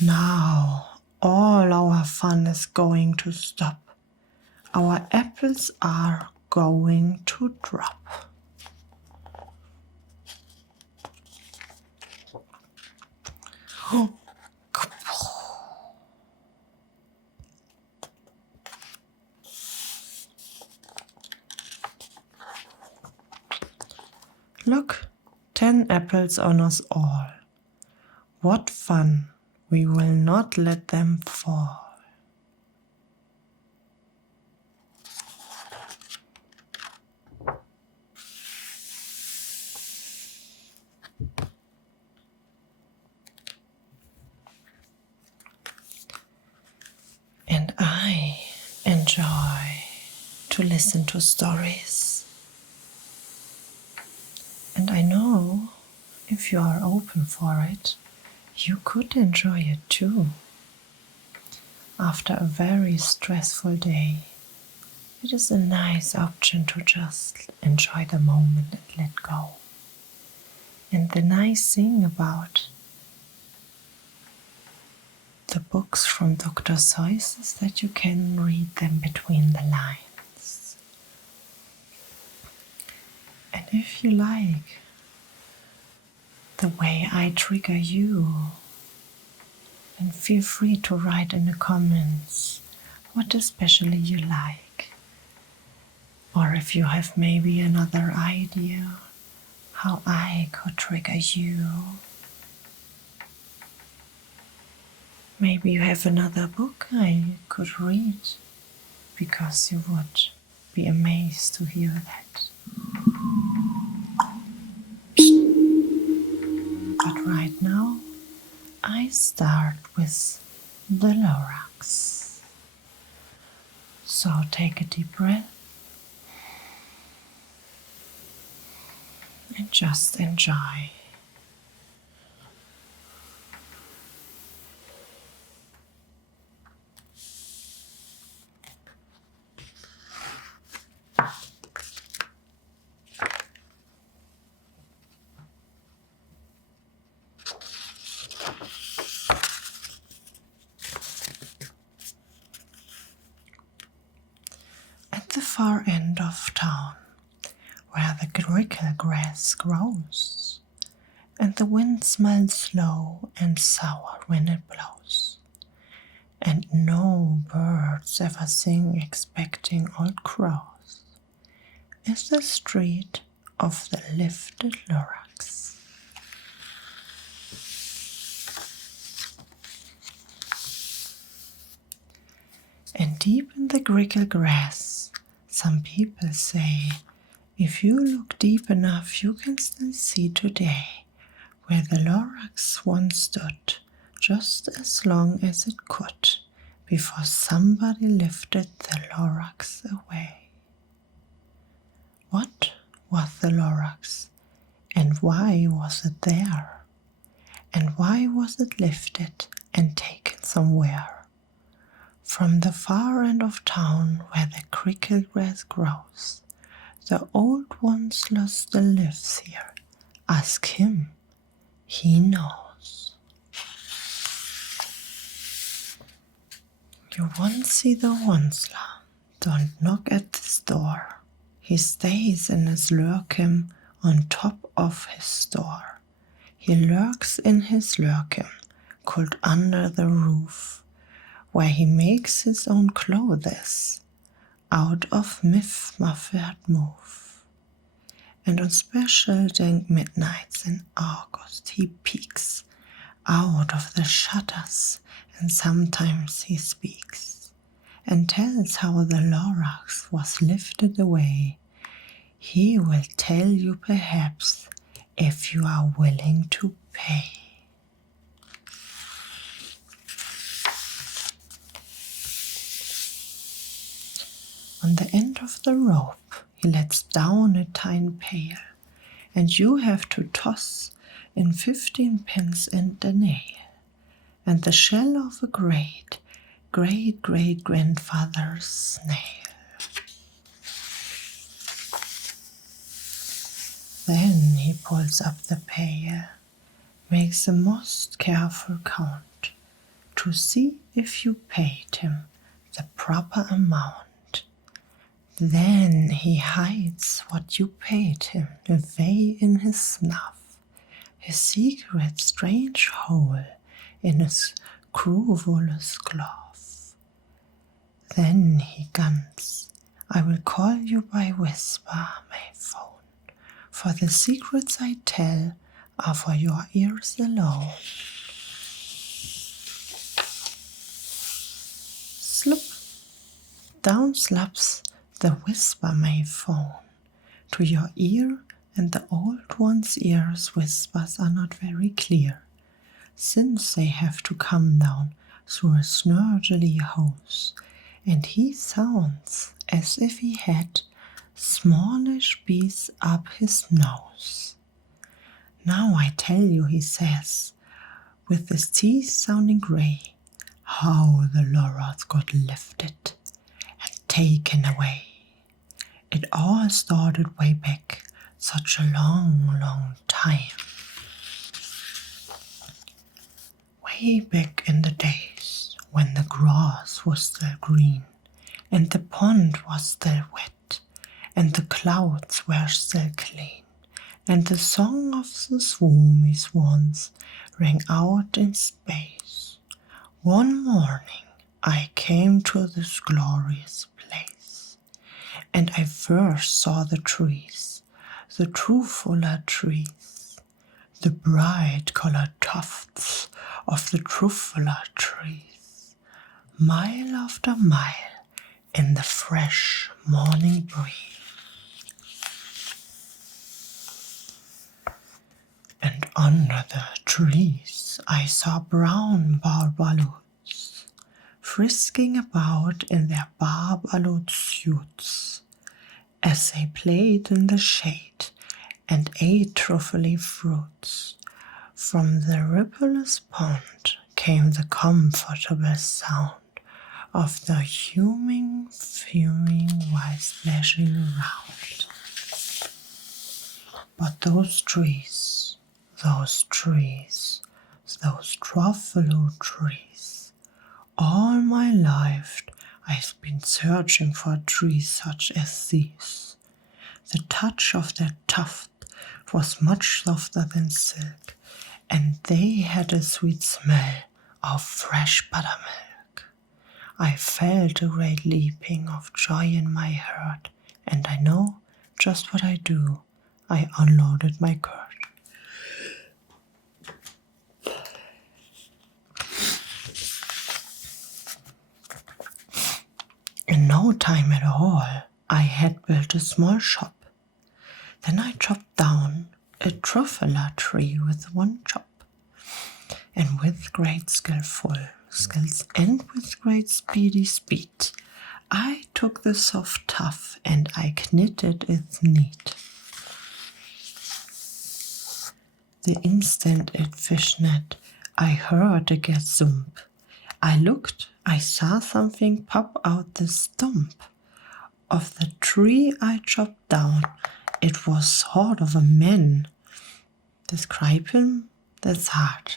Now, all our fun is going to stop. Our apples are going to drop. Look, 10 apples on us all. What fun, We will not let them fall. And I enjoy to listen to stories. And I know if you are open for it, you could enjoy it too. After a very stressful day, it is a nice option to just enjoy the moment and let go. And the nice thing about the books from Dr. Seuss is that you can read them between the lines. And if you like the way I trigger you, then feel free to write in the comments what especially you like. Or if you have maybe another idea how I could trigger you. Maybe you have another book I could read, because you would be amazed to hear that. But right now, I start with the Lorax. So take a deep breath and just enjoy. At the far end of town, where the grickle grass grows, and the wind smells slow and sour when it blows, and no birds ever sing expecting old crows, is the street of the lifted Lorax. And deep in the grickle grass, some people say, if you look deep enough, you can still see today where the Lorax once stood, just as long as it could, before somebody lifted the Lorax away. What was the Lorax, and why was it there? And why was it lifted and taken somewhere? From the far end of town where the grickle grass grows, the old one still lives here. Ask him, he knows. You won't see the Onceler, don't knock at his door. He stays in his lurkin on top of his store. He lurks in his lurkin, cold under the roof, where he makes his own clothes out of muffled move. And on special dank midnights in August he peeks out of the shutters, and sometimes he speaks and tells how the Lorax was lifted away. He will tell you perhaps if you are willing to pay. On the end of the rope he lets down a tiny pail, and you have to toss in 15 pence and a nail, and the shell of a great grandfather's snail. Then he pulls up the pail, makes a most careful count, to see if you paid him the proper amount. Then he hides what you paid him away in his snuff, his secret strange hole in his scrupulous glove. Then he guns, I will call you by whisper, my phone, for the secrets I tell are for your ears alone. down slaps the whisper may phone to your ear, and the old one's ears' whispers are not very clear, since they have to come down through a snurgly hose, and he sounds as if he had smallish bees up his nose. Now I tell you, he says, with his teeth sounding grey, how the laurels got lifted and taken away. It all started way back, such a long, long time. Way back in the days when the grass was still green, and the pond was still wet, and the clouds were still clean, and the song of the swoomy swans rang out in space. One morning I came to this glorious place, and I first saw the trees, the trufulla trees, the bright-colored tufts of the trufulla trees, mile after mile in the fresh morning breeze. And under the trees I saw brown balbaloots frisking about in their barbaloot suits, as they played in the shade and ate truffly fruits. From the rippleless pond came the comfortable sound of the humming, fuming while splashing around. But those trees, those truffalo trees, all my life I've been searching for trees such as these. The touch of their tuft was much softer than silk, and they had a sweet smell of fresh buttermilk. I felt a great leaping of joy in my heart, and I know just what I do. I unloaded my curd. In no time at all, I had built a small shop. Then I chopped down a truffula tree with one chop, and with great skills and with great speedy speed, I took the soft tuft and I knitted it neat. The instant it fishnet, I heard a gazump. I looked, I saw something pop out the stump of the tree I chopped down. It was sort of a man. Describe him? That's hard.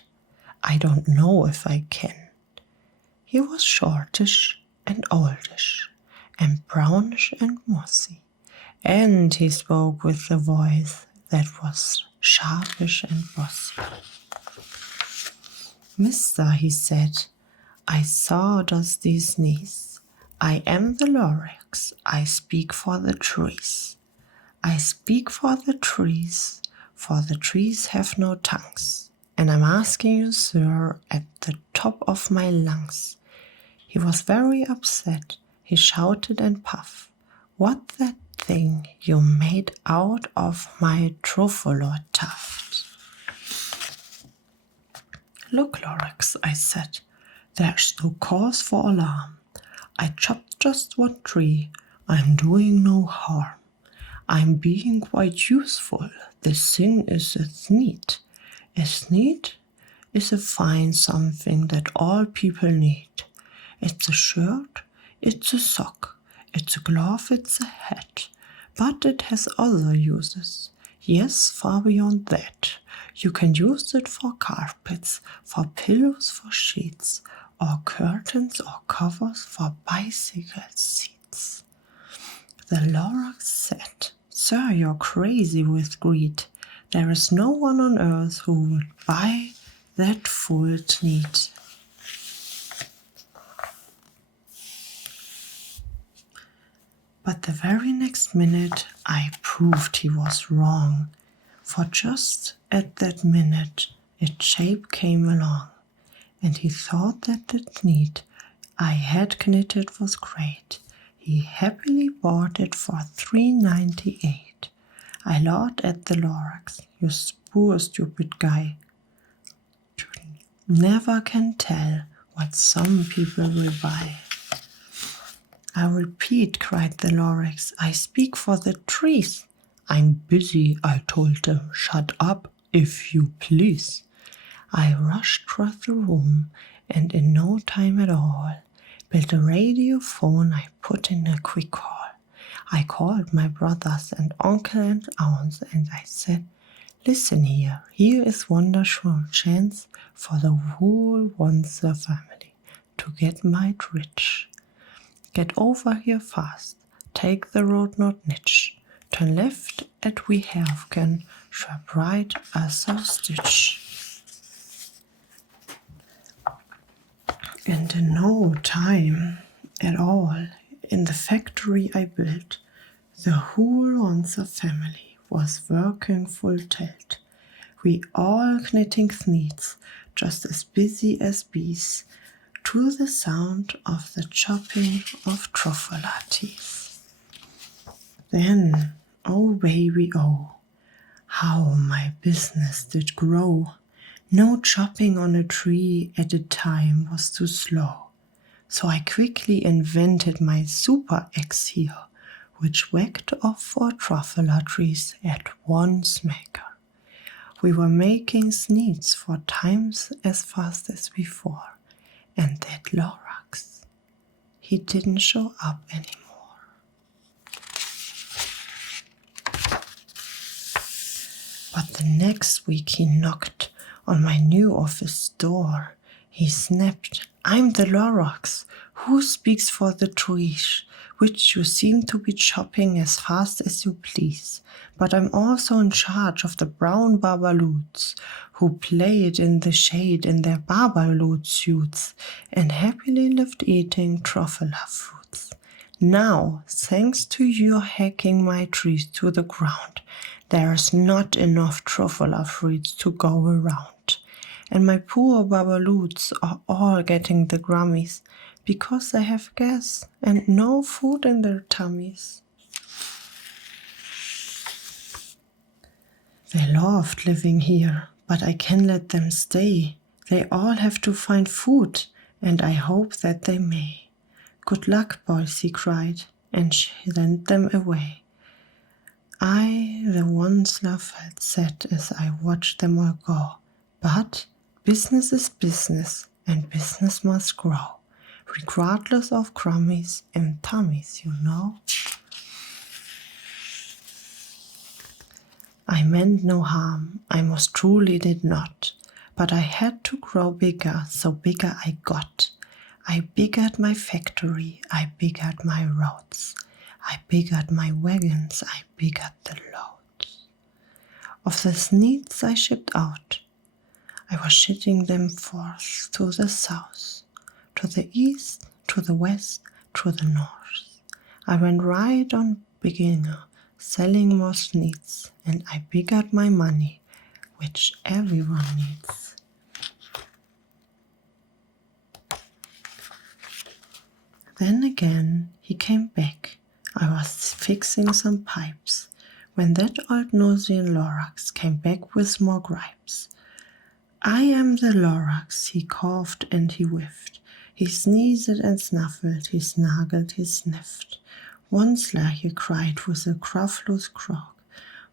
I don't know if I can. He was shortish and oldish, and brownish and mossy, and he spoke with a voice that was sharpish and bossy. Mister, he said, I sawdust these knees. I am the lorax. I speak for the trees. I speak for the trees have no tongues. And I'm asking you, sir, at the top of my lungs. He was very upset. He shouted and puffed. What that thing you made out of my truffalo tuft? Look, Lorax, I said, there's no cause for alarm. I chopped just one tree. I'm doing no harm. I'm being quite useful. This thing is as neat. As neat is a fine something that all people need. It's a shirt, it's a sock, it's a glove, it's a hat. But it has other uses. Yes, far beyond that. You can use it for carpets, for pillows, for sheets, or curtains or covers for bicycle seats. The Lorax said, Sir, you're crazy with greed. There is no one on earth who would buy that full neat. But the very next minute I proved he was wrong, for just at that minute its shape came along, and he thought that the neat I had knitted was great. He happily bought it for $3.98. I laughed at the Lorax. You poor stupid guy. Never can tell what some people will buy. I repeat, cried the Lorax, I speak for the trees. I'm busy, I told them. Shut up, if you please. I rushed across the room and in no time at all built a radio phone. I put in a quick call. I called my brothers and uncle and aunts and I said, listen here is wonderful chance for the whole Wanzer family to get made rich. Get over here fast, take the road not niche, turn left at we have can, sharp right as a stitch. And in no time at all, in the factory I built, the whole Wanzer family was working full tilt. We all knitting sneaks, just as busy as bees, to the sound of the chopping of truffalatis. Then, oh baby, oh, how my business did grow. No chopping on a tree at a time was too slow. So I quickly invented my super axe here, which whacked off 4 truffalatis at one smacker. We were making sneaks 4 times as fast as before. And that Lorax, he didn't show up anymore. But the next week he knocked on my new office door. He snapped, I'm the Lorax, who speaks for the trees, which you seem to be chopping as fast as you please. But I'm also in charge of the brown babaloots, who played in the shade in their babaloot suits and happily lived eating truffala fruits. Now, thanks to your hacking my trees to the ground, there's not enough truffala fruits to go around. And my poor babaloots are all getting the grummies because they have gas and no food in their tummies. They loved living here, but I can't let them stay. They all have to find food, and I hope that they may. Good luck, boys, he cried, and sent them away. I, the Wanzer, felt sad as I watched them all go. But business is business, and business must grow, regardless of crummies and tummies, you know. I meant no harm, I most truly did not, but I had to grow bigger, so bigger I got. I biggered my factory, I biggered my roads, I biggered my wagons, I biggered the loads. Of the sneaks I shipped out, I was shitting them forth to the south, to the east, to the west, to the north. I went right on beginning, selling more sneaks, and I biggered my money, which everyone needs. Then again he came back. I was fixing some pipes, when that old nosy Lorax came back with more gripes. I am the Lorax, he coughed and he whiffed. He sneezed and snuffled, he snuggled, he sniffed. Wanzer, he cried with a gruffless croak.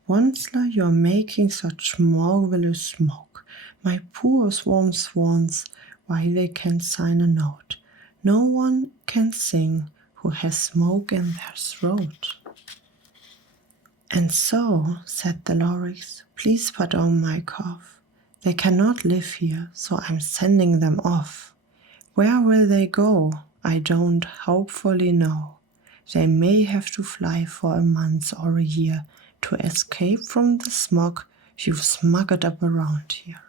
Wanzer, you're making such marvelous smoke. My poor swans, why they can't sign a note. No one can sing who has smoke in their throat. And so, said the Lorax, please pardon my cough. They cannot live here, so I'm sending them off. Where will they go? I don't hopefully know. They may have to fly for a month or a year to escape from the smog you've smuggled up around here.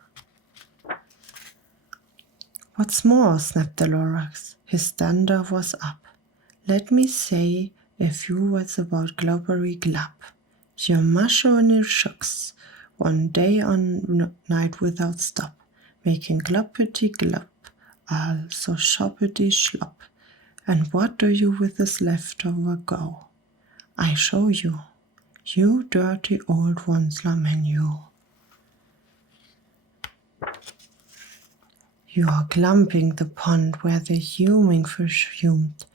What's more, snapped the Lorax, his thunder was up. Let me say a few words about globbery glub. Your mushroony shooks, one day on night without stop, making gloppity glop, also shoppity schlop. And what do you with this leftover go? I show you, you dirty old Wonsler you. You are clumping the pond where the humming fish fumed.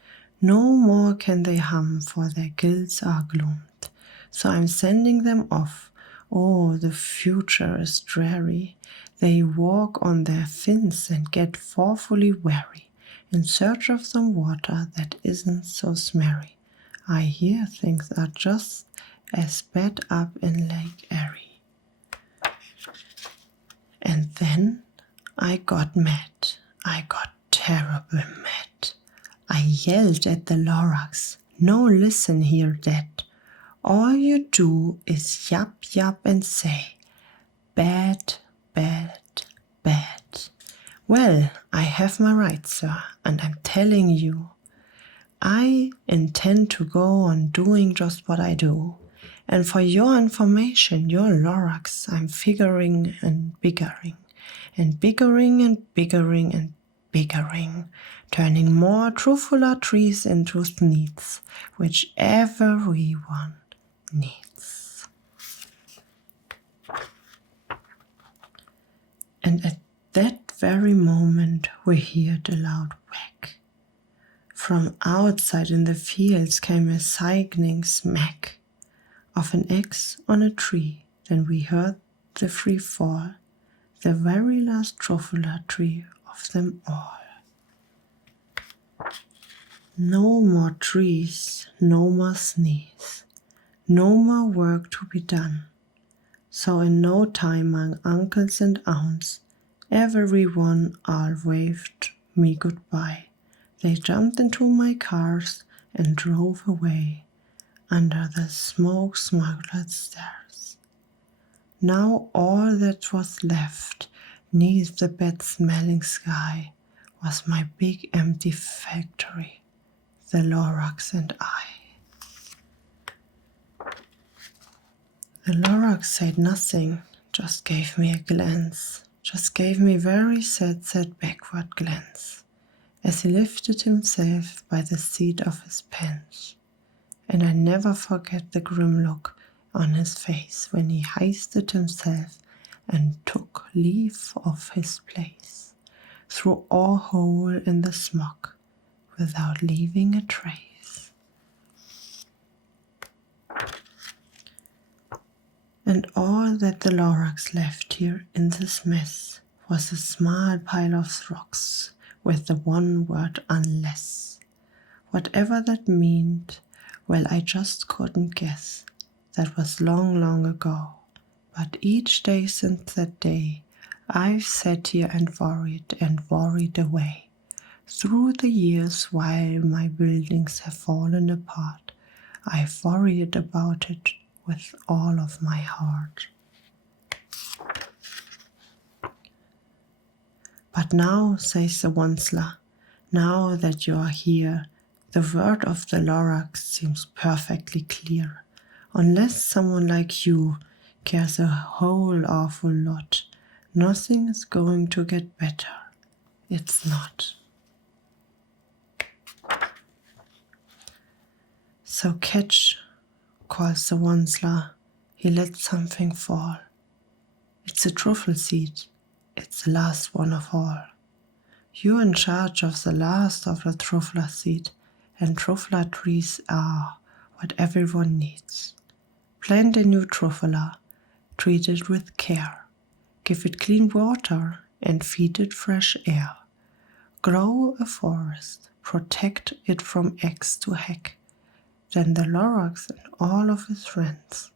No more can they hum, for their gills are gloomed. So I'm sending them off. Oh, the future is dreary. They walk on their fins and get awfully weary, in search of some water that isn't so smerry. I hear things are just as bad up in Lake Erie. And then I got mad. I got terrible mad. I yelled at the Lorax, no listen here, Dad. All you do is yap yap and say, bad, bad, bad. Well, I have my rights, sir, and I'm telling you, I intend to go on doing just what I do. And for your information, your Lorax, I'm figuring and biggering, and biggering and biggering and biggering, turning more truffula trees into sneeds, which everyone needs. And at that very moment we heard a loud whack. From outside in the fields came a sickening smack of an axe on a tree. Then we heard the free fall, the very last truffula tree of them all. No more trees, no more sneeze, no more work to be done. So in no time, among uncles and aunts, everyone all waved me goodbye. They jumped into my cars and drove away under the smoke-smuggled stairs. Now all that was left 'neath the bad-smelling sky was my big empty factory, the Lorax and I. The Lorax said nothing, just gave me a glance, just gave me very sad backward glance, as he lifted himself by the seat of his pants. And I never forget the grim look on his face when he hoisted himself and took leave of his place, through all hole in the smoke, without leaving a trace. And all that the Lorax left here in this mess was a small pile of rocks with the one word unless. Whatever that meant, well, I just couldn't guess. That was long, long ago. But each day since that day, I've sat here and worried away. Through the years while my buildings have fallen apart, I've worried about it with all of my heart. But now, says the Wonsler, now that you are here, the word of the Lorax seems perfectly clear. Unless someone like you cares a whole awful lot, nothing is going to get better. It's not. So catch, calls the Wonsler. He let something fall. It's a truffle seed. It's the last one of all. You're in charge of the last of the truffler seed, and truffler trees are what everyone needs. Plant a new truffler, treat it with care, give it clean water and feed it fresh air. Grow a forest, protect it from axe to hack. Then the Lorax and all of his friends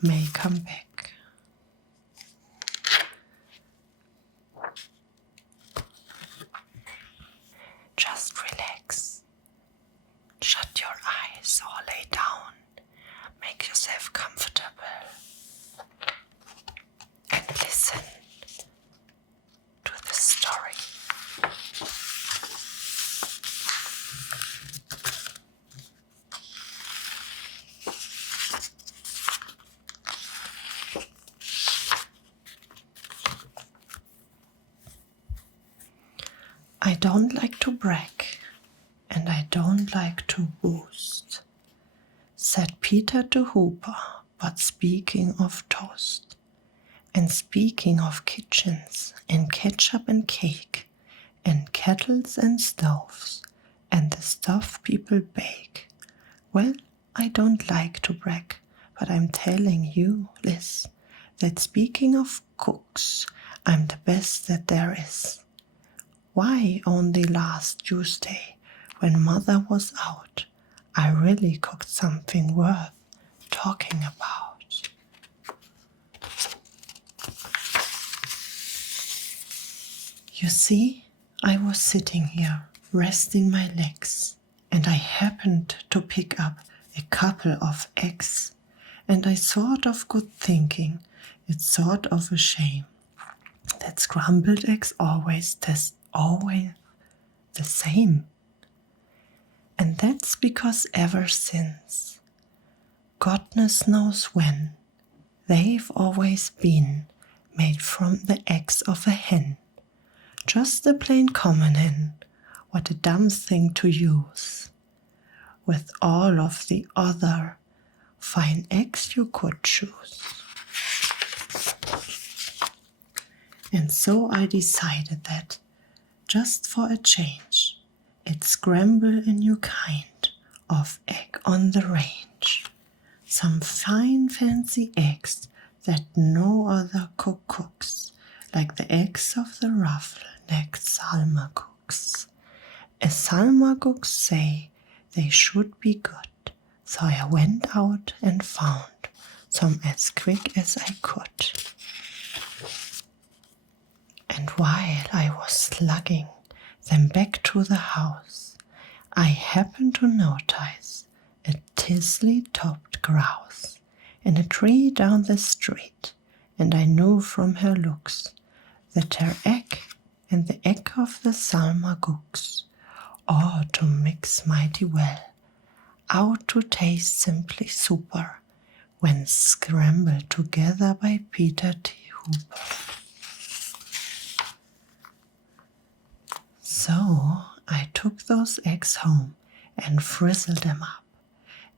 may come back. Just relax. Shut your eyes or lay down. Make yourself comfortable. And listen to the story. I don't like to brag, and and I don't like to boast, said Peter to Hooper. But speaking of toast, and speaking of kitchens, and ketchup and cake, and kettles and stoves, and the stuff people bake, well, I don't like to brag, but I'm telling you, Liz, that speaking of cooks, I'm the best that there is. Why, only last Tuesday, when Mother was out, I really cooked something worth talking about. You see, I was sitting here, resting my legs, and I happened to pick up a couple of eggs, and I thought of good thinking. It's sort of a shame that scrambled eggs always taste always the same. And that's because ever since, goodness knows when, they've always been made from the eggs of a hen. Just a plain common hen, what a dumb thing to use, with all of the other fine eggs you could choose. And so I decided that, just for a change, I'd scramble a new kind of egg on the range. Some fine fancy eggs that no other cook cooks, like the eggs of the ruffle-necked salmaguks. As salmaguks say, they should be good, so I went out and found some as quick as I could. And while I was slugging them back to the house, I happened to notice a tizzly-topped grouse in a tree down the street, and I knew from her looks that her egg and the egg of the salmaguks ought to mix mighty well, ought to taste simply super when scrambled together by Peter T. Hooper. So I took those eggs home and frizzled them up,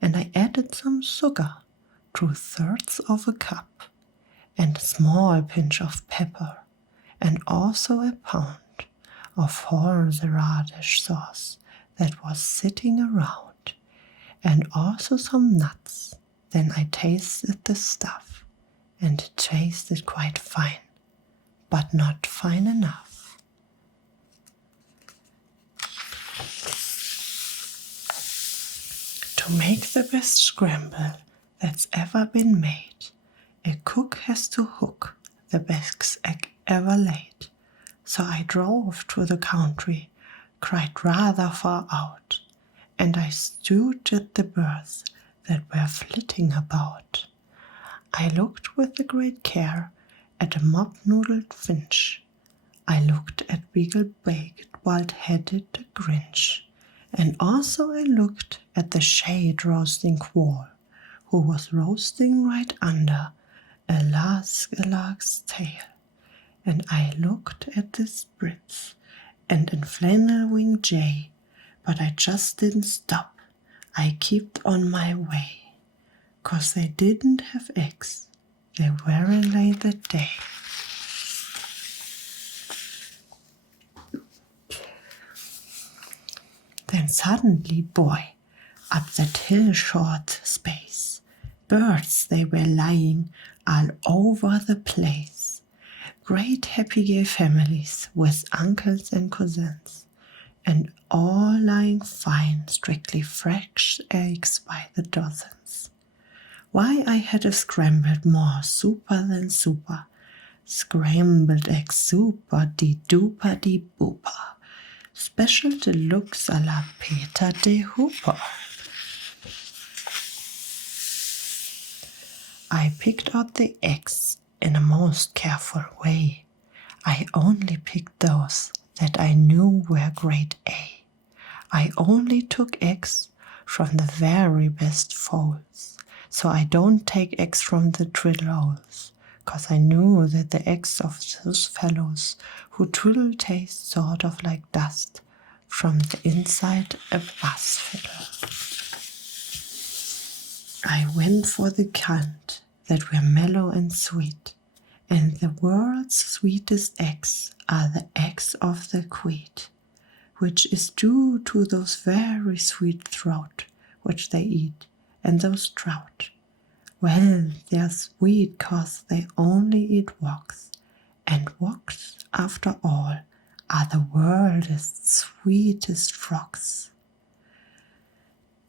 and I added some sugar, 2/3 of a cup, and a small pinch of pepper, and also a pound of horseradish sauce that was sitting around, and also some nuts. Then I tasted the stuff, and it tasted quite fine, but not fine enough. To make the best scramble that's ever been made, a cook has to hook the best egg ever laid. So I drove to the country, quite rather far out, and I stewed at the birds that were flitting about. I looked with a great care at a mop-noodled finch. I looked at beagle-baked, wild-headed Grinch, and also I looked at the shade-roasting quail, who was roasting right under a lark's tail. And I looked at the Spritz and a flannel-winged jay, but I just didn't stop. I kept on my way, 'cause they didn't have eggs. They weren't laid that day. Then suddenly, boy, up that hill short space, birds they were lying all over the place. Great happy gay families with uncles and cousins, and all lying fine, strictly fresh eggs by the dozens. Why, I had a scrambled more super than super, scrambled eggs super-de-duper-de-booper, special deluxe à la Peter T. Hooper. I picked out the eggs in a most careful way. I only picked those that I knew were grade A. I only took eggs from the very best folds, so I don't take eggs from the triddles, 'cause I knew that the eggs of those fellows who twiddle taste sort of like dust from the inside a bass fiddle. I went for the kind that were mellow and sweet, and the world's sweetest eggs are the eggs of the queet, which is due to those very sweet throat which they eat, and those trout. Well, they're sweet 'cause they only eat woks, and woks, after all, are the world's sweetest frogs.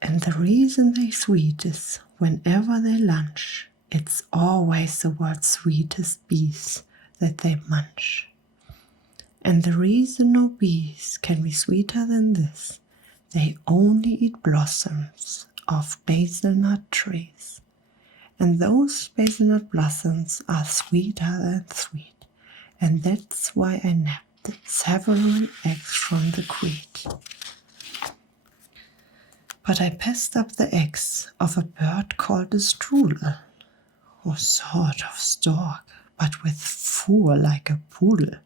And the reason they're sweet is whenever they lunch, it's always the world's sweetest bees that they munch. And the reason no bees can be sweeter than this, they only eat blossoms of hazelnut trees. And those hazelnut blossoms are sweeter than sweet, and that's why I nabbed several eggs from the queet. But I passed up the eggs of a bird called a strudel, or sort of stork, but with fur like a poodle.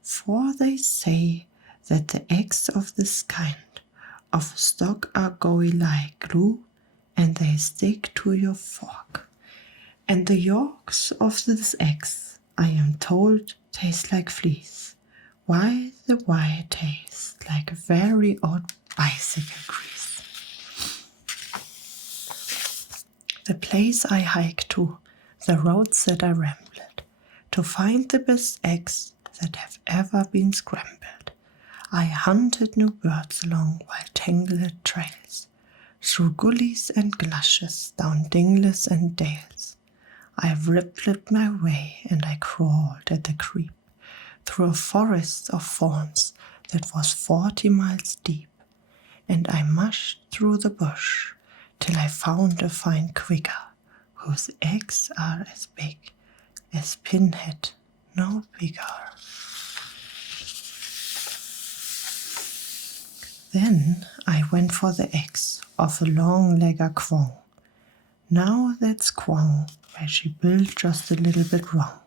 For they say that the eggs of this kind of stock are gooey like glue, and they stick to your fork. And the yolks of these eggs, I am told, taste like fleece, while the white tastes like a very old bicycle grease. The place I hiked to, the roads that I rambled, to find the best eggs that have ever been scrambled. I hunted new birds along while tangled trails, through gullies and glushes, down dingles and dales. I rippled my way and I crawled at the creep, through a forest of thorns that was 40 miles deep, and I mushed through the bush till I found a fine quigger, whose eggs are as big as pinhead, no bigger. Then I went for the eggs of a long-legger quong. Now that's quong where she built just a little bit wrong,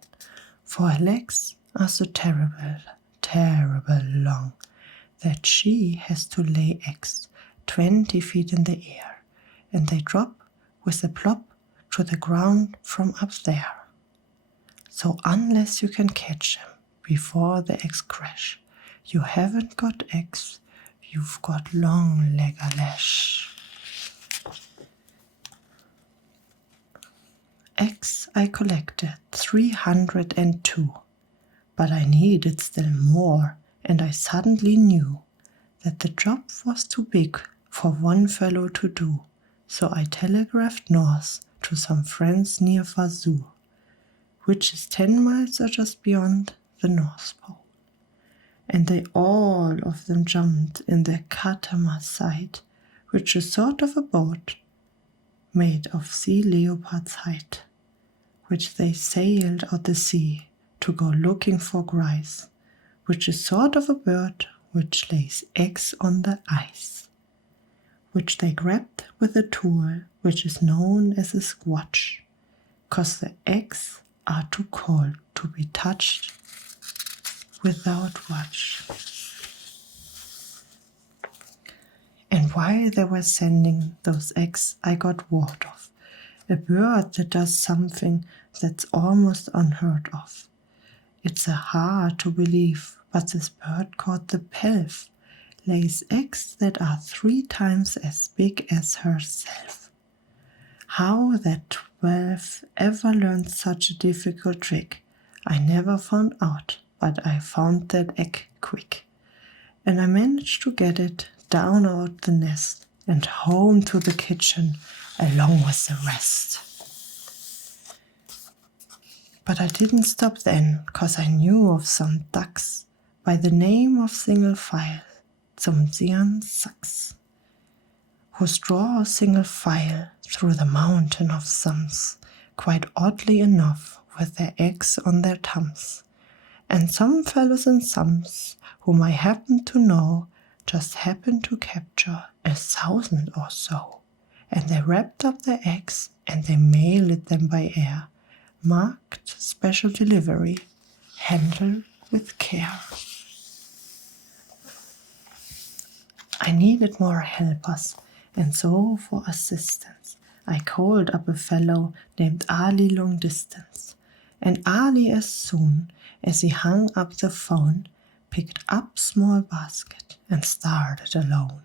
for her legs are so terrible, terrible long, that she has to lay eggs 20 feet in the air, and they drop with a plop to the ground from up there. So unless you can catch them before the eggs crash, you haven't got eggs, you've got long-legger lash. Eggs I collected 302, but I needed still more, and I suddenly knew that the job was too big for one fellow to do, so I telegraphed north to some friends near Vasu, which is 10 miles or just beyond the North Pole. And they all of them jumped in their catamaran, which is sort of a boat made of sea leopard's hide, which they sailed out the sea to go looking for grise, which is sort of a bird which lays eggs on the ice, which they grabbed with a tool which is known as a squatch, 'cause the eggs are too cold to be touched without watch. And while they were sending those eggs, I got word of a bird that does something that's almost unheard of. It's hard to believe, but this bird called the pelf lays eggs that are 3 times as big as herself. How that 12 ever learned such a difficult trick, I never found out, but I found that egg quick. And I managed to get it down out the nest and home to the kitchen along with the rest. But I didn't stop then, 'cause I knew of some ducks by the name of single file, some anuskatzz, who draw single file through the mountain of sums, quite oddly enough, with their eggs on their thumbs. And some fellows and sums, whom I happen to know, just happened to capture 1,000 or so, and they wrapped up their eggs and they mailed them by air, marked special delivery, handled with care. I needed more helpers, and so for assistance I called up a fellow named Ali long distance. And Ali, as soon as he hung up the phone, picked up small basket and started alone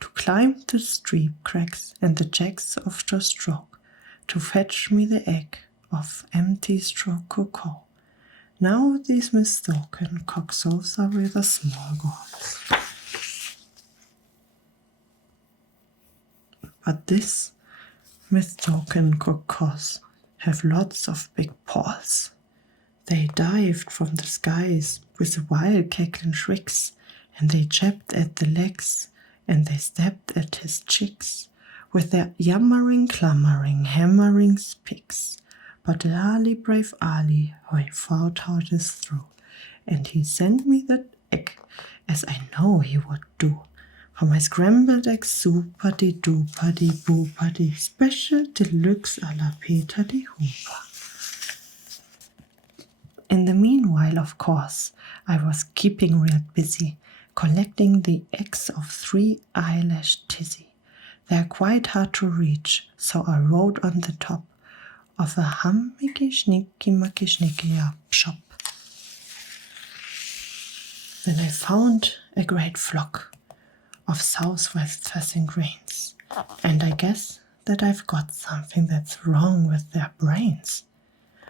to climb the steep cracks and the jacks of the stroke, to fetch me the egg of empty straw cocoa. Now these mistaken cocksows are rather small goals. But this mistaken cockos have lots of big paws. They dived from the skies with wild cackling shrieks, and they jabbed at the legs, and they stabbed at his cheeks with their yammering, clamoring, hammering picks. But Ali, brave Ali, he fought out his through, and he sent me that egg, as I know he would do, for my scrambled egg soup-a-dee-doo-pa-dee-boo-pa-dee, special deluxe a la Peter de Hooper. In the meanwhile, of course, I was keeping real busy, collecting the eggs of 3 eyelash tizzy. They're quite hard to reach, so I wrote on the top of a hummicky-schnicky-mucky-schnicky shop. Then I found a great flock of southwest fussing grains, and I guess that I've got something that's wrong with their brains.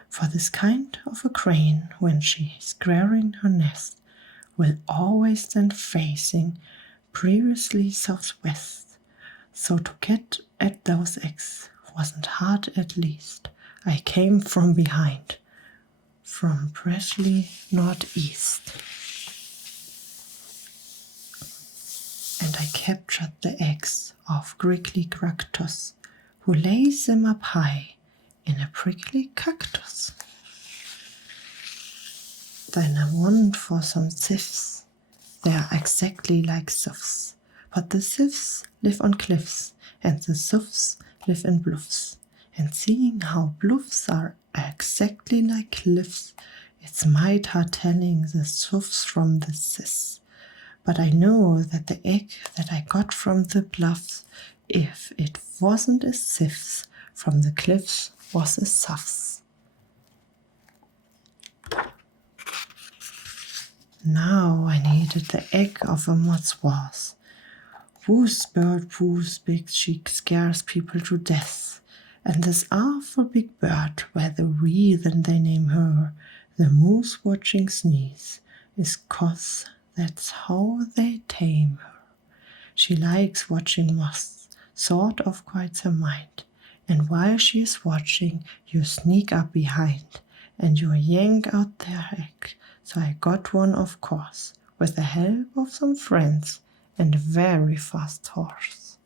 For this kind of a crane, when she's squaring her nest, will always stand facing previously southwest. So to get at those eggs wasn't hard at least. I came from behind, from Presley northeast. And I captured the eggs of Grickly Gractus, who lays them up high in a prickly cactus. Then I went for some sieves. They are exactly like Seuss, but the sieves live on cliffs, and the Seuss live in bluffs. And seeing how bluffs are exactly like cliffs, it's might hard telling the Seuss from the sis. But I know that the egg that I got from the bluffs, if it wasn't a sieves from the cliffs, was a Seuss. Now I needed the egg of a mothwas, whose bird whose big cheek scares people to death. And this awful big bird, where the reason they name her the moose watching sneeze, is 'cause that's how they tame her. She likes watching moths, sort of quiets her mind, and while she is watching, you sneak up behind, and you yank out their egg. So I got one, of course, with the help of some friends and a very fast horse.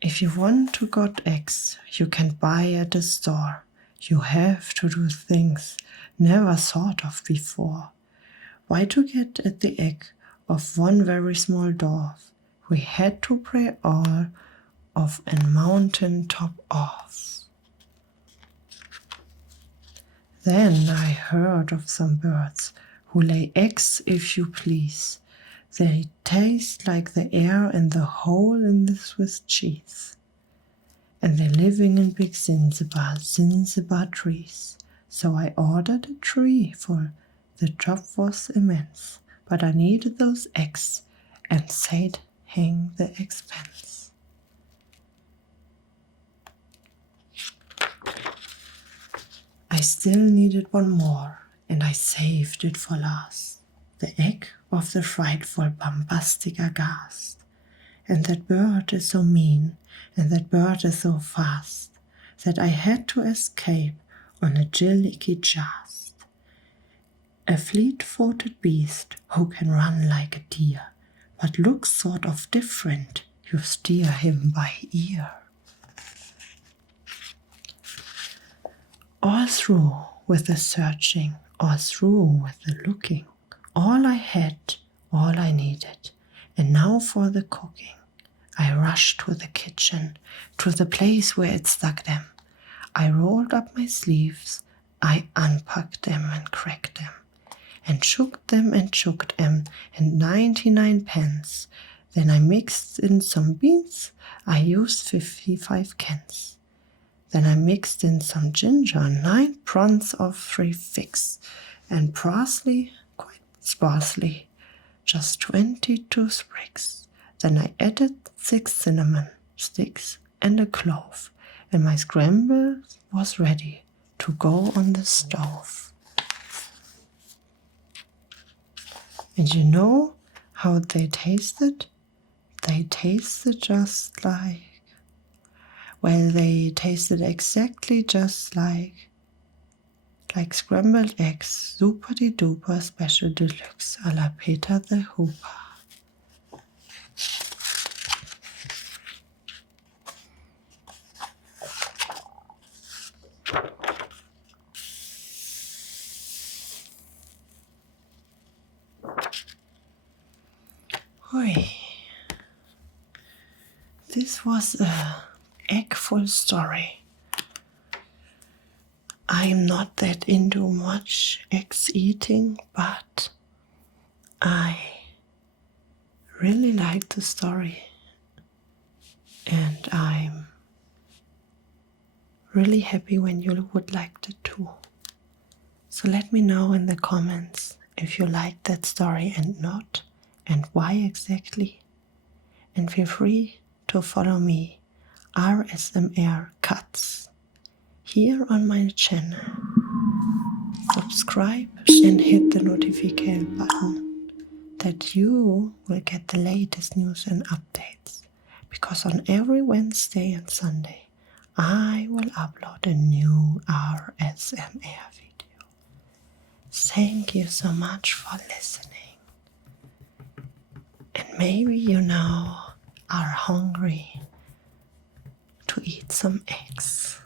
If you want to get eggs you can buy at a store, you have to do things never thought of before. Why, to get at the egg of one very small dwarf, we had to pray all of a mountain top off. Then I heard of some birds who lay eggs, if you please. They taste like the air in the hole in the Swiss cheese. And they're living in big Zanzibar trees. So I ordered a tree, for the job was immense. But I needed those eggs, and said hang the expense. I still needed one more, and I saved it for last. The egg of the frightful bombastic aghast. And that bird is so mean, and that bird is so fast, that I had to escape on a jillicky just. A fleet-footed beast who can run like a deer, but looks sort of different, you steer him by ear. All through with the searching, all through with the looking, all I had, all I needed, and now for the cooking. I rushed to the kitchen, to the place where it stuck them. I rolled up my sleeves, I unpacked them and cracked them, and shook them and 99 pence. Then I mixed in some beans. I used 55 cans. Then I mixed in some ginger, 9 prawns of 3 figs, and parsley, quite sparsely, just 22 sprigs. Then I added 6 cinnamon sticks and a clove, and my scramble was ready to go on the stove. And you know how they tasted? They tasted just like, well, they tasted exactly just like scrambled eggs, super-de-duper special deluxe a la Peter the Hooper. Oi. This was a egg-full story. I'm not that into much eggs eating, but I really like the story, and I'm really happy when you would like it too. So let me know in the comments if you liked that story and not, and why exactly. And feel free to follow me, RSMR Katz, here on my channel. Subscribe and hit the notification button that you will get the latest news and updates, because on every Wednesday and Sunday I will upload a new RSMR video. Thank you so much for listening. And maybe you now are hungry to eat some eggs.